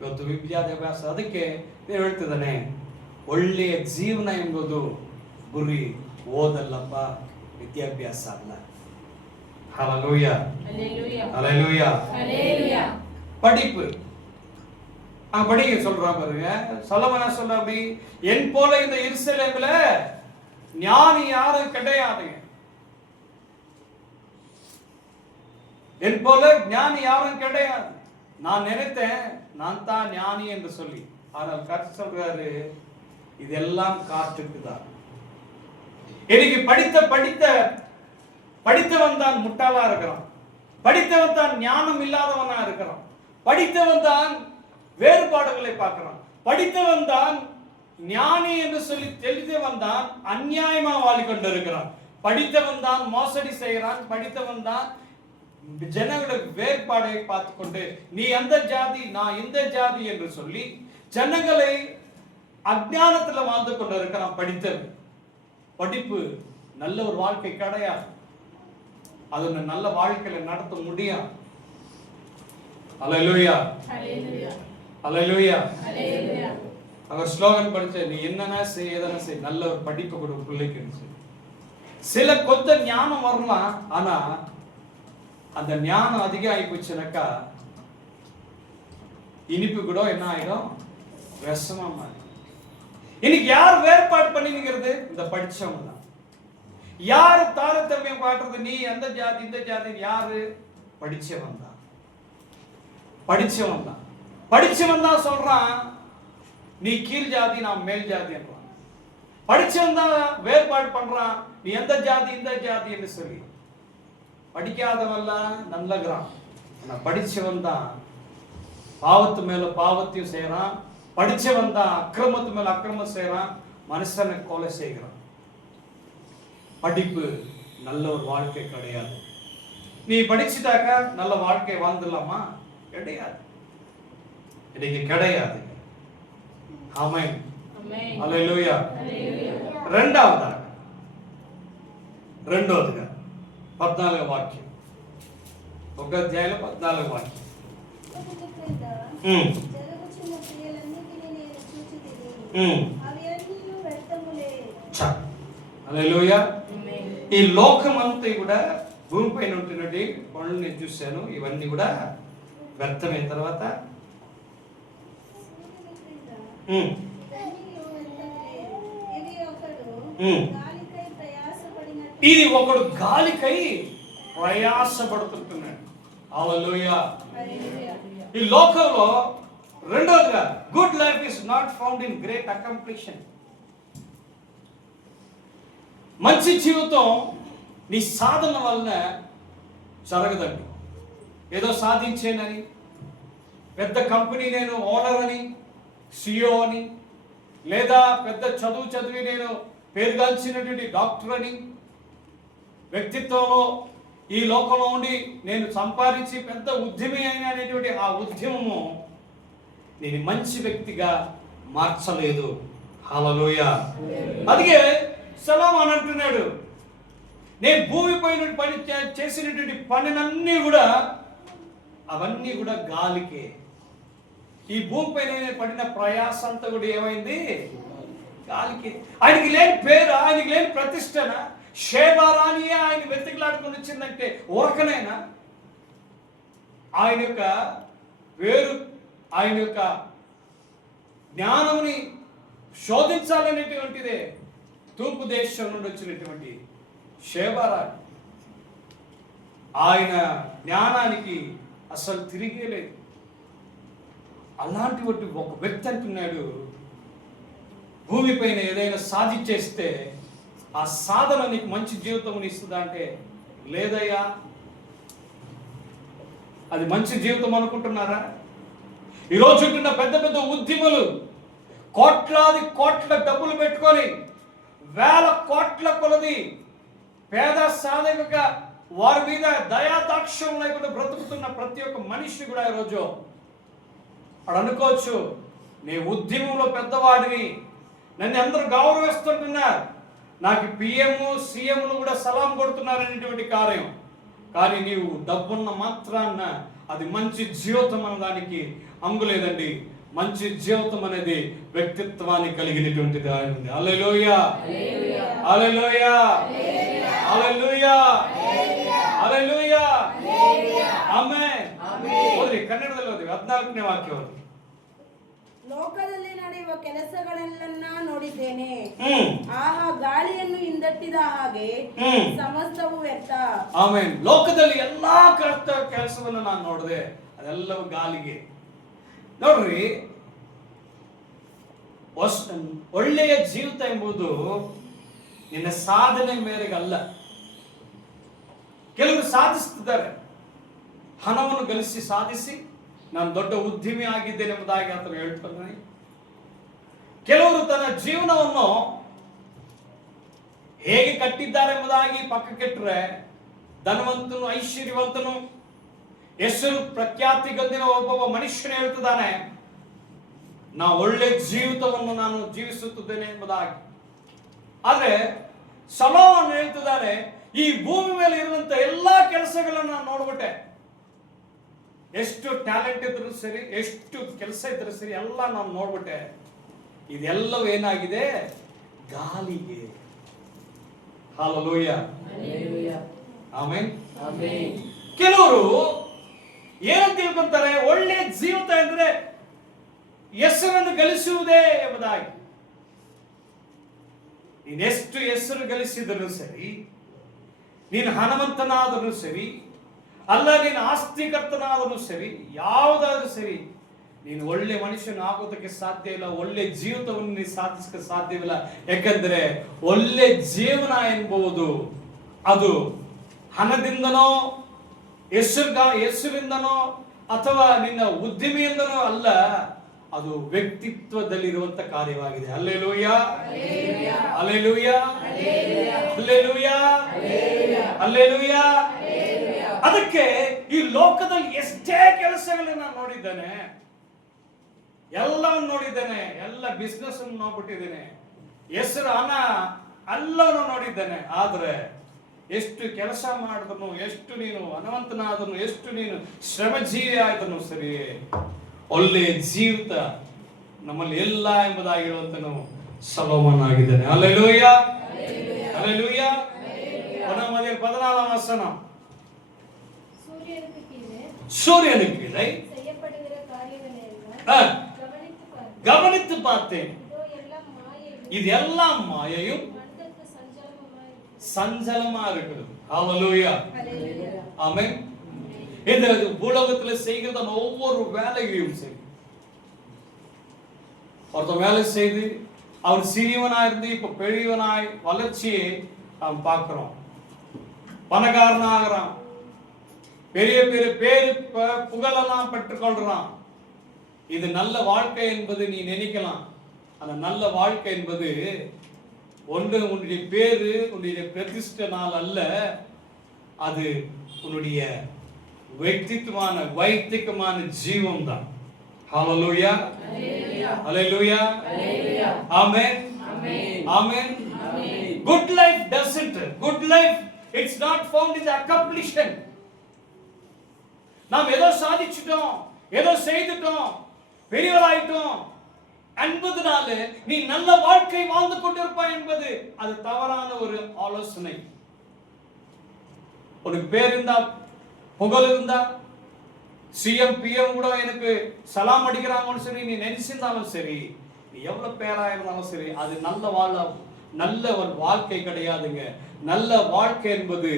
ಇವತ್ತು ವಿದ್ಯಾಭ್ಯಾಸ. ಅದಕ್ಕೆ ಹೇಳ್ತಿದ್ದಾನೆ, ಒಳ್ಳೆಯ ಜೀವನ ಎಂಬುದು ಗುರಿ, ಓದಲ್ಲಪ್ಪ, ವಿದ್ಯಾಭ್ಯಾಸ ಅಲ್ಲ. ஹல்லேலூயா. ஹல்லேலூயா. ஹல்லேலூயா. படிப்பு. படிக்க சொல்றான் பாருங்க. சொலொமோன் சொல்ற அப்படி, என் போல இந்த எருசலேமில ஞானி யாரும் கிடையாதுங்க, என் போல ஞானி யாரும் கிடையாது. நான் நினைத்தேன் நான் தான் ஞானி என்று சொல்லி, ஆனால் கர்த்தர் சொல்றாரு, இதெல்லாம் காற்றுக்கு தான். எனக்கு படித்தவன் தான் முட்டாளா இருக்கிறான், படித்தவன் தான் ஞானம் இல்லாதவனா இருக்கிறான், படித்தவன் தான் வேறுபாடுகளை பார்க்கிறான், படித்தவன் தான் ஞானி என்று சொல்லி தெரிந்தவன் தான் அநியாயமா வாழி கொண்டிருக்கிறான், படித்தவன் தான் மோசடி செய்கிறான், படித்தவன் தான் ஜனங்களை வேறுபாடை பார்த்துக்கொண்டு நீ அந்த ஜாதி நான் இந்த ஜாதி என்று சொல்லி ஜனங்களை அஞ்ஞானத்துல வாழ்ந்து கொண்டு இருக்கிறான். படிப்பு நல்ல ஒரு வாழ்க்கை கிடையாது. அது நல்ல வாழ்க்கையில நடத்த முடியாது. அல்லேலூயா, அல்லேலூயா. அவர் ஸ்லோகன் படிச்ச நீ என்னன்னா செய் எதனா செய், நல்ல ஒரு படிப்பு கூட பிள்ளைக்கு. சில கொஞ்ச ஞானம் வரலாம், ஆனா அந்த ஞானம் அதிகம் ஆகி போச்சுனாக்கா இனிப்பு கூட என்ன ஆயிடும், விஷமா மாறி. இன்னைக்கு யார் வேறுபாடு பண்ணிக்கிறது? இந்த படிச்சவங்க தான். யாரு தாரதமியம் காட்டுறது? நீ அந்த ஜாதி இந்த ஜாதி. யாரு? படிச்சவன் தான். படிச்சவன் தான். படிச்சவன் தான் சொல்றான் நீ கீழ் ஜாதி நான் மேல் ஜாதி என்றான். படிச்சவன் தான் வேறுபாடு பண்றான் நீ எந்த ஜாதி இந்த ஜாதி என்று சொல்லி. படிக்காதவெல்லாம் நல்லகிறான். ஆனா படிச்சவன் தான் பாவத்து மேல பாவத்தையும் செய்யறான். படிச்சவன் தான் அக்கிரமத்து மேல அக்கிரமம் செய்யறான். மனுஷனை கொலை செய்கிறான். படிப்பு நல்ல ஒரு வாழ்க்கை கிடையாது. நீ படிச்சுட்டாக்கா நல்ல வாழ்க்கை வாழ்ந்துடலாமா? கிடையாது. இன்னைக்கு கிடையாது. ஆமென், அல்லேலூயா. இரண்டாவதாக 14వ వాక్యం. ఒక అధ్యాయంలో 14వ వాక్యం. జరుగుచున్న క్రియలన్నిటిని నేను చూచితిని. అవి అన్నీ వ్యర్థములే. హల్లెలూయా. ఈ లోకమంతా కూడా భూమిపైన ఉంటున్నది పనులు నేను చూశాను. ఇవన్నీ కూడా వ్యర్థమైన తర్వాత ఇది ఒకడు గాలికై ప్రయాసపడుతుంటున్నాడు. హల్లెలూయా. ఈ లోకంలో రెండోదిగా good life is not found in great accomplishment. మంచి జీవితం నీ సాధన వలన జరగదండి. ఏదో సాధించేనని, పెద్ద కంపెనీ నేను ఓనర్ అని, సిఇఓ అని, లేదా పెద్ద చదివి నేను పేరుగాల్చినటువంటి డాక్టర్ అని, వ్యక్తిత్వంలో ఈ లోకంలో ఉండి నేను సంపాదించి పెద్ద ఉద్యమి అయిన అనేటువంటి ఆ ఉద్యమము నేను మంచి వ్యక్తిగా మార్చలేదు. హల్లెలూయా. అందుకే సొలొమోను అంటున్నాడు నేను భూమిపైన పని చేసినటువంటి పనులన్నీ కూడా అవన్నీ కూడా గాలికే. ఈ భూమిపైన పడిన ప్రయాస అంతా కూడా ఏమైంది? గాలికే. ఆయనకి లేని పేరు, ఆయనకి లేని ప్రతిష్టన, షేబారాని ఆయన వెతికిలాడుకుని వచ్చిందంటే ఊరకనైనా ఆయన యొక్క పేరు, ఆయన యొక్క జ్ఞానముని శోధించాలనేటువంటిదే తూర్పు దేశం నుండి వచ్చినటువంటి షేబారాని. ఆయన జ్ఞానానికి అసలు తిరిగే లేదు. అలాంటి ఒక వ్యక్తి అంటున్నాడు భూమిపైన ఏదైనా సాధించేస్తే ఆ సాధన నీకు మంచి జీవితం ఇస్తుందా అంటే లేదయ్యా. అది మంచి జీవితం అనుకుంటున్నారా? ఈరోజు ఉంటున్న పెద్ద పెద్ద ఉద్యములు కోట్ల డబ్బులు పెట్టుకొని వేల కోట్ల కొలది పేద సాధకుగా వారి మీద దయాదాక్ష్యం లేకుండా బ్రతుకుతున్న ప్రతి ఒక్క మనిషి కూడా ఈరోజు అక్కడ అనుకోవచ్చు నీ ఉద్యమంలో పెద్దవాడిని, నన్ను అందరూ గౌరవిస్తుంటున్నారు, నాకు పిఎం సీఎంలు కూడా సలాం కొడుతున్నారు అనేటువంటి కార్యం. కానీ నీవు డబ్బున్న మాత్రాన్న అది మంచి జీవితం అనడానికి అంగులేదండి. మంచి జీవితం అనేది వ్యక్తిత్వాన్ని కలిగినటువంటిది. హల్లెలూయా, హల్లెలూయా, హల్లెలూయా, హల్లెలూయా, ಆಮೆನ್. ಓದಿ ಕನ್ನಡದಲ್ಲಿ ಓದಿ 14ನೇ ವಾಕ್ಯ ಓದಿ. ಲೋಕದಲ್ಲಿ ನಡೆಯುವ ಕೆಲಸಗಳೆಲ್ಲನ್ನ ನೋಡಿದ್ದೇನೆ, ಆಹಾ ಗಾಳಿಯನ್ನು ಹಿಂದಟ್ಟಿದ ಹಾಗೆ ಸಮಸ್ತವು ವ್ಯರ್ಥ. ಆಮೆನ್. ಲೋಕದಲ್ಲಿ ಎಲ್ಲಾ ಕೆಲಸವನ್ನು ನಾನು ನೋಡಿದೆ, ಅದೆಲ್ಲವೂ ಗಾಳಿಗೆ. ನೋಡ್ರಿ, ಒಳ್ಳೆಯ ಜೀವಿತ ಎಂಬುದು ನಿನ್ನ ಸಾಧನೆ ಮೇರೆಗೆ ಅಲ್ಲ. ಕೆಲವರು ಸಾಧಿಸುತ್ತಿದ್ದಾರೆ, ಹಣವನ್ನು ಗಳಿಸಿ ಸಾಧಿಸಿ ನಾನು ದೊಡ್ಡ ಉದ್ಯಮಿ ಆಗಿದ್ದೇನೆ ಎಂಬುದಾಗಿ ಆತನು ಹೇಳ್ತಾನೆ. ಕೆಲವರು ತನ್ನ ಜೀವನವನ್ನು ಹೇಗೆ ಕಟ್ಟಿದ್ದಾರೆ ಎಂಬುದಾಗಿ ಪಕ್ಕಕ್ಕಿಟ್ಟರೆ ಧನವಂತನು, ಐಶ್ವರ್ಯವಂತನು, ಹೆಸರು ಪ್ರಖ್ಯಾತಿ ಗಂದಿನ ಒಬ್ಬ ಮನುಷ್ಯನು ಹೇಳ್ತಿದ್ದಾನೆ, ನಾ ಒಳ್ಳೆ ಜೀವಿತವನ್ನು ನಾನು ಜೀವಿಸುತ್ತಿದ್ದೇನೆ ಎಂಬುದಾಗಿ. ಆದ್ರೆ ಸೊಲೊಮೋನ್ ಹೇಳ್ತಿದ್ದಾನೆ, ಈ ಭೂಮಿ ಮೇಲೆ ಇರುವಂತ ಎಲ್ಲಾ ಕೆಲಸಗಳನ್ನ ನಾನು ನೋಡ್ಬಿಟ್ಟೆ. ಎಷ್ಟು ಟ್ಯಾಲೆಂಟ್ ಇದ್ರು ಸರಿ, ಎಷ್ಟು ಕೆಲಸ ಇದ್ರು ಸರಿ, ಎಲ್ಲ ನಾನು ನೋಡ್ಬಿಟ್ಟೆ. ಇದೆಲ್ಲವೂ ಏನಾಗಿದೆ? ಗಾಳಿಗೆ. Hallelujah, amen. ಕೆಲವರು ಏನಂತ ತಿಳ್ಕೊಂತಾರೆ, ಒಳ್ಳೆ ಜೀವಿತ ಎಂದ್ರೆ ಹೆಸರನ್ನು ಗಳಿಸುವುದೇ ಎಂಬುದಾಗಿ. ನೀನೆಷ್ಟು ಹೆಸರು ಗಳಿಸಿದರೂ ಸರಿ, ನೀನು ಹಣವಂತನಾದರೂ ಸರಿ, ಅಲ್ಲ ನೀನು ಆಸ್ತಿಕರ್ತನಾದರೂ ಸರಿ, ಯಾವುದಾದ್ರೂ ಸರಿ, ನೀನು ಒಳ್ಳೆ ಮನುಷ್ಯನು ಆಗೋದಕ್ಕೆ ಸಾಧ್ಯ ಇಲ್ಲ. ಒಳ್ಳೆ ಜೀವಿತವನ್ನು ನೀನು ಸಾಧಿಸಕ್ಕೆ ಸಾಧ್ಯವಿಲ್ಲ. ಯಾಕಂದ್ರೆ ಒಳ್ಳೆ ಜೀವನ ಎಂಬುದು ಅದು ಹಣದಿಂದನೋ ಹೆಸರಿಂದನೋ ಅಥವಾ ನಿನ್ನ ಉದ್ದಿಮೆಯಿಂದನೋ ಅಲ್ಲ, ಅದು ವ್ಯಕ್ತಿತ್ವದಲ್ಲಿರುವಂತ ಕಾರ್ಯವಾಗಿದೆ. Hallelujah, hallelujah, hallelujah, hallelujah. ಅದಕ್ಕೆ ಈ ಲೋಕದಲ್ಲಿ ಎಷ್ಟೇ ಕೆಲಸಗಳನ್ನ ನೋಡಿದ್ದೇನೆ, ಎಲ್ಲವನ್ನು ನೋಡಿದ್ದೇನೆ, ಎಲ್ಲ ಬಿಸ್ನೆಸ್ ಅನ್ನು ನೋಡ್ಬಿಟ್ಟಿದ್ದೇನೆ, ಹೆಸರು ಹಣ ಎಲ್ಲವನ್ನು ನೋಡಿದ್ದೇನೆ. ಆದ್ರೆ ಎಷ್ಟು ಕೆಲಸ ಮಾಡಿದ್ರು, ಎಷ್ಟು ನೀನು ಹಣವಂತನಾದನು, ಎಷ್ಟು ನೀನು ಶ್ರಮಜೀವಿ ಆದನು ಸರಿ, ಒಳ್ಳೆ ಜೀವಿತ ನಮ್ಮಲ್ಲಿ ಇಲ್ಲ ಎಂಬುದಾಗಿ ಹೇಳುವಂತನು ಸೊಲೊಮೋನ್ ಆಗಿದ್ದಾನೆ. Hallelujah, hallelujah. 14ாம் வசனம். சூரியனுக்கு கீழே கவனித்து பார்த்தேன், இது எல்லாம் மாயையும் சஞ்சலமா இருக்குது. ஹல்லேலூயா, ஆமென். இந்த பூலோகத்தில் செய்கிற ஒவ்வொரு வேலையும் சரி, ஒருத்தன் வேலை செய்து அவன் சிறியவனாய் இருந்து இப்ப பெரியவனாய் வளர்ச்சியை நாம் பார்க்கிறோம். பணக்காரனாகிறான், பெரிய பெரிய பேரு புகழெல்லாம் பெற்றுக்கொள்றான். இது நல்ல வாழ்க்கை என்பது நீ நினைக்கலாம். அந்த நல்ல வாழ்க்கை என்பது ஒன்று உன்னுடைய பேரு, உன்னுடைய பிரதிஷ்டனால் அல்ல, அது உன்னுடைய வைத்தியமான வைத்தியமான ஜீவம் தான். ஹல்லேலூயா, ஹல்லேலூயா, ஆமென், ஆமென். Good life doesn't, good life it's not found in the accomplishment. நாம் ஏதோ சாதிச்சிட்டோம், ஏதோ செய்துட்டோம், பெரியவராயிட்டோம் என்பதனால நீ நல்ல வாழ்க்கை வாழ்ந்து கொண்டிருப்பாய் என்பது அது தவறான ஒரு ஆலோசனை. உனக்கு பேர் இருந்தா, புகழ் இருந்தா, சிஎம் பிஎம் கூட எனக்கு சலாம் அடிக்கிறாங்கன்னு சரி, நீ நினைச்சிருந்தாலும் சரி, நீ எவ்வளவு பேரா இருந்தாலும் சரி, அது நல்ல ஒரு வாழ்க்கை கிடையாதுங்க. நல்ல வாழ்க்கை என்பது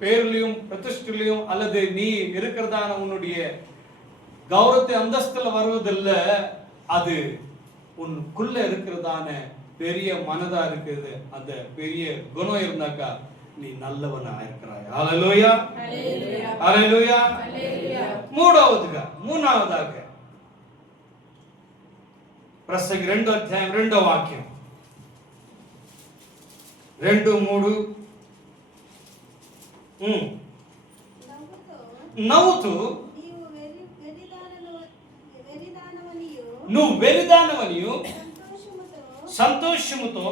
பேர்லயும் பிரதிஷ்டையிலும் அல்லது நீ இருக்கிறதான உன்னுடைய கௌரவத்தை அந்தஸ்துல வருவதில்ல, அது உனக்குள்ள இருக்கிறதான பெரிய மனதா இருக்குது. அந்த பெரிய குணம் இருந்தாக்கா நீ நல்லவனா இருக்கிறாய். ஹல்லேலூயா, ஹல்லேலூயா. மூணாவதாக பிரசங்கி 2వ అధ్యాయం 2వ వాక్యం 2:3. నవ్వుతూ నువ్వు వెరిదానవనియు సంతోషముతో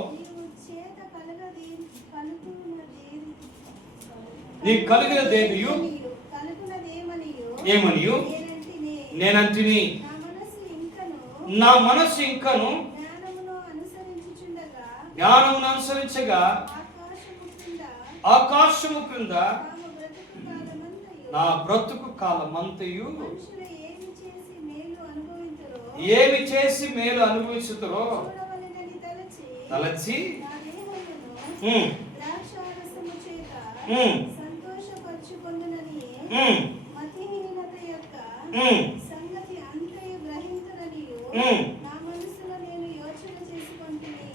నీ కలిగినదేమియు ఏమనియు నేనంటిని, నా మనస్సు ఇంకను జ్ఞానమును అనుసరించగా ఆకాశము క్రింద నా బ్రతుకు కాలమంతయు ఏమి చేసి మేలు అనుభవించుతారో తలచి సంగతి అంతయు గ్రహించుననియు నా మనసులో నేను యోచన చేసుకొంటిని.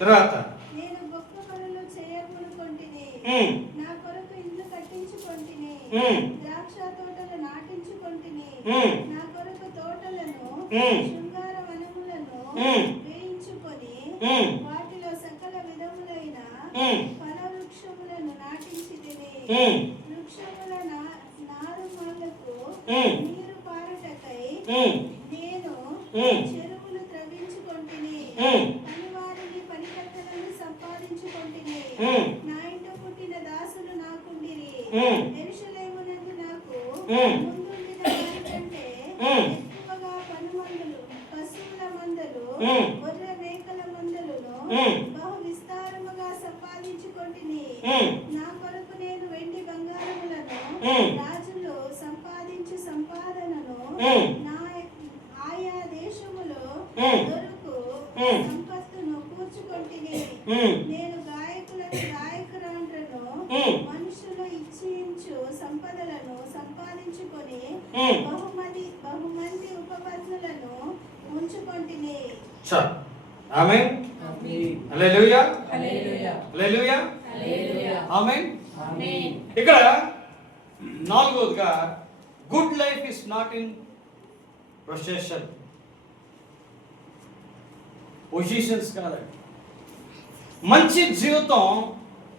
తర్వాత నేను గొప్ప పనులు చేయకొనుకొంటిని, నా కొరకు ఇల్లు కట్టించుకొంటిని, ద్రాక్ష తోటలు నాటించుకొంటిని, నా కొరకు తోటలను శృంగార వనములను వేయించుకొని వాటిలో సకల విధములైన ఫల వృక్షములను వృక్షముల నారుమళ్ళకు నీరు పారుటకై నేను చెరువులు త్రవ్వించుకొంటిని, పనివారిని పనికత్తెలను సంపాదించుకొంటిని. నా ఇంట పుట్టిన దాసులు నాకుండిరి. యెరూషలేమునందు నాకు ముందుండిన వారి కంటే ఎక్కువగా పనుమందులు, పశువుల మందలు, గొర్రె మేకల మందలను బహు విస్తారముగా సంపాదించుకొంటిని. నా కొరకు నేను వెండి బంగారములను, రాజులు సంపాదించు సంపాదనను, నా ఆయా దేశములో దొరుకు సంపత్తును కూర్చుకొంటిని. నేను గాయకురాండ్రను, మనుషులు ఇచ్చించు సంపదలను సంపాదించుకొని బహుమంది ఉపపత్నులను ఉంచుకొంటిని. ఆమేన్. హల్లెలూయా. హల్లెలూయా. ఆమేన్. ఇక్కడ నాలుగోదిగా good life is not in positions కాదండి. మంచి జీవితం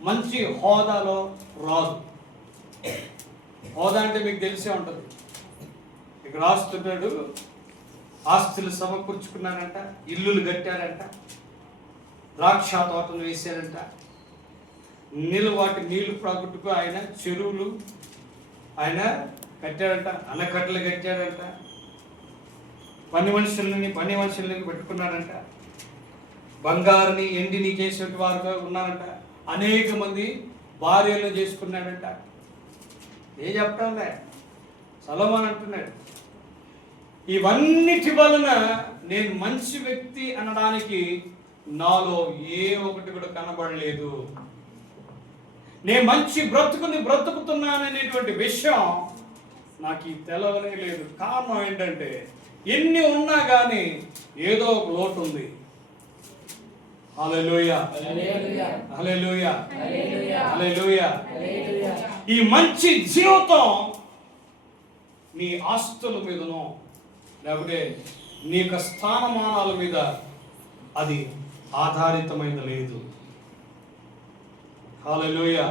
మంచి హోదాలో రాదు. హోదా అంటే మీకు తెలిసే ఉంటుంది. ఇక్కడ రాస్తున్నాడు, ఆస్తులు సమకూర్చుకున్నారంట, ఇల్లులు కట్టారంట, ద్రాక్ష తోటలు వేశారంట, వాటి నీళ్లు ప్రాగుట్టుకు ఆయన చెరువులు ఆయన కట్టాడంట, అన్నకట్టలు కట్టాడంట, పని మనుషులని పెట్టుకున్నాడంట, బంగారుని ఎండిని చేసేటువంటి వారుగా ఉన్నారంట, అనేక మంది భార్యలు చేసుకున్నాడంట. ఏ చెప్తాంలే, సొలొమోను అంటున్నాడు, ఇవన్నిటి వలన నేను మంచి వ్యక్తి అనడానికి నాలో ఏ ఒకటి కూడా కనబడలేదు. నేను మంచి బ్రతుకుతున్నాననేటువంటి విషయం నాకు తెలవనే లేదు. కారణం ఏంటంటే ఎన్ని ఉన్నా కానీ ఏదో ఒక లోటు ఉంది. హల్లెలూయా. హల్లెలూయా. హల్లెలూయా. ఈ మంచి జీవితం నీ ఆస్తుల మీదనో లేకపోతే నీ యొక్క స్థానమానాల మీద అది ఆధారితమైన లేదు. హల్లెలూయా.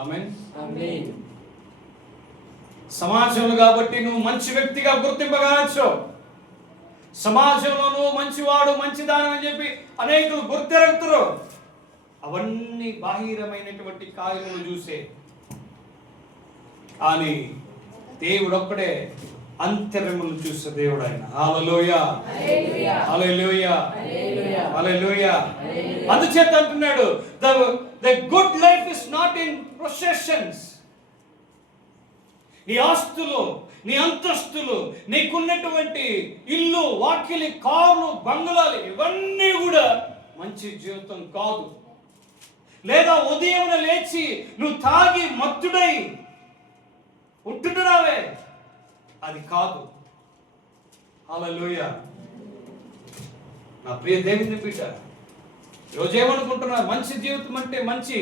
ఆమేన్. సమాజంలో కాబట్టి నువ్వు మంచి వ్యక్తిగా గుర్తింపగలచ్చు. సమాజంలో నువ్వు మంచివాడు, మంచిదానం అని చెప్పి అనేకులు గుర్తిరగుతారు. అవన్నీ బాహిరమైనటువంటి కార్యములు చూసే, కానీ దేవుడు ఒక్కడే అంతర్యములు చూసే దేవుడు ఆయన. హల్లెలూయా. హల్లెలూయా. హల్లెలూయా. అందుచేత అంటున్నాడు, the good life is not in possessions. నీ ఆస్తులు, నీ అంతస్తులు, నీకున్నటువంటి ఇల్లు, వాకిలి, కార్లు, బంగ్లాలు ఇవన్నీ కూడా మంచి జీవితం కాదు. లేదా ఉదయం లేచి నువ్వు తాగి మత్తుడై ఉంటున్నావే, అది కాదు. హల్లెలూయా. నా ప్రియ దేవుని బిడ్డ, ఈరోజు ఏమనుకుంటున్నా, మంచి జీవితం అంటే మంచి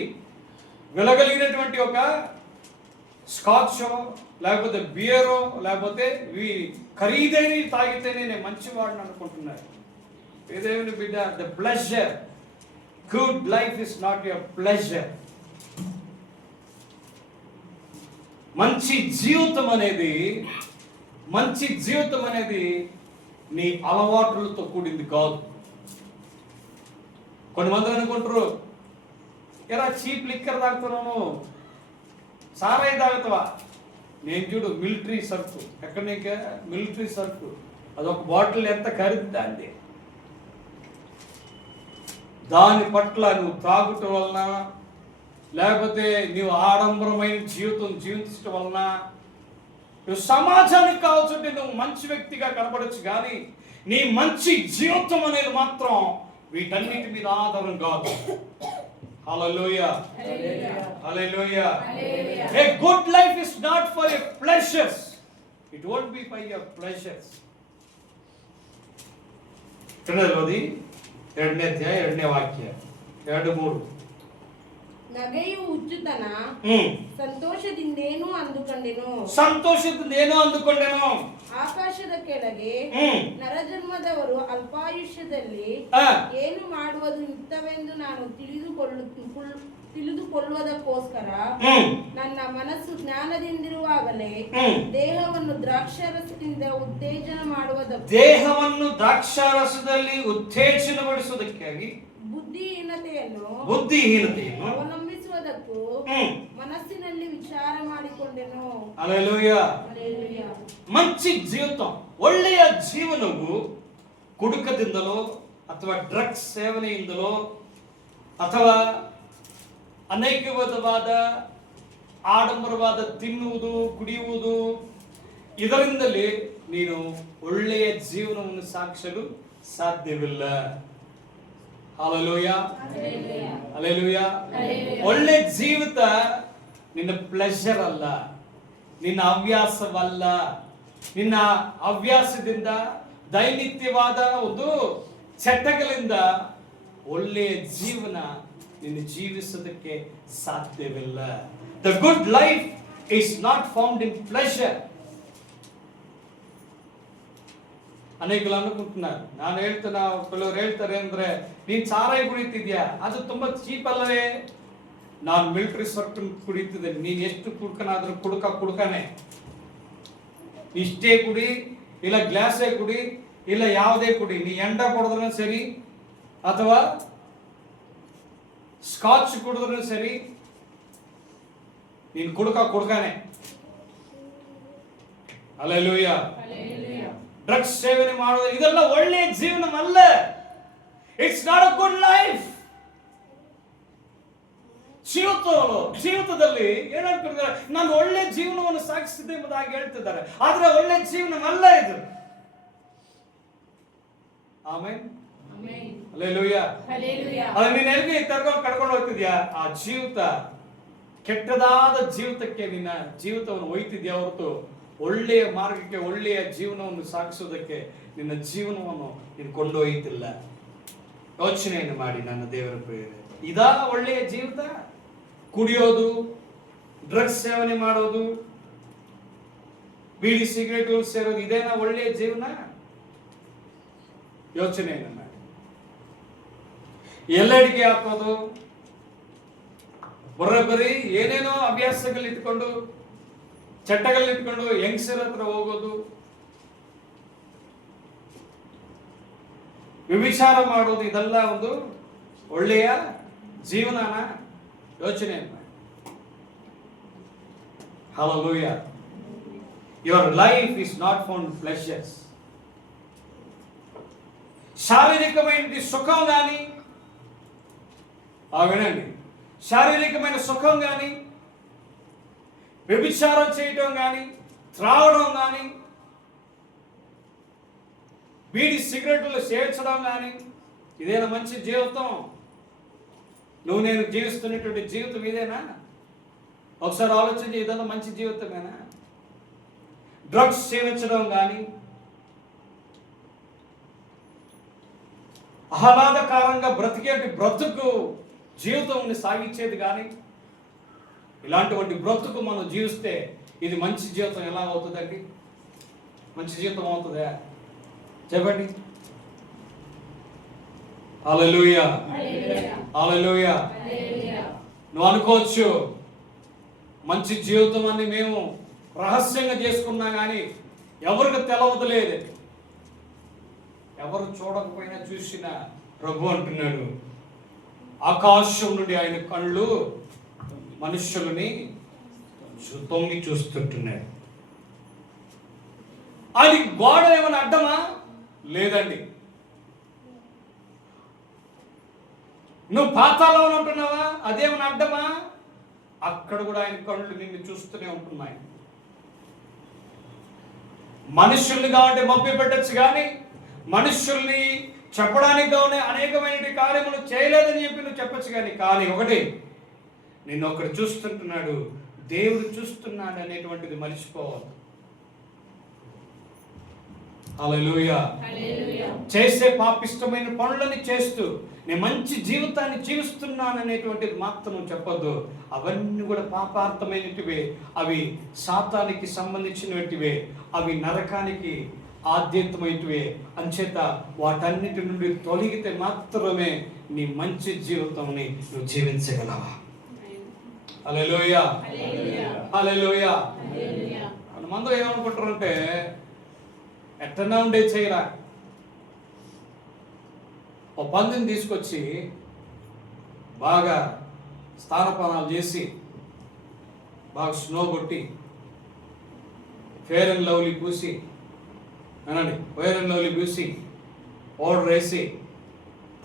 వెలగలిగినటువంటి ఒక స్కాచో లేకపోతే బియరో లేకపోతే ఖరీదైనవి తాగితేనే నేను మంచివాడిని అనుకుంటున్నాను. దేవుని బిడ్డ, the pleasure, good life is not your pleasure. మంచి జీవితం అనేది నీ అలవాట్లతో కూడింది కాదు. కొంతమంది అనుకుంటారు, ఎలా చీప్ లిక్కర్ తాగుతున్నాను, సారాయి తాగుతావా? నేను చూడు మిలిటరీ సరుకు, ఎక్కడ నీకు మిలిటరీ సరుకు, అదొక బాటిల్ ఎంత ఖరీదు దాన్ని. దాని పట్ల నువ్వు తాగుట వలన లేకపోతే నీవు ఆడంబరమైన జీవితం జీవించడం వలన నువ్వు సమాజానికి కావాల్సింటే నువ్వు మంచి వ్యక్తిగా కనపడచ్చు, కానీ నీ మంచి జీవితం అనేది మాత్రం వీటన్నిటి మీద ఆధారం కాదు. Hallelujah. Hallelujah. A good life is not for your pleasures. It won't be by your pleasures. రెండవది 2ನೇ ಅಧ್ಯಾಯ 2ನೇ ವಾಕ್ಯ 2-3. ನಗೆಯು ಹುಚ್ಚುತನ ಸಂತೋಷದಿಂದೇನು ಅಂದುಕೊಂಡೆನು. ಆಕಾಶದ ಕೆಳಗೆ ನರಜನ್ಮದವರು ಅಲ್ಪಾಯುಷ್ಯದಲ್ಲಿ ಏನು ಮಾಡುವುದು ಯುಕ್ತವೆಂದು ನಾನು ತಿಳಿದುಕೊಳ್ಳುತ್ತೇನೆ. ಕೊಲ್ಲುವುದಕ್ಕೋಸ್ಕರ ನನ್ನ ಮನಸ್ಸು ಜ್ಞಾನದಿಂದಿರುವಾಗಲೇ ದೇಹವನ್ನು ದ್ರಾಕ್ಷಾರಸದಿಂದ ಉತ್ತೇಜನ ಮಾಡುವುದಕ್ಕೆ, ದೇಹವನ್ನು ದ್ರಾಕ್ಷಾರಸದಲ್ಲಿ ಉತ್ತೇಜನಗೊಳಿಸುವುದಕ್ಕಾಗಿ ಬುದ್ಧಿಹೀನತೆಯನ್ನು ಅವಲಂಬಿಸುವುದಕ್ಕೂ ಮನಸ್ಸಿನಲ್ಲಿ ವಿಚಾರ ಮಾಡಿಕೊಂಡೆನು. ಹಲ್ಲೆಲೂಯಾ. ಮಂచి జీవితం, ಒಳ್ಳೆಯ ಜೀವನವು ಕುಡುಕದಿಂದಲೋ ಅಥವಾ ಡ್ರಗ್ಸ್ ಸೇವನೆಯಿಂದಲೋ ಅಥವಾ ಅನೇಕ ವಿಧವಾದ ಆಡಂಬರವಾದ ತಿನ್ನುವುದು ಕುಡಿಯುವುದು ಇದರಿಂದಲೇ ನೀನು ಒಳ್ಳೆಯ ಜೀವನವನ್ನು ಸಾಗಿಸಲು ಸಾಧ್ಯವಿಲ್ಲ. Hallelujah, hallelujah. ಒಳ್ಳೆ ಜೀವಿತ ನಿನ್ನ ಪ್ಲೆಷರ್ ಅಲ್ಲ, ನಿನ್ನ ಹವ್ಯಾಸವಲ್ಲ. ನಿನ್ನ ಹವ್ಯಾಸದಿಂದ ದೈನಿತ್ಯವಾದ ಒಂದು ಚಟಗಳಿಂದ ಒಳ್ಳೆಯ ಜೀವನ ನಿನ್ನ ಜೀವಿಸೋದಕ್ಕೆ ಸಾಧ್ಯವಿಲ್ಲ. The good life is not found in pleasure. ಅನೇಕರು ಅನ್ಕೊಂటున్నారు, ನಾನು ಹೇಳ್ತೇನೆ, ಕೆಲವರು ಹೇಳ್ತಾರೆ ಅಂದ್ರೆ ನೀನ್ ಸಾರಾಯಿ ಕುಡಿತಿದ್ಯಾ, ಅದು ತುಂಬಾ ಚೀಪ್ ಅಲ್ಲವೇ? ನಾನು ಮಿಲಿಟರಿ ಸರ್ಕಲ್ ಕುಡಿತಿದ್ದೇನೆ, ನೀನ್ ಎಷ್ಟು ಕುಡ್ಕನಾದ್ರೂ ಕುಡ್ಕನೆ, ಇಷ್ಟೇ ಕುಡಿ ಇಲ್ಲ ಗ್ಲಾಸೇ ಕುಡಿ ಇಲ್ಲ ಯಾವುದೇ ಕುಡಿ, ನೀ ಎಂಡ ಕುಡಿದ್ರೂ ಸರಿ ಅಥವಾ ಸ್ಕಾಚ್ ಕುಡಿದ್ರೂ ಸರಿ, ನೀನ್ ಕುಡ್ಕನೆ. ಹಲ್ಲೆಲೂಯಾ. ಡ್ರಗ್ಸ್ ಸೇವನೆ ಮಾಡೋದು ಇದೆಲ್ಲ ಒಳ್ಳೆಯ ಜೀವನವಲ್ಲ. It's not a good life. ಜೀವಿತದಲ್ಲಿ ಏನಂತಾರೆ, ನಾನು ಒಳ್ಳೆ ಜೀವನವನ್ನು ಸಾಗಿಸಿದೆ ಎಂಬುದಾಗಿ ಹೇಳ್ತಿದ್ದಾರೆ, ಆದ್ರೆ ಒಳ್ಳೆ ಜೀವನವಲ್ಲ ಇದು. Amen, hallelujah. ಅದು ನೀನ್ ಎಲ್ಲಿ ಕರ್ಕೊಂಡು ಹೋಗ್ತಿದ್ಯಾ, ಆ ಜೀವಿತ ಕೆಟ್ಟದಾದ ಜೀವಿತಕ್ಕೆ ನಿನ್ನ ಜೀವಿತವನ್ನು ಒಯ್ತಿದ್ಯಾ ಹೊರತು ಒಳ್ಳೆಯ ಮಾರ್ಗಕ್ಕೆ, ಒಳ್ಳೆಯ ಜೀವನವನ್ನು ಸಾಗಿಸೋದಕ್ಕೆ ನಿನ್ನ ಜೀವನವನ್ನು ನೀನು ಕೊಂಡೊಯ್ತಿಲ್ಲ. ಯೋಚನೆಯನ್ನು ಮಾಡಿ ನನ್ನ ದೇವರ ಪ್ರಿಯರೇ, ಇದಾ ಒಳ್ಳೆಯ ಜೀವಿತ? ಕುಡಿಯೋದು, ಡ್ರಗ್ಸ್ ಸೇವನೆ ಮಾಡೋದು, ಬೀಡಿ ಸಿಗರೇಟ್ ಸೇರೋದು, ಇದೇನಾ ಒಳ್ಳೆಯ ಜೀವನ? ಯೋಚನೆಯನ್ನು ಮಾಡಿ. ಎಲ್ಲಡಿಗೆ ಹಾಕೋದು, ಬರೋಬ್ಬರಿ ಏನೇನೋ ಅಭ್ಯಾಸಗಳಿಟ್ಕೊಂಡು ಚಟ್ಟಗಳಿಟ್ಕೊಂಡು ಹೆಂಗಸರ ಹತ್ರ ಹೋಗೋದು, ವ್ಯಭಿಚಾರ ಮಾಡೋದು, ಇದೆಲ್ಲ ಒಂದು ಒಳ್ಳೆಯ ಜೀವನನ? ಯೋಚನೆ ಮಾಡಿ. Hallelujah. Your life is not found pleasures. శారీరకమైన సుఖం కానీ, వినండి, శారీరకమైన సుఖం కానీ, వ్యభిచారం చేయటం కానీ, త్రాగడం కానీ, బీడి సిగరెట్లు సేవించడం కానీ, ఇదేనా మంచి జీవితం? నువ్వు నేను జీవిస్తున్నటువంటి జీవితం ఇదేనా? ఒకసారి ఆలోచించి, ఇదన్నా మంచి జీవితమేనా? డ్రగ్స్ సేవించడం కానీ, ఆహ్లాదకరంగా బ్రతికేటి బ్రతుకు జీవితం సాగించేది కానీ, ఇలాంటి బ్రతుకు మనం జీవిస్తే ఇది మంచి జీవితం ఎలా అవుతుందండి? మంచి జీవితం అవుతుందా? చెప్పండి. హల్లెలూయా, హల్లెలూయా. నువ్వు అనుకోవచ్చు, మంచి జీవితం అని మేము రహస్యంగా చేసుకున్నా కానీ ఎవరికి తెలవదులేదు. ఎవరు చూడకపోయినా చూసినా ప్రభు అంటున్నాడు, ఆకాశం నుండి ఆయన కళ్ళు మనుష్యులని తొంగి చూస్తుంటున్నాడు. అది గోడ ఏమైనా అడ్డమా? లేదండి. నువ్వు పాతాళంలో ఉంటున్నావా? అదేమైనా అడ్డమా? అక్కడ కూడా ఆయన కళ్ళు నిన్ను చూస్తూనే ఉంటున్నాయి. మనుషుల్ని కావంటే మభ్య పెట్టచ్చు కానీ, మనుషుల్ని చెప్పడానికి కావాలి అనేకమైన కార్యములు చేయలేదని చెప్పి నువ్వు చెప్పచ్చు కానీ ఒకటి, నిన్ను ఒకడు చూస్తుంటున్నాడు, దేవుడు చూస్తున్నాడు అనేటువంటిది మర్చిపోవాలి. హల్లెలూయా. చేసే పాపిష్టమైన పనులని చేస్తూ నేను మంచి జీవితాన్ని జీవిస్తున్నాను అనేటువంటిది మాత్రం చెప్పొద్దు. అవన్నీ కూడా పాపార్థమైనటివే, అవి సాతానికి సంబంధించినటివే, అవి నరకానికి ఆద్యంతమైనటివే. అంచేత వాటన్నిటి నుండి తొలగితే మాత్రమే నీ మంచి జీవితాన్ని నువ్వు జీవించగలవా? హల్లెలూయా, హల్లెలూయా. మనమందరూ ఏమనుకుంటారంటే ఎట్టన్నా ఉండే చేయరా, ఓ పందిని తీసుకొచ్చి బాగా స్థానపానాలు చేసి బాగా స్నో కొట్టి ఫేర్ అండ్ లవ్లీ పూసి అనండి, ఫేర్ అండ్ లవ్లీ పూసి పౌడర్ వేసి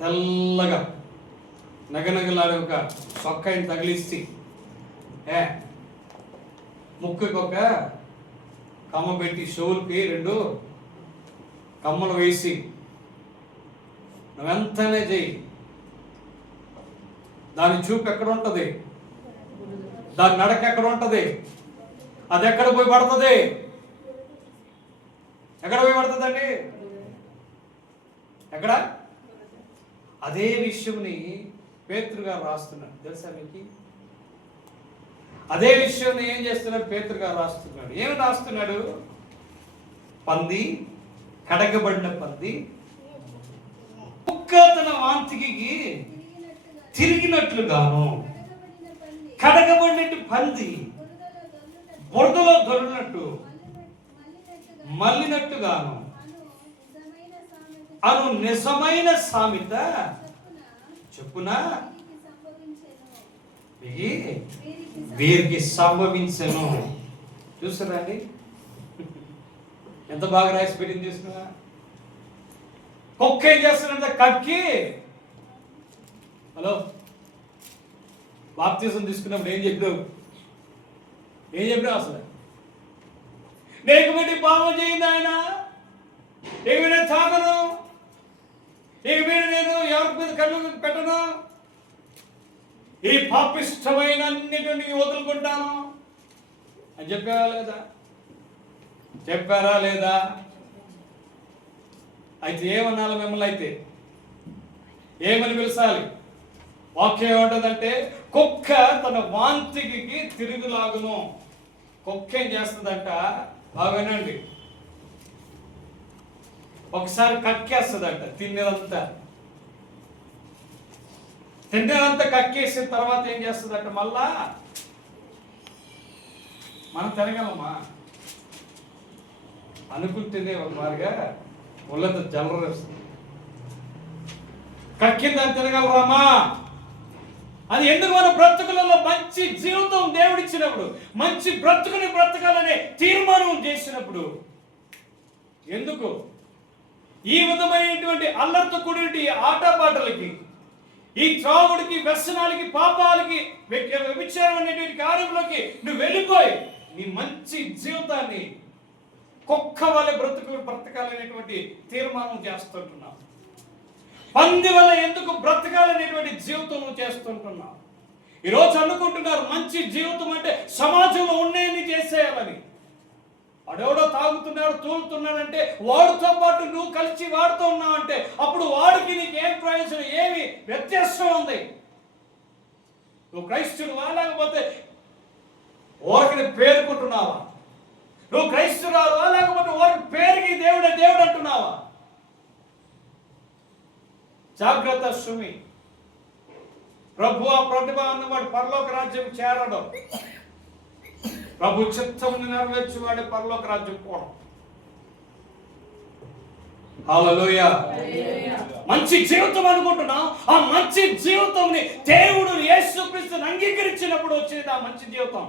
తెల్లగా నగనగలాడే ఒక సొక్కాయిని తగిలిస్తే ముక్కుకి ఒక కమ్మ పెట్టి షోల్కి 2 కమ్మలు వేసి నువ్వెంతనే చెయ్యి, దాని చూపు ఎక్కడ ఉంటుంది, దాని నడక ఎక్కడ ఉంటుంది, అది ఎక్కడ పోయి పడుతుంది, ఎక్కడ పోయి పడుతుందండి, ఎక్కడ? అదే విషయంని పేతురు గారు రాస్తున్నాడు, తెలుసా మీకు? అదే విషయం ఏం చేస్తున్నాడు పేతురు గారు రాస్తున్నాడు. ఏమి రాస్తున్నాడు? పంది, కడగబడిన పంది కుక్క తన వాంతికి తిరిగినట్లుగాను, కడగబడినట్టు పంది బురదలో దొరికినట్టు మళ్ళినట్టుగాను అను నిజమైన సామెత చెప్పున వీరికి సంభవించను. చూసారా అండి ఎంత బాగా రాసి పెట్టింది? చూసినా కుక్క ఏం చేస్తున్నట్టు కక్కి, హలో బాప్తిజం తీసుకున్నప్పుడు ఏం చెప్పావు అసలు? నేను పెట్టి పాపం చేయింది ఆయన, ఇక నేను తాగను, ఇక మీరు నేను ఎవరి మీద కళ్ళు పెట్టను, ఈ పాపిష్టమైన అన్నిటిని వదులుకుంటాను అని చెప్పారా లేదా? అయితే ఏమన్నాలి మిమ్మల్ని? అయితే ఏమని పిలిచాలి? వాక్యం ఏమంటుందంటే కుక్క తన వాంతికి తిరుగులాగును. కుక్క ఏం చేస్తుందంట? బాగానండి, ఒకసారి కక్కేస్తుందంట, తిన్నదంతా కక్కేసిన తర్వాత ఏం చేస్తుందంట? మళ్ళా మనం తినగలమా? అనుకుంటేనే ఒక మారిగా ఒళ్ళంతా జలరేస్తుంది. కక్కిందని తినగలరామా? అది ఎందుకు? మన బ్రతుకులలో మంచి జీవితం దేవుడిచ్చినప్పుడు, మంచి బ్రతుకుని బ్రతకాలనే తీర్మానం చేసినప్పుడు. ఎందుకు ఈ విధమైనటువంటి అల్లరితో కూడిన ఆటపాటలకి, ఈ త్రాగుడికి, వ్యసనాలకి, పాపాలకి, వ్యభిచారం అనేటువంటి కార్యంలోకి నువ్వు వెళ్ళిపోయి నీ మంచి జీవితాన్ని కుక్క వల్ల బ్రతకాలనేటువంటి తీర్మానం చేస్తుంటున్నావు. పంది వల్ల ఎందుకు బ్రతకాలనేటువంటి జీవితం నువ్వు చేస్తుంటున్నావు. ఈరోజు అనుకుంటున్నారు మంచి జీవితం అంటే సమాజంలో ఉండేది చేసేయాలని. వాడెవడో తాగుతున్నాడు, తూలుతున్నాడంటే వాడితో పాటు నువ్వు కలిసి వాడుతూ ఉన్నావు అంటే అప్పుడు వాడికి నీకు ఏం ప్రయోజనం, ఏమి వ్యత్యాసం ఉంది? నువ్వు క్రైస్తవుడువా లేకపోతే ఓరికి పేరుకుంటున్నావా? నువ్వు క్రైస్తవురావా లేకపోతే ఓరికి పేరుకి దేవుడు అంటున్నావా? జాగ్రత్త సుమి. ప్రభువా ప్రతిభ అన్నవాడు పరలోక రాజ్యం చేరడం, ప్రభు చిత్తమును నెరవేర్చువాడే పరలోక రాజ్యం పోవడం. హల్లెలూయా. మంచి జీవితం అనుకుంటున్నాం. ఆ మంచి జీవితంని దేవుడు యేసుక్రీస్తుని అంగీకరించినప్పుడు వచ్చేది ఆ మంచి జీవితం.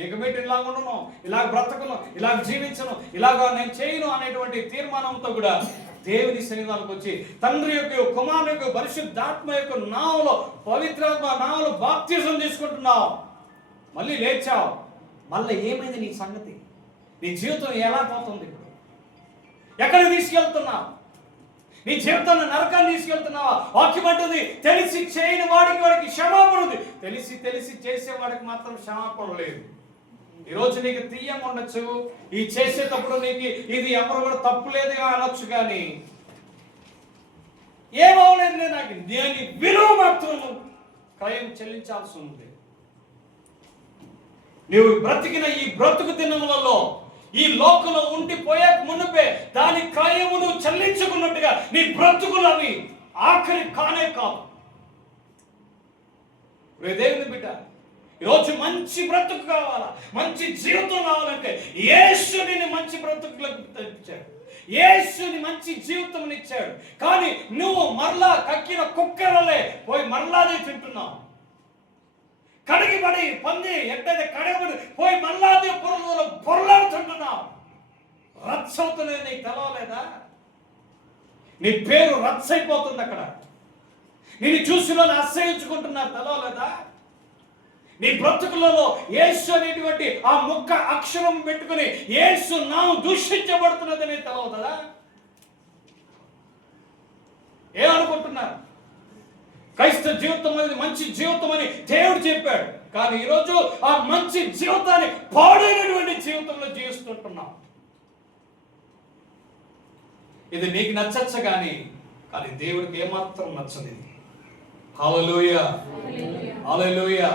ఏకబెట్టి ఇలాగ ఉండను, ఇలాగ బ్రతకను, ఇలాగ జీవించను, ఇలాగ నేను చేయను అనేటువంటి తీర్మానంతో కూడా దేవుని సన్నిధానానికి వచ్చి తండ్రి యొక్క, కుమారుని యొక్క, పరిశుద్ధాత్మ యొక్క నామములో, పవిత్రాత్మ నామములో బాప్తిజం తీసుకుంటున్నావు. మళ్ళీ లేచావు. మళ్ళీ ఏమైంది నీ సంగతి? నీ జీవితం ఎలా పోతుంది? ఎక్కడికి తీసుకెళ్తున్నావు? నీ జీవితాన్ని నరకాన్ని తీసుకెళ్తున్నావా? వాక్యం అంటుంది తెలిసి చేయని వాడికి క్షమాపణ ఉంది, తెలిసి చేసేవాడికి మాత్రం క్షమాపణ లేదు. ఈరోజు నీకు తీయం ఉండొచ్చు, ఈ చేసేటప్పుడు నీకు ఇది ఎవరు కూడా తప్పు లేదు అనొచ్చు, కానీ ఏమవలేదు నాకు దేని విలువ మాత్రం క్రయం చెల్లించాల్సి ఉంది. నువ్వు బ్రతికిన ఈ బ్రతుకు దినములలో ఈ లోకంలో ఉండిపోయే మునుపే దాని క్రయమును చెల్లించుకున్నట్టుగా నీ బ్రతుకులు అవి ఆఖరి కానే కావు. దేవుని బిడ్డ, ఈరోజు మంచి బ్రతుకు కావాలా, మంచి జీవితం కావాలంటే యేసుని మంచి బ్రతుకులకు తెచ్చాడు, యేసుని మంచి జీవితం ఇచ్చాడు. కానీ నువ్వు మరలా కక్కిన కుక్కరలే పోయి మరలాదే తింటున్నావు. కడిగిబడి పంది ఎట్టయితే కడగబడి పోయి మరలాదే పొరలాడుతుంటున్నావు. రచ్చవుతున్నది నీకు తెలవలేదా? నీ పేరు రచ్చైపోతుంది. అక్కడ నిన్ను చూసి వాళ్ళు అసహించుకుంటున్నారు, తెలవలేదా? నీ బ్రతుకులలో యేసు అనేటువంటి ఆ ముక్క అక్షరం పెట్టుకుని యేసు నామం దూషించబడుతున్నదని తెలవదా? ఏమనుకుంటున్నారు? క్రైస్తవ జీవితం అనేది మంచి జీవితం అని దేవుడు చెప్పాడు. కానీ ఈరోజు ఆ మంచి జీవితాన్ని పాడైనటువంటి జీవితంలో జీవిస్తుంటున్నాం. ఇది నీకు నచ్చచ్చు కానీ దేవుడికి ఏమాత్రం నచ్చదు. హల్లెలూయా, హల్లెలూయా.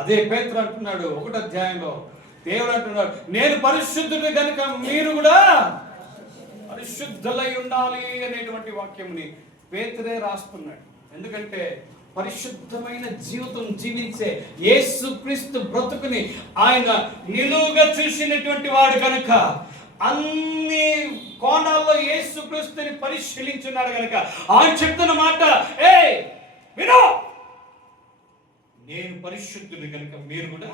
అదే పేతురు అంటున్నాడు 1వ అధ్యాయంలో, దేవుడు అంటున్నాడు, నేను పరిశుద్ధుడు కనుక మీరు కూడా పరిశుద్ధులై ఉండాలి అనేటువంటి వాక్యంని పేతురే రాస్తున్నాడు. ఎందుకంటే పరిశుద్ధమైన జీవితం జీవించే యేసుక్రీస్తు బ్రతుకుని ఆయన నిలువుగా చూసినటువంటి వాడు కనుక, అన్ని కోణాల్లో యేసుక్రీస్తుని పరిశీలించున్నాడు కనుక ఆయన చెప్తున్న మాట, వినో, నేను పరిశుద్ధుడు కనుక మీరు కూడా.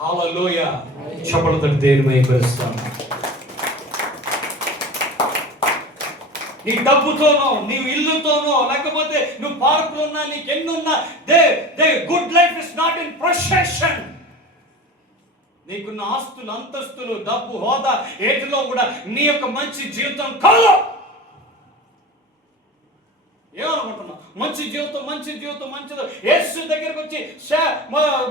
హల్లెలూయా. చప్పలతో దేవుని మహిమపరుస్తాం. నీ డబ్బుతోనో, నీ ఇల్లుతోనో, లేకపోతే నువ్వు పార్కులు ఉన్నా, నీకు ఎన్నున్నా, they good life is not in procession. నీకున్న ఆస్తులు, అంతస్తులు, డబ్బు, హోదా ఏటిలో కూడా నీ యొక్క మంచి జీవితం కాదు. ఏమనుకుంటున్నావు? మంచి జీవితం మంచిది. యేసు దగ్గరకు వచ్చి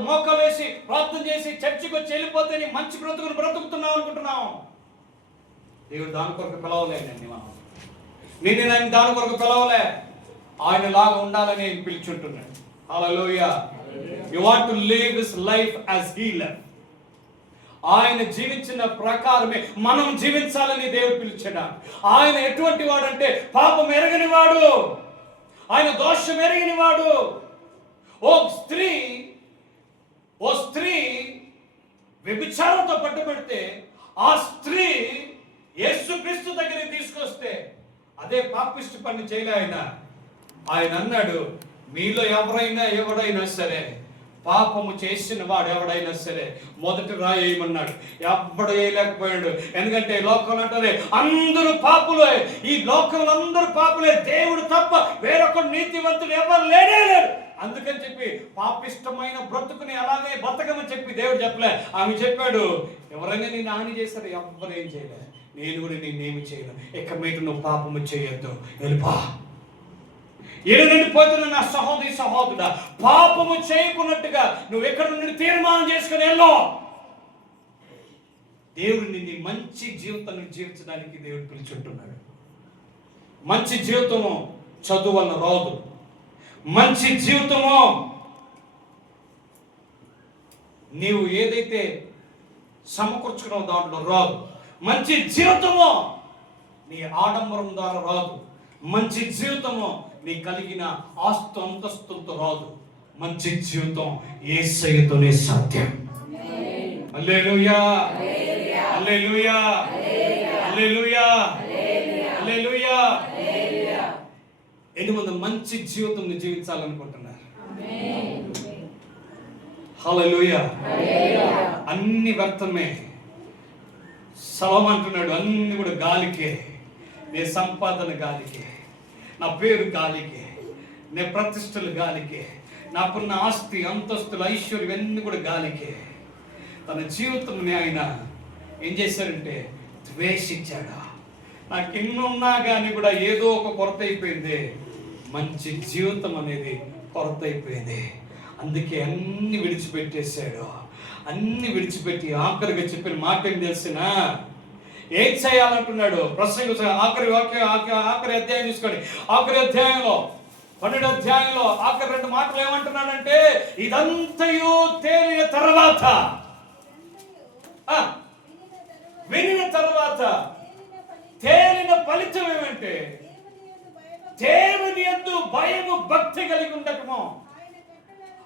మోకాలు వేసి ప్రార్థన చేసి చర్చికి వచ్చి వెళ్ళిపోతే నీ మంచి బ్రతుకుని బ్రతుకుతున్నావు అనుకుంటున్నావు. దేవుడు దాని కొరకు పిలవలేనండి. నేను దాని కొరకు పిలవలే. ఆయన లాగా ఉండాలని పిలుచుంటున్నాడు. Hallelujah. You want to live his life as he lived. ఆయన జీవించిన ప్రకారమే మనం జీవించాలని దేవుడు పిలిచాడు. ఆయన ఎటువంటి వాడంటే పాపం ఎరగని వాడు, ఆయన దోషం ఎరగని వాడు. ఓ స్త్రీ వ్యభిచారంతో పట్టుబడితే ఆ స్త్రీ యేసుక్రీస్తు దగ్గరికి తీసుకొస్తే అదే పాపిష్టి పని చేయలే ఆయన అన్నాడు, మీలో ఎవడైనా సరే పాపము చేసిన వాడు ఎవడైనా సరే మొదటి రాయి వేయమన్నాడు. ఎవ్వడు వేయలేకపోయాడు. ఎందుకంటే లోకంలో అంటారే అందరూ పాపులే, ఈ లోకంలో అందరూ పాపులే, దేవుడు తప్ప వేరొక నీతివంతుడు ఎవరు లేనే లేడు. అందుకని చెప్పి పాపిష్టమైన బ్రతుకుని అలాగే బతకమని చెప్పి దేవుడు చెప్పలే. ఆమె చెప్పాడు, ఎవరైనా నేను హాని చేశారు, ఎవ్వరు ఏం చేయలే, నేను కూడా నేనేమి చేయను, ఇక మీద నువ్వు పాపము చేయొద్దు, వెళ్ళిపా. ఏడు నిండిపోతున్న నా సహోదరుడా, పాపము చేయకున్నట్టుగా నువ్వు ఎక్కడ నుండి తీర్మానం చేసుకుని వెళ్ళు. దేవుడు నిన్ను మంచి జీవితాన్ని జీవించడానికి దేవుడు పిలుచుంటున్నాడు. మంచి జీవితము చదువు వల్ల రాదు. మంచి జీవితము నీవు ఏదైతే సమకూర్చుకున్నావు దాంట్లో రాదు. మంచి జీవితము నీ ఆడంబరం ద్వారా రాదు. మంచి జీవితము నీ కలిగిన ఆస్తు అంతస్తులతో రాదు. మంచి జీవితం యేసయ్యతోనే సాధ్యం. హల్లెలూయా, హల్లెలూయా, హల్లెలూయా, హల్లెలూయా. ఎనిమిది మంచి జీవితం జీవించాలనుకుంటున్నారు. హల్లెలూయా. అన్ని వ్యర్థమే. సలోమోను అంటున్నాడు, అన్ని కూడా గాలికే, నీ సంపాదన గాలికే, నా పేరు గాలికే, నీ ప్రతిష్టలు గాలికే, నాకున్న ఆస్తి అంతస్తులు ఐశ్వర్యం ఇవన్నీ కూడా గాలికే. తన జీవితంని ఆయన ఏం చేశారంటే ద్వేషించాడు. నాకు ఎన్నున్నా కానీ కూడా ఏదో ఒక కొరత అయిపోయింది. మంచి జీవితం అనేది కొరత అయిపోయింది. అందుకే అన్ని విడిచిపెట్టేశాడు. అన్ని విడిచిపెట్టి ఆఖరిగా చెప్పిన మాట ఏం తెలిసినా, ఏం చేయాలంటున్నాడు? ప్రసంగ ఆఖరి అధ్యాయం తీసుకోండి. ఆఖరి అధ్యాయంలో 12వ అధ్యాయంలో ఆఖరి 2 మాటలు ఏమంటున్నాడంటే, ఇదంతయు తేలిన తర్వాత, వినిన తర్వాత తేలిన ఫలితం ఏమంటే దేవుని యందు భయము భక్తి కలిగి ఉండటము,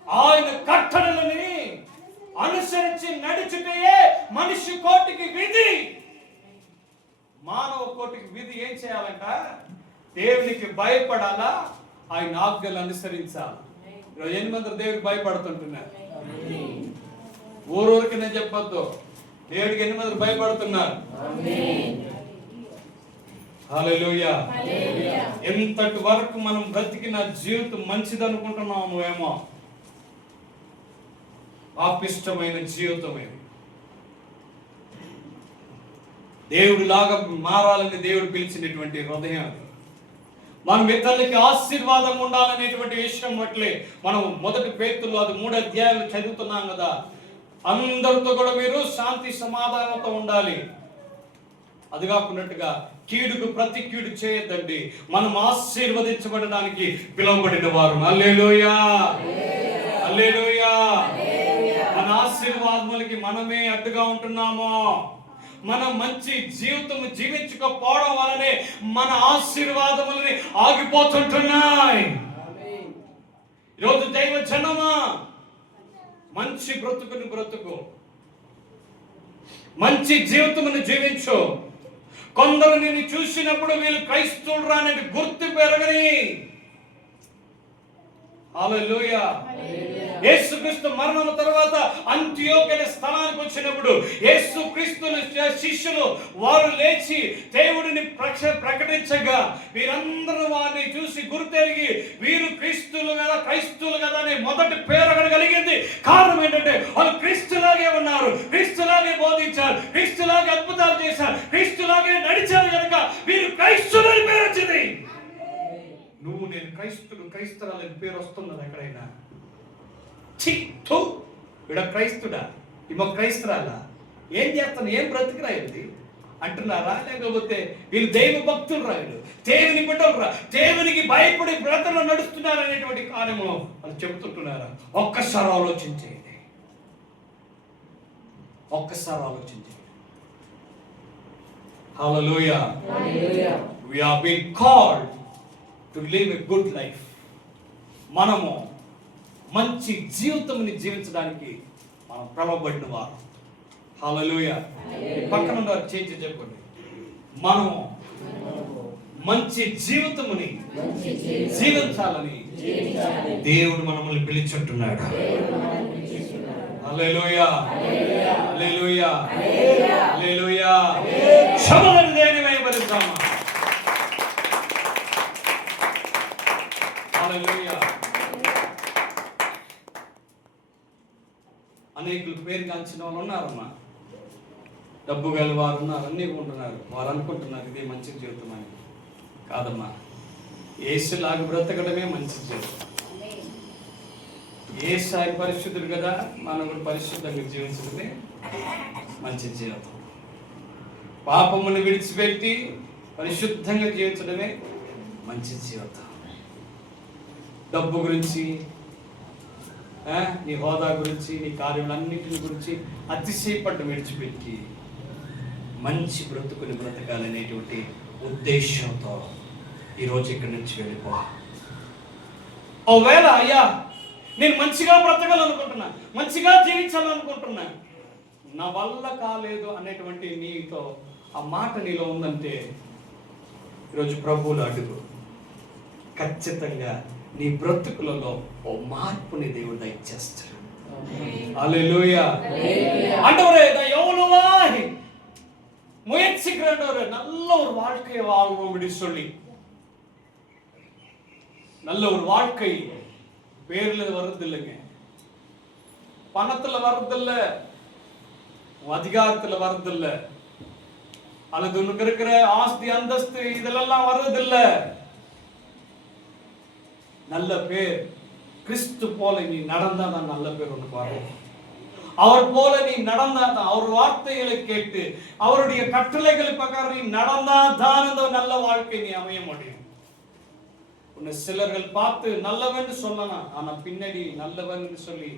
ఆయన కట్టడలని అనుసరించి నడుచుటయే మనిషి కోటికి విధి. మానవ కోటికి విధి ఏం చేయాలంట? దేవునికి భయపడాలా, ఆయన ఆజ్ఞలు అనుసరించాలి. ఈరోజు ఎన్ని మంది దేవుడికి భయపడుతుంటున్నారు? ఊరూరికి నేను చెప్పొద్దు, దేవుడికి ఎన్ని మంది భయపడుతున్నారు? హల్లెలూయా. ఎంతటి వరకు మనం బ్రతికిన జీవితం మంచిది అనుకుంటున్నాము ఏమో, పాపిష్టమైన జీవితం ఇది. దేవుడు లాగా మారాలని దేవుడు పిలిచినటువంటి హృదయం అది. మనం ఇతరులకి ఆశీర్వాదం ఉండాలనేటువంటి విషయం బట్లే మనం మొదటి పేతులు అది 3 అధ్యాయాలు చదువుతున్నాం కదా. అందరితో కూడా మీరు శాంతి సమాధానంతో ఉండాలి. అది కాకున్నట్టుగా కీడుకు ప్రతి కీడు చేయొద్దండి. మనం ఆశీర్వదించబడడానికి పిలువబడిన వారు. హల్లెలూయా, హల్లెలూయా. మన ఆశీర్వాదములకి మనమే అడ్డుగా ఉంటున్నామో, మనం మంచి జీవితం జీవించకపోవడం వల్లనే మన ఆశీర్వాదములని ఆగిపోతుంటున్నాయి. ఈరోజు దైవ జనమా, మంచి బ్రతుకు, మంచి జీవితమును జీవించు. కొందరు నిన్ను చూసినప్పుడు వీళ్ళు క్రైస్తవులు రా అనేది గుర్తు పెరగని. హల్లెలూయా. యేసుక్రీస్తు మరణం తర్వాత అంతియోకు అనే స్థలానికి వచ్చినప్పుడు యేసుక్రీస్తు శిష్యులు వారు లేచి దేవుడిని ప్రకటించగా వీరందరూ వారిని చూసి గుర్తెరిగి వీరు క్రైస్తువులు కదా అనే మొదటి పేరు అక్కడ కలిగింది. కారణం ఏంటంటే వాళ్ళు క్రీస్తులాగే ఉన్నారు, క్రీస్తులాగే బోధించారు, క్రీస్తులాగే అద్భుతాలు చేశారు, క్రీస్తులాగే నడిచారు కనుక వీరు క్రైస్తువులు అని పేరు వచ్చింది. నువ్వు నేను క్రైస్తవులని పేరు వస్తున్నది ఎక్కడైనా? వీడ క్రైస్తుడా, ఇమో క్రైస్తరాలా, ఏం చేస్తాను, ఏం బ్రతికిరాయింది అంటున్నారా? లేకపోతే వీళ్ళు దైవ భక్తులు రా, వీళ్ళు దేవుని బిడ్డలు రా, దేవునికి భయపడి బ్రతలు నడుస్తున్నారు అనేటువంటి కార్యము వాళ్ళు చెబుతుంటున్నారా? ఒక్కసారి ఆలోచించేయండి, ఒక్కసారి ఆలోచించేయండి. హల్లెలూయా. We are being called to live a good life. మనము మంచి జీవితంని జీవించడానికి మనం పిలువబడిన వారు. హల్లెలూయా. పక్కన ఉన్న చేంజ్ చెప్పండి. మనము మంచి జీవితముని జీవించాలని దేవుడు మనల్ని పిలుచుంటున్నాడు. హల్లెలూయా, హల్లెలూయా, హల్లెలూయా. క్షమలను దేని వైపరిద్దామా? హల్లెలూయా. అనేకులు పేరు కాంచిన వాళ్ళు ఉన్నారమ్మా, డబ్బు గల వారు ఉన్నారు, అన్నీ ఉంటున్నారు. వారు అనుకుంటున్నారు ఇదే మంచి జీవితం అని. కాదమ్మా, యేసులాగా బ్రతకడమే మంచి జీవితం. యేసు ఆయన పరిశుద్ధుడు కదా, మనం కూడా పరిశుద్ధంగా జీవించడమే మంచి జీవితం. పాపమును విడిచిపెట్టి పరిశుద్ధంగా జీవించడమే మంచి జీవితం. డబ్బు గురించి, నీ హోదా గురించి, నీ కార్యములన్నింటిని గురించి అతిశయపడ్డం విడిచిపెట్టి మంచి బ్రతుకుని బ్రతకాలనేటువంటి ఉద్దేశంతో ఈరోజు ఇక్కడి నుంచి వెళ్ళిపో. ఒకవేళ అయ్యా నేను మంచిగా బ్రతకాలనుకుంటున్నా, మంచిగా జీవించాలనుకుంటున్నా, నా వల్ల కాలేదు అనేటువంటి నీతో ఆ మాట నీలో ఉందంటే ఈరోజు ప్రభువులు అడుగు. ఖచ్చితంగా నీ బ్రతుకులలో ఓ మార్పుని దేవుడు దయచేస్తాడు. హల్లెలూయా. ஆண்டவரே நான் எவ்வளவாய் முயற்சிக்கிறேன், நல்ல ஒரு வாழ்க்கையை வாழ்வோம் அப்படி சொல்லி, நல்ல ஒரு வாழ்க்கை பேர்ல வருதில்லைங்க, பணத்துல வருதில்ல, அதிகாரத்துல வருதில்ல, அல்லது உனக்கு இருக்கிற ஆஸ்தி அந்தஸ்து இதெல்லாம் வருதில்லை. நல்ல பேர் கிறிஸ்து போல நீ நடந்தாதான் நல்ல பேர் உனக்கு வரும். அவர் போல நீ நடந்தாதான், அவர் வார்த்தைகளை கேட்டு அவருடைய கட்டளைகள் பிரகாரம் நீ நடந்தாதான் அந்த நல்ல வாழ்க்கை நீ அமைய முடியும். உன்னை சிலர்கள் பார்த்து நல்லவன் சொல்லலாம், ஆனா பின்னாடி நல்லவன் சொல்லி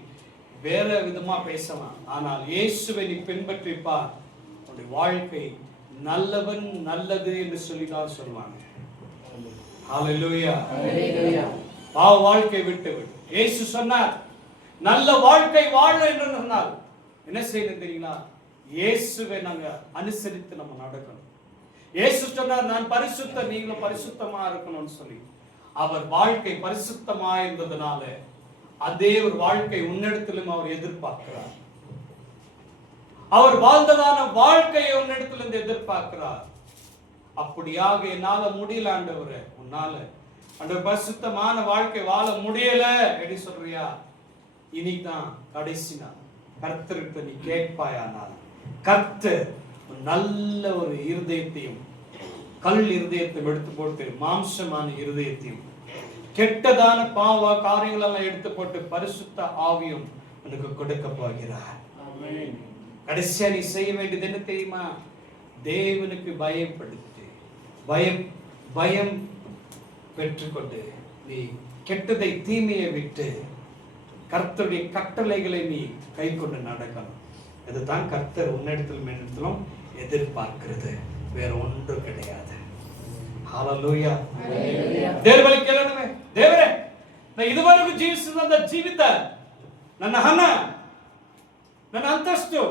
வேற விதமா பேசலாம். ஆனால் இயேசுவை நீ பின்பற்றிப்பார், உன்னுடைய வாழ்க்கை நல்லவன் நல்லது என்று சொல்லிதான் சொல்லுவாங்க. ஹல்லேலூயா. பாவ வாழ்க்கை விட்டு விடு. இயேசு சொன்னார், நல்ல வாழ்க்கை வாழ என்று சொன்னார். என்ன செய்யணும் தெரியுங்களா? இயேசுவை நாங்க அனுசரித்து நம்ம நடக்கணும். இயேசு சொன்னார், நான் பரிசுத்த, நீங்களும் பரிசுத்தமா இருக்கணும்னு சொல்லி. அவர் வாழ்க்கை பரிசுத்தமா இருந்ததுனால அதே ஒரு வாழ்க்கை உன்னிடத்திலும் அவர் எதிர்பார்க்கிறார். அவர் வாழ்ந்ததான வாழ்க்கையை உன்னிடத்திலிருந்து எதிர்பார்க்கிறார். அப்படியாக என்னால முடியல ஆண்டவரே, உன்னால அந்த பரிசுத்தமான வாழ்க்கை வாழ முடியல எப்படி சொல்றியா? இனிதான் கடைசி நாள். கர்த்தர்கிட்ட நீ கேட்பாயானால் கர்த்தர் நல்ல ஒரு இருதயத்தையும், கல் இருதயத்தை எடுத்து போட்டு மாம்சமான இருதயத்தையும், கெட்டதான பாவ காரியங்கள் எல்லாம் எடுத்து போட்டு பரிசுத்த ஆவியும் உனக்கு கொடுக்க போகிறார். கடைசியா நீ செய்ய வேண்டியது என்ன தெரியுமா? தேவனுக்கு பயப்படுத்து, பயம் பெற்றுக்கொண்டு நீ கெட்டதை, தீமையை விட்டு கர்த்தருடைய கட்டளைகளை நீ கை கொண்டு நடக்கணும். இதுதான் கர்த்தர் உன்னிடத்திலும் என்னிடத்திலும் எதிர்பார்க்கிறது, வேற ஒன்று கிடையாது. ஹalleluya. ದೇವರಿಗೆ ಕೇಳೋಣ, ದೇವರೇ ನಾ ಇದುವರೆಗೂ ಜೀವಿಸಿದ ಜೀವಿತ, ನನ್ನ ಹಣ, ನನ್ನ ಅಂತಸ್ತು,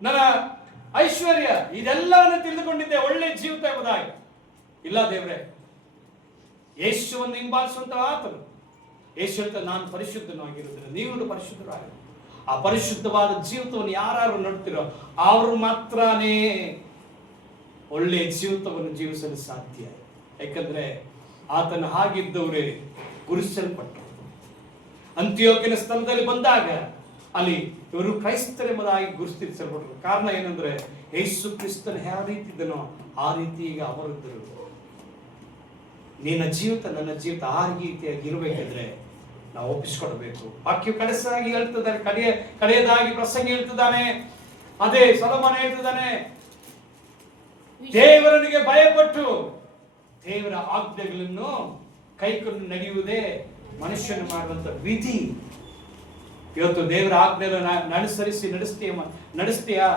ನನ್ನ ಐಶ್ವರ್ಯ ಇದೆಲ್ಲವನ್ನು ತಿಳಿದುಕೊಂಡಿದ್ದೆ ಒಳ್ಳೆ ಜೀವಿತ ಎಂಬುದಾಗಿ. ಇಲ್ಲ ದೇವರೇ, ಯೇಸುವನ್ನು ಹಿಂಬಾಲಿಸುವಂತ ಆತನು ಯೇಸು ಹೇಳ್ತಾರೆ, ನಾನು ಪರಿಶುದ್ಧನಾಗಿರುತ್ತೇನೆ, ನೀವು ಪರಿಶುದ್ಧರಾಗಿ. ಆ ಪರಿಶುದ್ಧವಾದ ಜೀವಿತವನ್ನು ಯಾರು ನಡ್ತಿರೋ ಅವರು ಮಾತ್ರನೇ ಒಳ್ಳೆಯ ಜೀವಿತವನ್ನು ಜೀವಿಸಲು ಸಾಧ್ಯ. ಯಾಕಂದ್ರೆ ಆತನ ಹಾಗಿದ್ದವರೇ ಗುರುತಿಸಲ್ಪಟ್ಟರು. ಅಂತ್ಯೋಕ್ಯನ ಸ್ಥಳದಲ್ಲಿ ಬಂದಾಗ ಅಲ್ಲಿ ಇವರು ಕ್ರೈಸ್ತರೆಂಬುದಾಗಿ ಗುರುತಿಸಲ್ಪಟ್ಟರು. ಕಾರಣ ಏನಂದ್ರೆ ಯೇಸು ಕ್ರಿಸ್ತನ ಯಾವ ರೀತಿ ಇದ್ದನೋ ಆ ರೀತಿ ಈಗ ಅವರಿದ್ದರು. ನಿನ್ನ ಜೀವಿತ, ನನ್ನ ಜೀವಿತ ಆ ರೀತಿಯಾಗಿ ಇರಬೇಕಿದ್ರೆ ನಾವು ಒಪ್ಪಿಸಿಕೊಡಬೇಕು. ವಾಕ್ಯ ಕಡೆಸಾಗಿ ಹೇಳ್ತಿದ್ದಾನೆ, ಕಡೆಯದಾಗಿ ಪ್ರಸಂಗ ಹೇಳ್ತಿದ್ದಾನೆ, ಅದೇ ಸೊಲೊಮೋನ ಹೇಳ್ತಿದ್ದಾನೆ, ದೇವರನಿಗೆ ಭಯಪಟ್ಟು ದೇವರ ಆಜ್ಞೆಗಳನ್ನು ಕೈಕೊಂಡು ನಡೆಯುವುದೇ ಮನುಷ್ಯನು ಮಾಡುವಂತ ವಿಧಿ. ಇವತ್ತು ದೇವರ ಆಜ್ಞೆಗಳನ್ನು ಅನುಸರಿಸಿ ನಡೆಸ್ತೀಯಾ?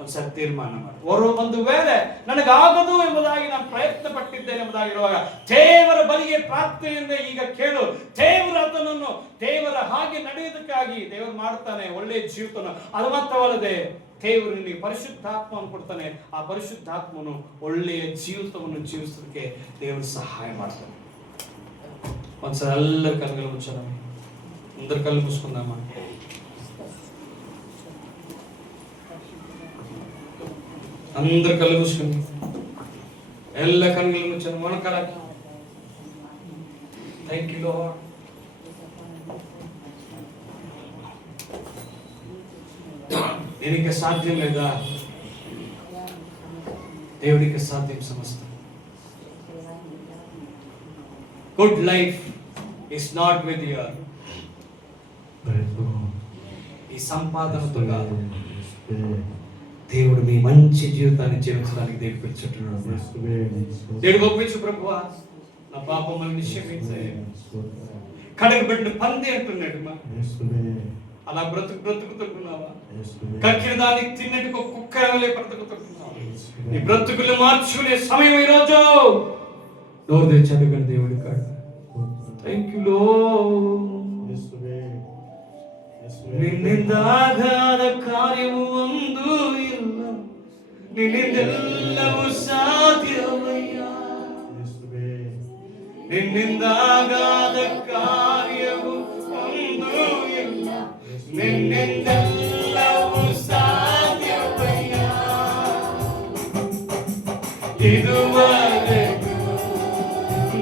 ಒಂದ್ಸರಿ ತೀರ್ಮಾನ ಮಾಡಿ. ಒಂದು ವೇಳೆ ನನಗಾಗದು ಎಂಬುದಾಗಿ ನಾನು ಪ್ರಯತ್ನ ಪಟ್ಟಿದ್ದೇನೆ ಎಂಬುದಾಗಿರುವಾಗ ದೇವರ ಬಳಿಗೆ ಪ್ರಾರ್ಥನೆಯಿಂದ ಈಗ ಕೇಳು. ದೇವರ ಆತನನ್ನು ದೇವರ ಹಾಗೆ ನಡೆಯುವುದಕ್ಕಾಗಿ ದೇವರು ಮಾಡ್ತಾನೆ ಒಳ್ಳೆಯ ಜೀವಿತವನ್ನು. ಅದು ಮಾತ್ರವಲ್ಲದೆ ದೇವರು ನಿನಗೆ ಪರಿಶುದ್ಧಾತ್ಮವನ್ನು ಕೊಡ್ತಾನೆ. ಆ ಪರಿಶುದ್ಧಾತ್ಮನು ಒಳ್ಳೆಯ ಜೀವಿತವನ್ನು ಜೀವಿಸೋದಕ್ಕೆ ದೇವರು ಸಹಾಯ ಮಾಡ್ತಾನೆ. ಒಂದ್ಸಲ ಎಲ್ಲರ ಕಣ್ಣುಗಳು ಮುಚ್ಚೋಣ, ಮುಂದರ ಕಲ್ಲು ಮುಚ್ಕೊಂಡಮ್ಮ. అందరు కళ్ళు మూసుకుని ಎಲ್ಲ ಕಣ್ಣುಗಳು ಮುಚ್ಚೋಣ, ಮೊಣಕಾಲಾಗಿ. Thank you Lord. దీనికి సాధ్యం లేదా? దేవుడికి సాధ్యం సమస్తం. Good life is not with your ఈ సంపాదనతో కాదు. దేవుడు మీ మంచి జీవితాన్ని జీవించడానికి దేవుడు పిలుచుంటున్నాడు. దేవుడు ఒప్పించు ప్రభువా, నా పాపములను క్షమించే, కడగబడిన పంది అంటున్నాడు. అలా బ్రతుకుతున్నావా? కక్కిన దానికి తిన్నట్టు కుక్కరవలే బ్రతుకుతున్నావా? ఈ బ్రతుకులు మార్చుకునే సమయం ఈ రోజు. నోరు తెచ్చి అడగండి దేవుడి కాడ. Thank you lord. ನಿನ್ನಿಂದಾಗದ ಕಾರ್ಯವು ಒಂದು ಇಲ್ಲ, ನಿನ್ನಿಂದೆಲ್ಲವೂ ಸಾಧ್ಯವಯ್ಯ. ನಿನ್ನಿಂದಾಗದ ಕಾರ್ಯವು ಒಂದು ಇಲ್ಲ, ನಿನ್ನಿಂದೆಲ್ಲವೂ ಸಾಧ್ಯವಯ್ಯ. ಇದುವರೆಗೂ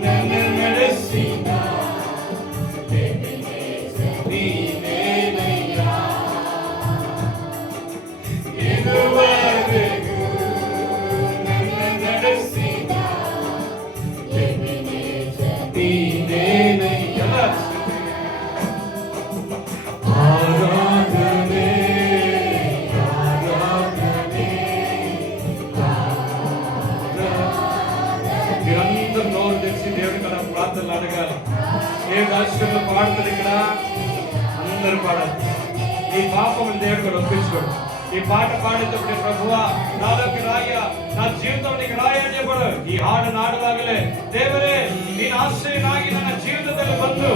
ನನ್ನ ನಡೆಸಿದ రాష్ట్రంలో పాడుతుంది. ఇక్కడ అందరూ పాడాలి. ఈ పాపం దేవుడు ఒప్పించుకోడు. ఈ పాట పాడేటప్పుడు ప్రభువా నాలోకి రాయ, నా జీవితం నీకు ರಾಯ ಈ ಹಾಡು ನಾಡುವಾಗಲೇ ದೇವರೇ ನೀನು ಆಶ್ರಯನಾಗಿ ನನ್ನ ಜೀವಿತದಲ್ಲಿ ಬಂದು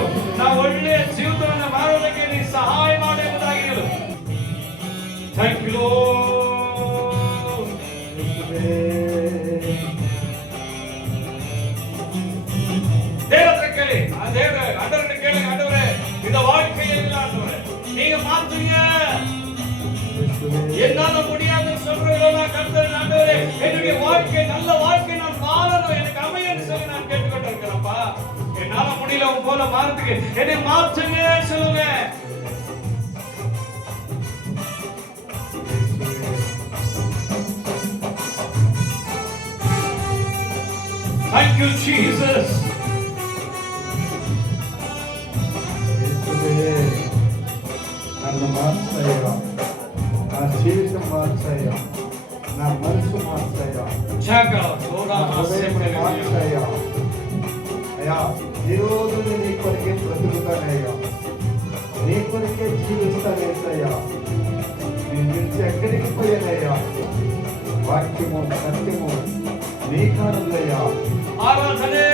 விக்கிரகம் போல மாறதுக்கு என்னை மாற்றுங்க சொல்லுங்க. Thank you, Jesus. నన్ను మార్చాయా, నా జీవితం మార్చాయా, నా మనసు మార్చాయా, Chaga, నా హృదయం మార్చాయా. అయ్యా, ఈరోజు నీ కొరికే బ్రతుకుతానయ్యా, నీ కొరికే జీవిస్తానయ్యా. నేను విడిచి ఎక్కడికి పోయానయ్యా? వాక్యము సత్యము నీ కారణయ్యా. ఆరాధనే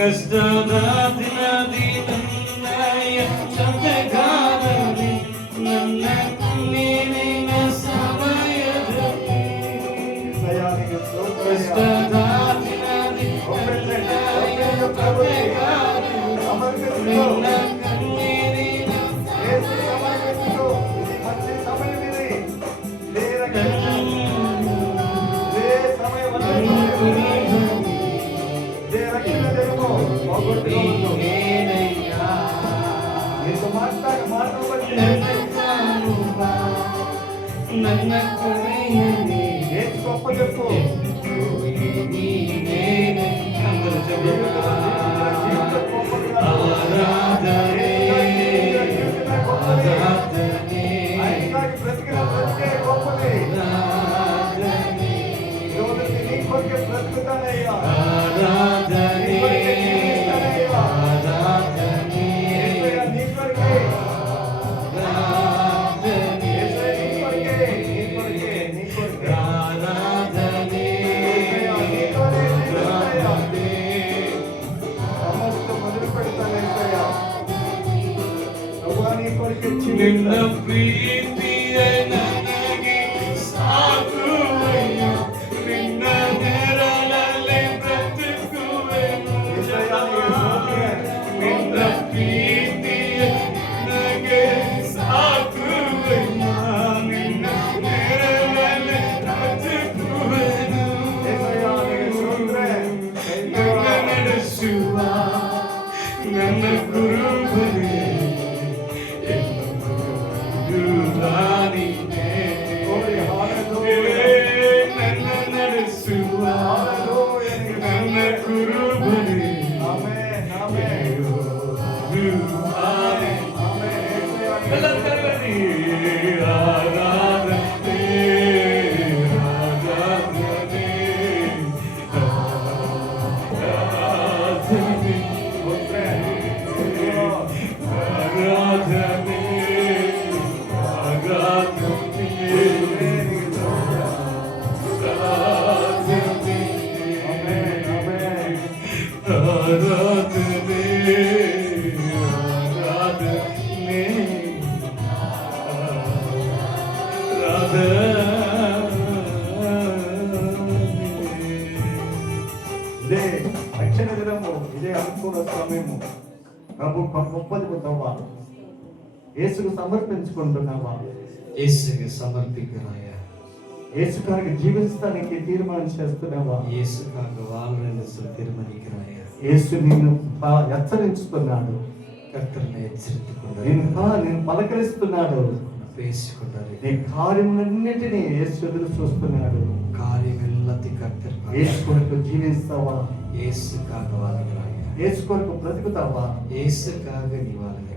కష్టదాది నన్నయ చందగారని ನನ್ನ ಕಣ್ಣಿನ ಸಮಯದಲ್ಲಿ ಕಷ್ಟದಾದಿ ನನ್ನಯ ಚಂದಗಾರನಿ ನನ್ನ ಕಣ್ಣಿನ ನನ್ನ ಕೊನೆಯಲ್ಲಿ గొప్ప చెప్పు. ನಿನ್ನ ಪ್ರೀತಿಯ ನನಗೆ ಸಾಕುವೆಯೋ, ನಿನ್ನ ನೆರಳಲ್ಲಿ ಬ್ರತಿಸುವೆನು. ನಿನ್ನ ಪ್ರೀತಿಯ ನನಗೆ ಸಾಕುವೆಯೋ, ನಿನ್ನ ನೆರಳಲ್ಲಿ ಬ್ರತಿಸುವೆನು. ನನ್ನ ನಡೆಸುವ ನನ್ನ ಗುರುವೇ ఇదే రక్షణ దినము, ఇదే అనుకూల సమయము. ప్రభు గొప్పదిగుతావా? యేసుకు సమర్పించుకుంటున్నావా? యేసుకి సమర్పికరాయా. యేసుకారికి జీవించడానికి తీర్మానం చేస్తున్నావా? యేసుకాకు வாழ்ந்து తీర్మానికరాయా. యేసు నిన్ను హెచ్చరించుతున్నాడు, కర్తరుని హెచ్చరిస్తున్నాడు, నేను పలకరిస్తున్నాడు. పేసుకున్నారు నీ కార్యములన్నిటినీ యేసు ఎదురు చూస్తున్నాడు. కార్యమెల్లతి కర్తరు. యేసు కొరకు జీవిస్తావా? యేసుకాக வாழ்கிறாயா? యేసు కొరకు బ్రతుకుతావా? యేసుకాக நீ வாழ்கிறாயா?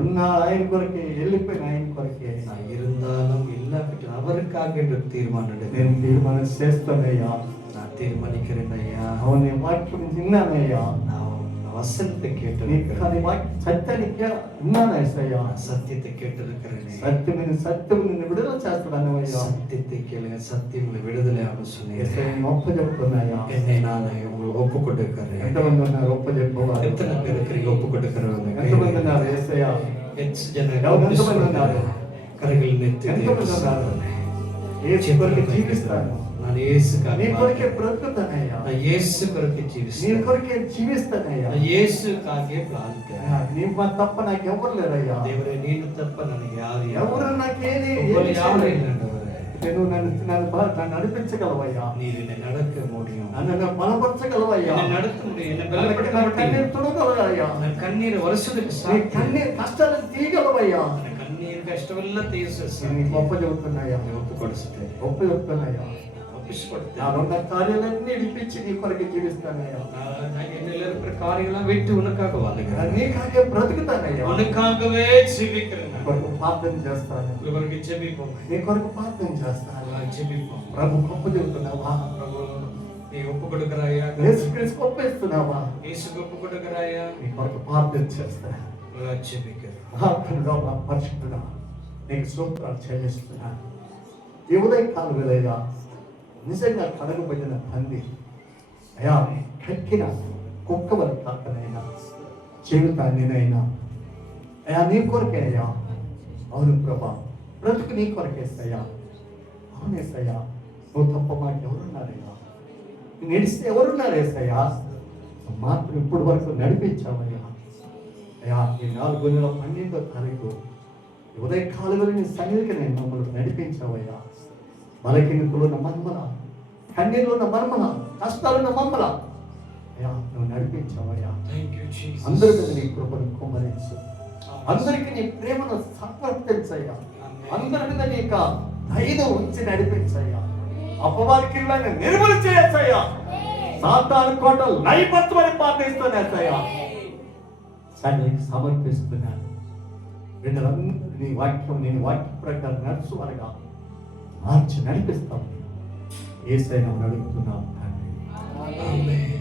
ఉన్న ఆయన కొరకే, వెళ్ళిపోయిన ఆయన కొరకే. நான் இருந்தாலும் இல்லாவிட்டாலும் அவருக்காக என்று தீர்மானம் నేను எடுக்கிறேன். తీర్మానం చేస్తానయ్యా. நான் தீர்மானிக்கிறேன் ஐயா. అవును, వాక్యం విన్నానయ్యా. நான் வசனத்தை నీ கேட்டிருக்கிறேன் సత్యాన్ని విన్నాను యేసయ్యా. சத்தியத்தை கேட்டிருக்கிறேன் సత్యమైన సత్యము నిన్ను విడుదల చేస్తున్నాను అయ్యా. சத்தியத்தை கேளுங்க சத்தியம் உங்களை விடுதலையாக சொன்னீங்க యేసయ్య నీ ఒప్ప చెప్తున్నాయా. என்னை நான் உங்களுக்கு ஒப்பு கொடுக்கிறேன் ఎంతమంది ఉన్నారు ఒప్ప చెప్పవారు? எத்தனை பேர் இருக்கிறீங்க ஒப்பு கொடுக்கிறவங்க ఎంతమంది ఉన్నారు యేసయ్యా? ఎంతమంది ఉన్నారు? கரைகள் நெத்தி ఎంతమంది ఉన్నారు? యేసు కొరకు జీవిస్తాను, நான் இயேசுக்காக నీ కొరకే బ్రతుకుతానయ్యా, நான் இயேசு కొరకే నీ జీవిస్తాను కొరకే జీవిస్తానయ్యా. நான் இயேசுக்காகவே ప్రార్థిస్తాను నీ తప్ప నాకు ఎవరు లేరయ్యా. ದೇವರೇ ನೀನು ತಪ್ಪ ನನಗೆ ಯಾರು ఎవరు నాకేది ಒಬ್ಬರು ಯಾರು ಇಲ್ಲ ಆண்டವರೇ. నువ్వు నన్ను నడిపించగలవయ్యా, நீர் என்னை நடக்க முடியும் నన్ను బలపరచగలవయ్యా, என்னை நடத்த முடியும் என்னை నన్ను బలப்படுத்த కన్నీరు முடியும் తుడగలవయ్యా, ನನ್ನ కన్నీరు వరుసలకు నీ సాధ్యం కన్నీరు కష్టాలను తీయగలవయ్యా. ನನ್ನ కన్నీరు కష్టವೆಲ್ಲ ತೀರಿಸ నేను నీకు గొప్ప చెబుతున్నాయా, ఒప్పుకొడుస్తాను గొప్ప చెప్తున్నాయా. ఒప్పిసుకొడుతాను నాలున్న కార్యాలన్నీ ఇడిపించి నీ కొరకు జీవిస్తానయ్యా, என்னில் இருக்கிற காரியெல்லாம் விட்டு உனக்காக வாழுகிறேன் నీకాగే బ్రతుకుతానయ్యా. உனக்காகவே ஜீவிக்கிறேன் నీ కొరకు ప్రార్థన చేస్తాను, இவருக்கு ஜெபிப்போம் నీ కొరకు ప్రార్థన చేస్తాను. ஜெபிப்போம் ప్రభు గొప్ప చెబుతున్నావా, பிரபு நீ ஒப்பு கொடுக்கிறாயா యేసుక్రీస్తు గొప్ప ఇస్తున్నావా, இயேசுக்கு ஒப்பு கொடுக்கிறாயா నీ కొరకు ప్రార్థన చేస్తాను. ஜெபிக்கிறேன் మహాత్ముడా మా పరిశుద్ధుడా నీకు స్తోత్రాలు చెల్లిస్తున్నాను. ఈ ఉదయకాలం వేళయ్యా నిజంగా కడగబడిన పంది అయా కక్కిన కుక్క వల్ల కాకనైనా జీవితాన్నినైనా అయా నీ కొరకే అయ్యా. అవును ప్రభా, బ్రతుకు నీ కొరకేసయ్యా. అవునేసయ్యా, నువ్వు తప్ప మాకు ఎవరున్నారయ్యా, నడిస్తే ఎవరున్నారేసయ్యా. మాత్రం ఇప్పుడు వరకు నడిపించావయ్యా. అయ్యా ఈ 4/12 ఉదయకాలంలో నీ సన్నిధికి నేను మమ్మల్ని నడిపించావయ్యా. బలహీనతలో ఉన్న మర్మల, కన్నీరులో ఉన్న మర్మల, కష్టాలు ఉన్న మమ్మల అయ్యా నువ్వు నడిపించావయ్యా. Thank you, Jesus. అందరి మీద నీ కృపను కుమ్మరించు, అందరికీ నీ ప్రేమను సమర్పించయ్యా. అందరి మీద నీ యొక్క ధైర్యం ఉంచి నడిపించయ్యా. అపవాది కిరణాన్ని నిర్మూలన చేయొచ్చయ్యా. సాతాను కోటలు నైపత్వని ప్రార్థిస్తున్నాయ్యా. సన్నిధికి సమర్పిస్తున్నాను. బిడ్డలందరూ నీ వాక్యం, నేను వాక్య ప్రకారం నడుచువరగా మార్చి నడిపిస్తాం. యేసయ్యను అడుగుతున్నాం తండ్రి. Amen.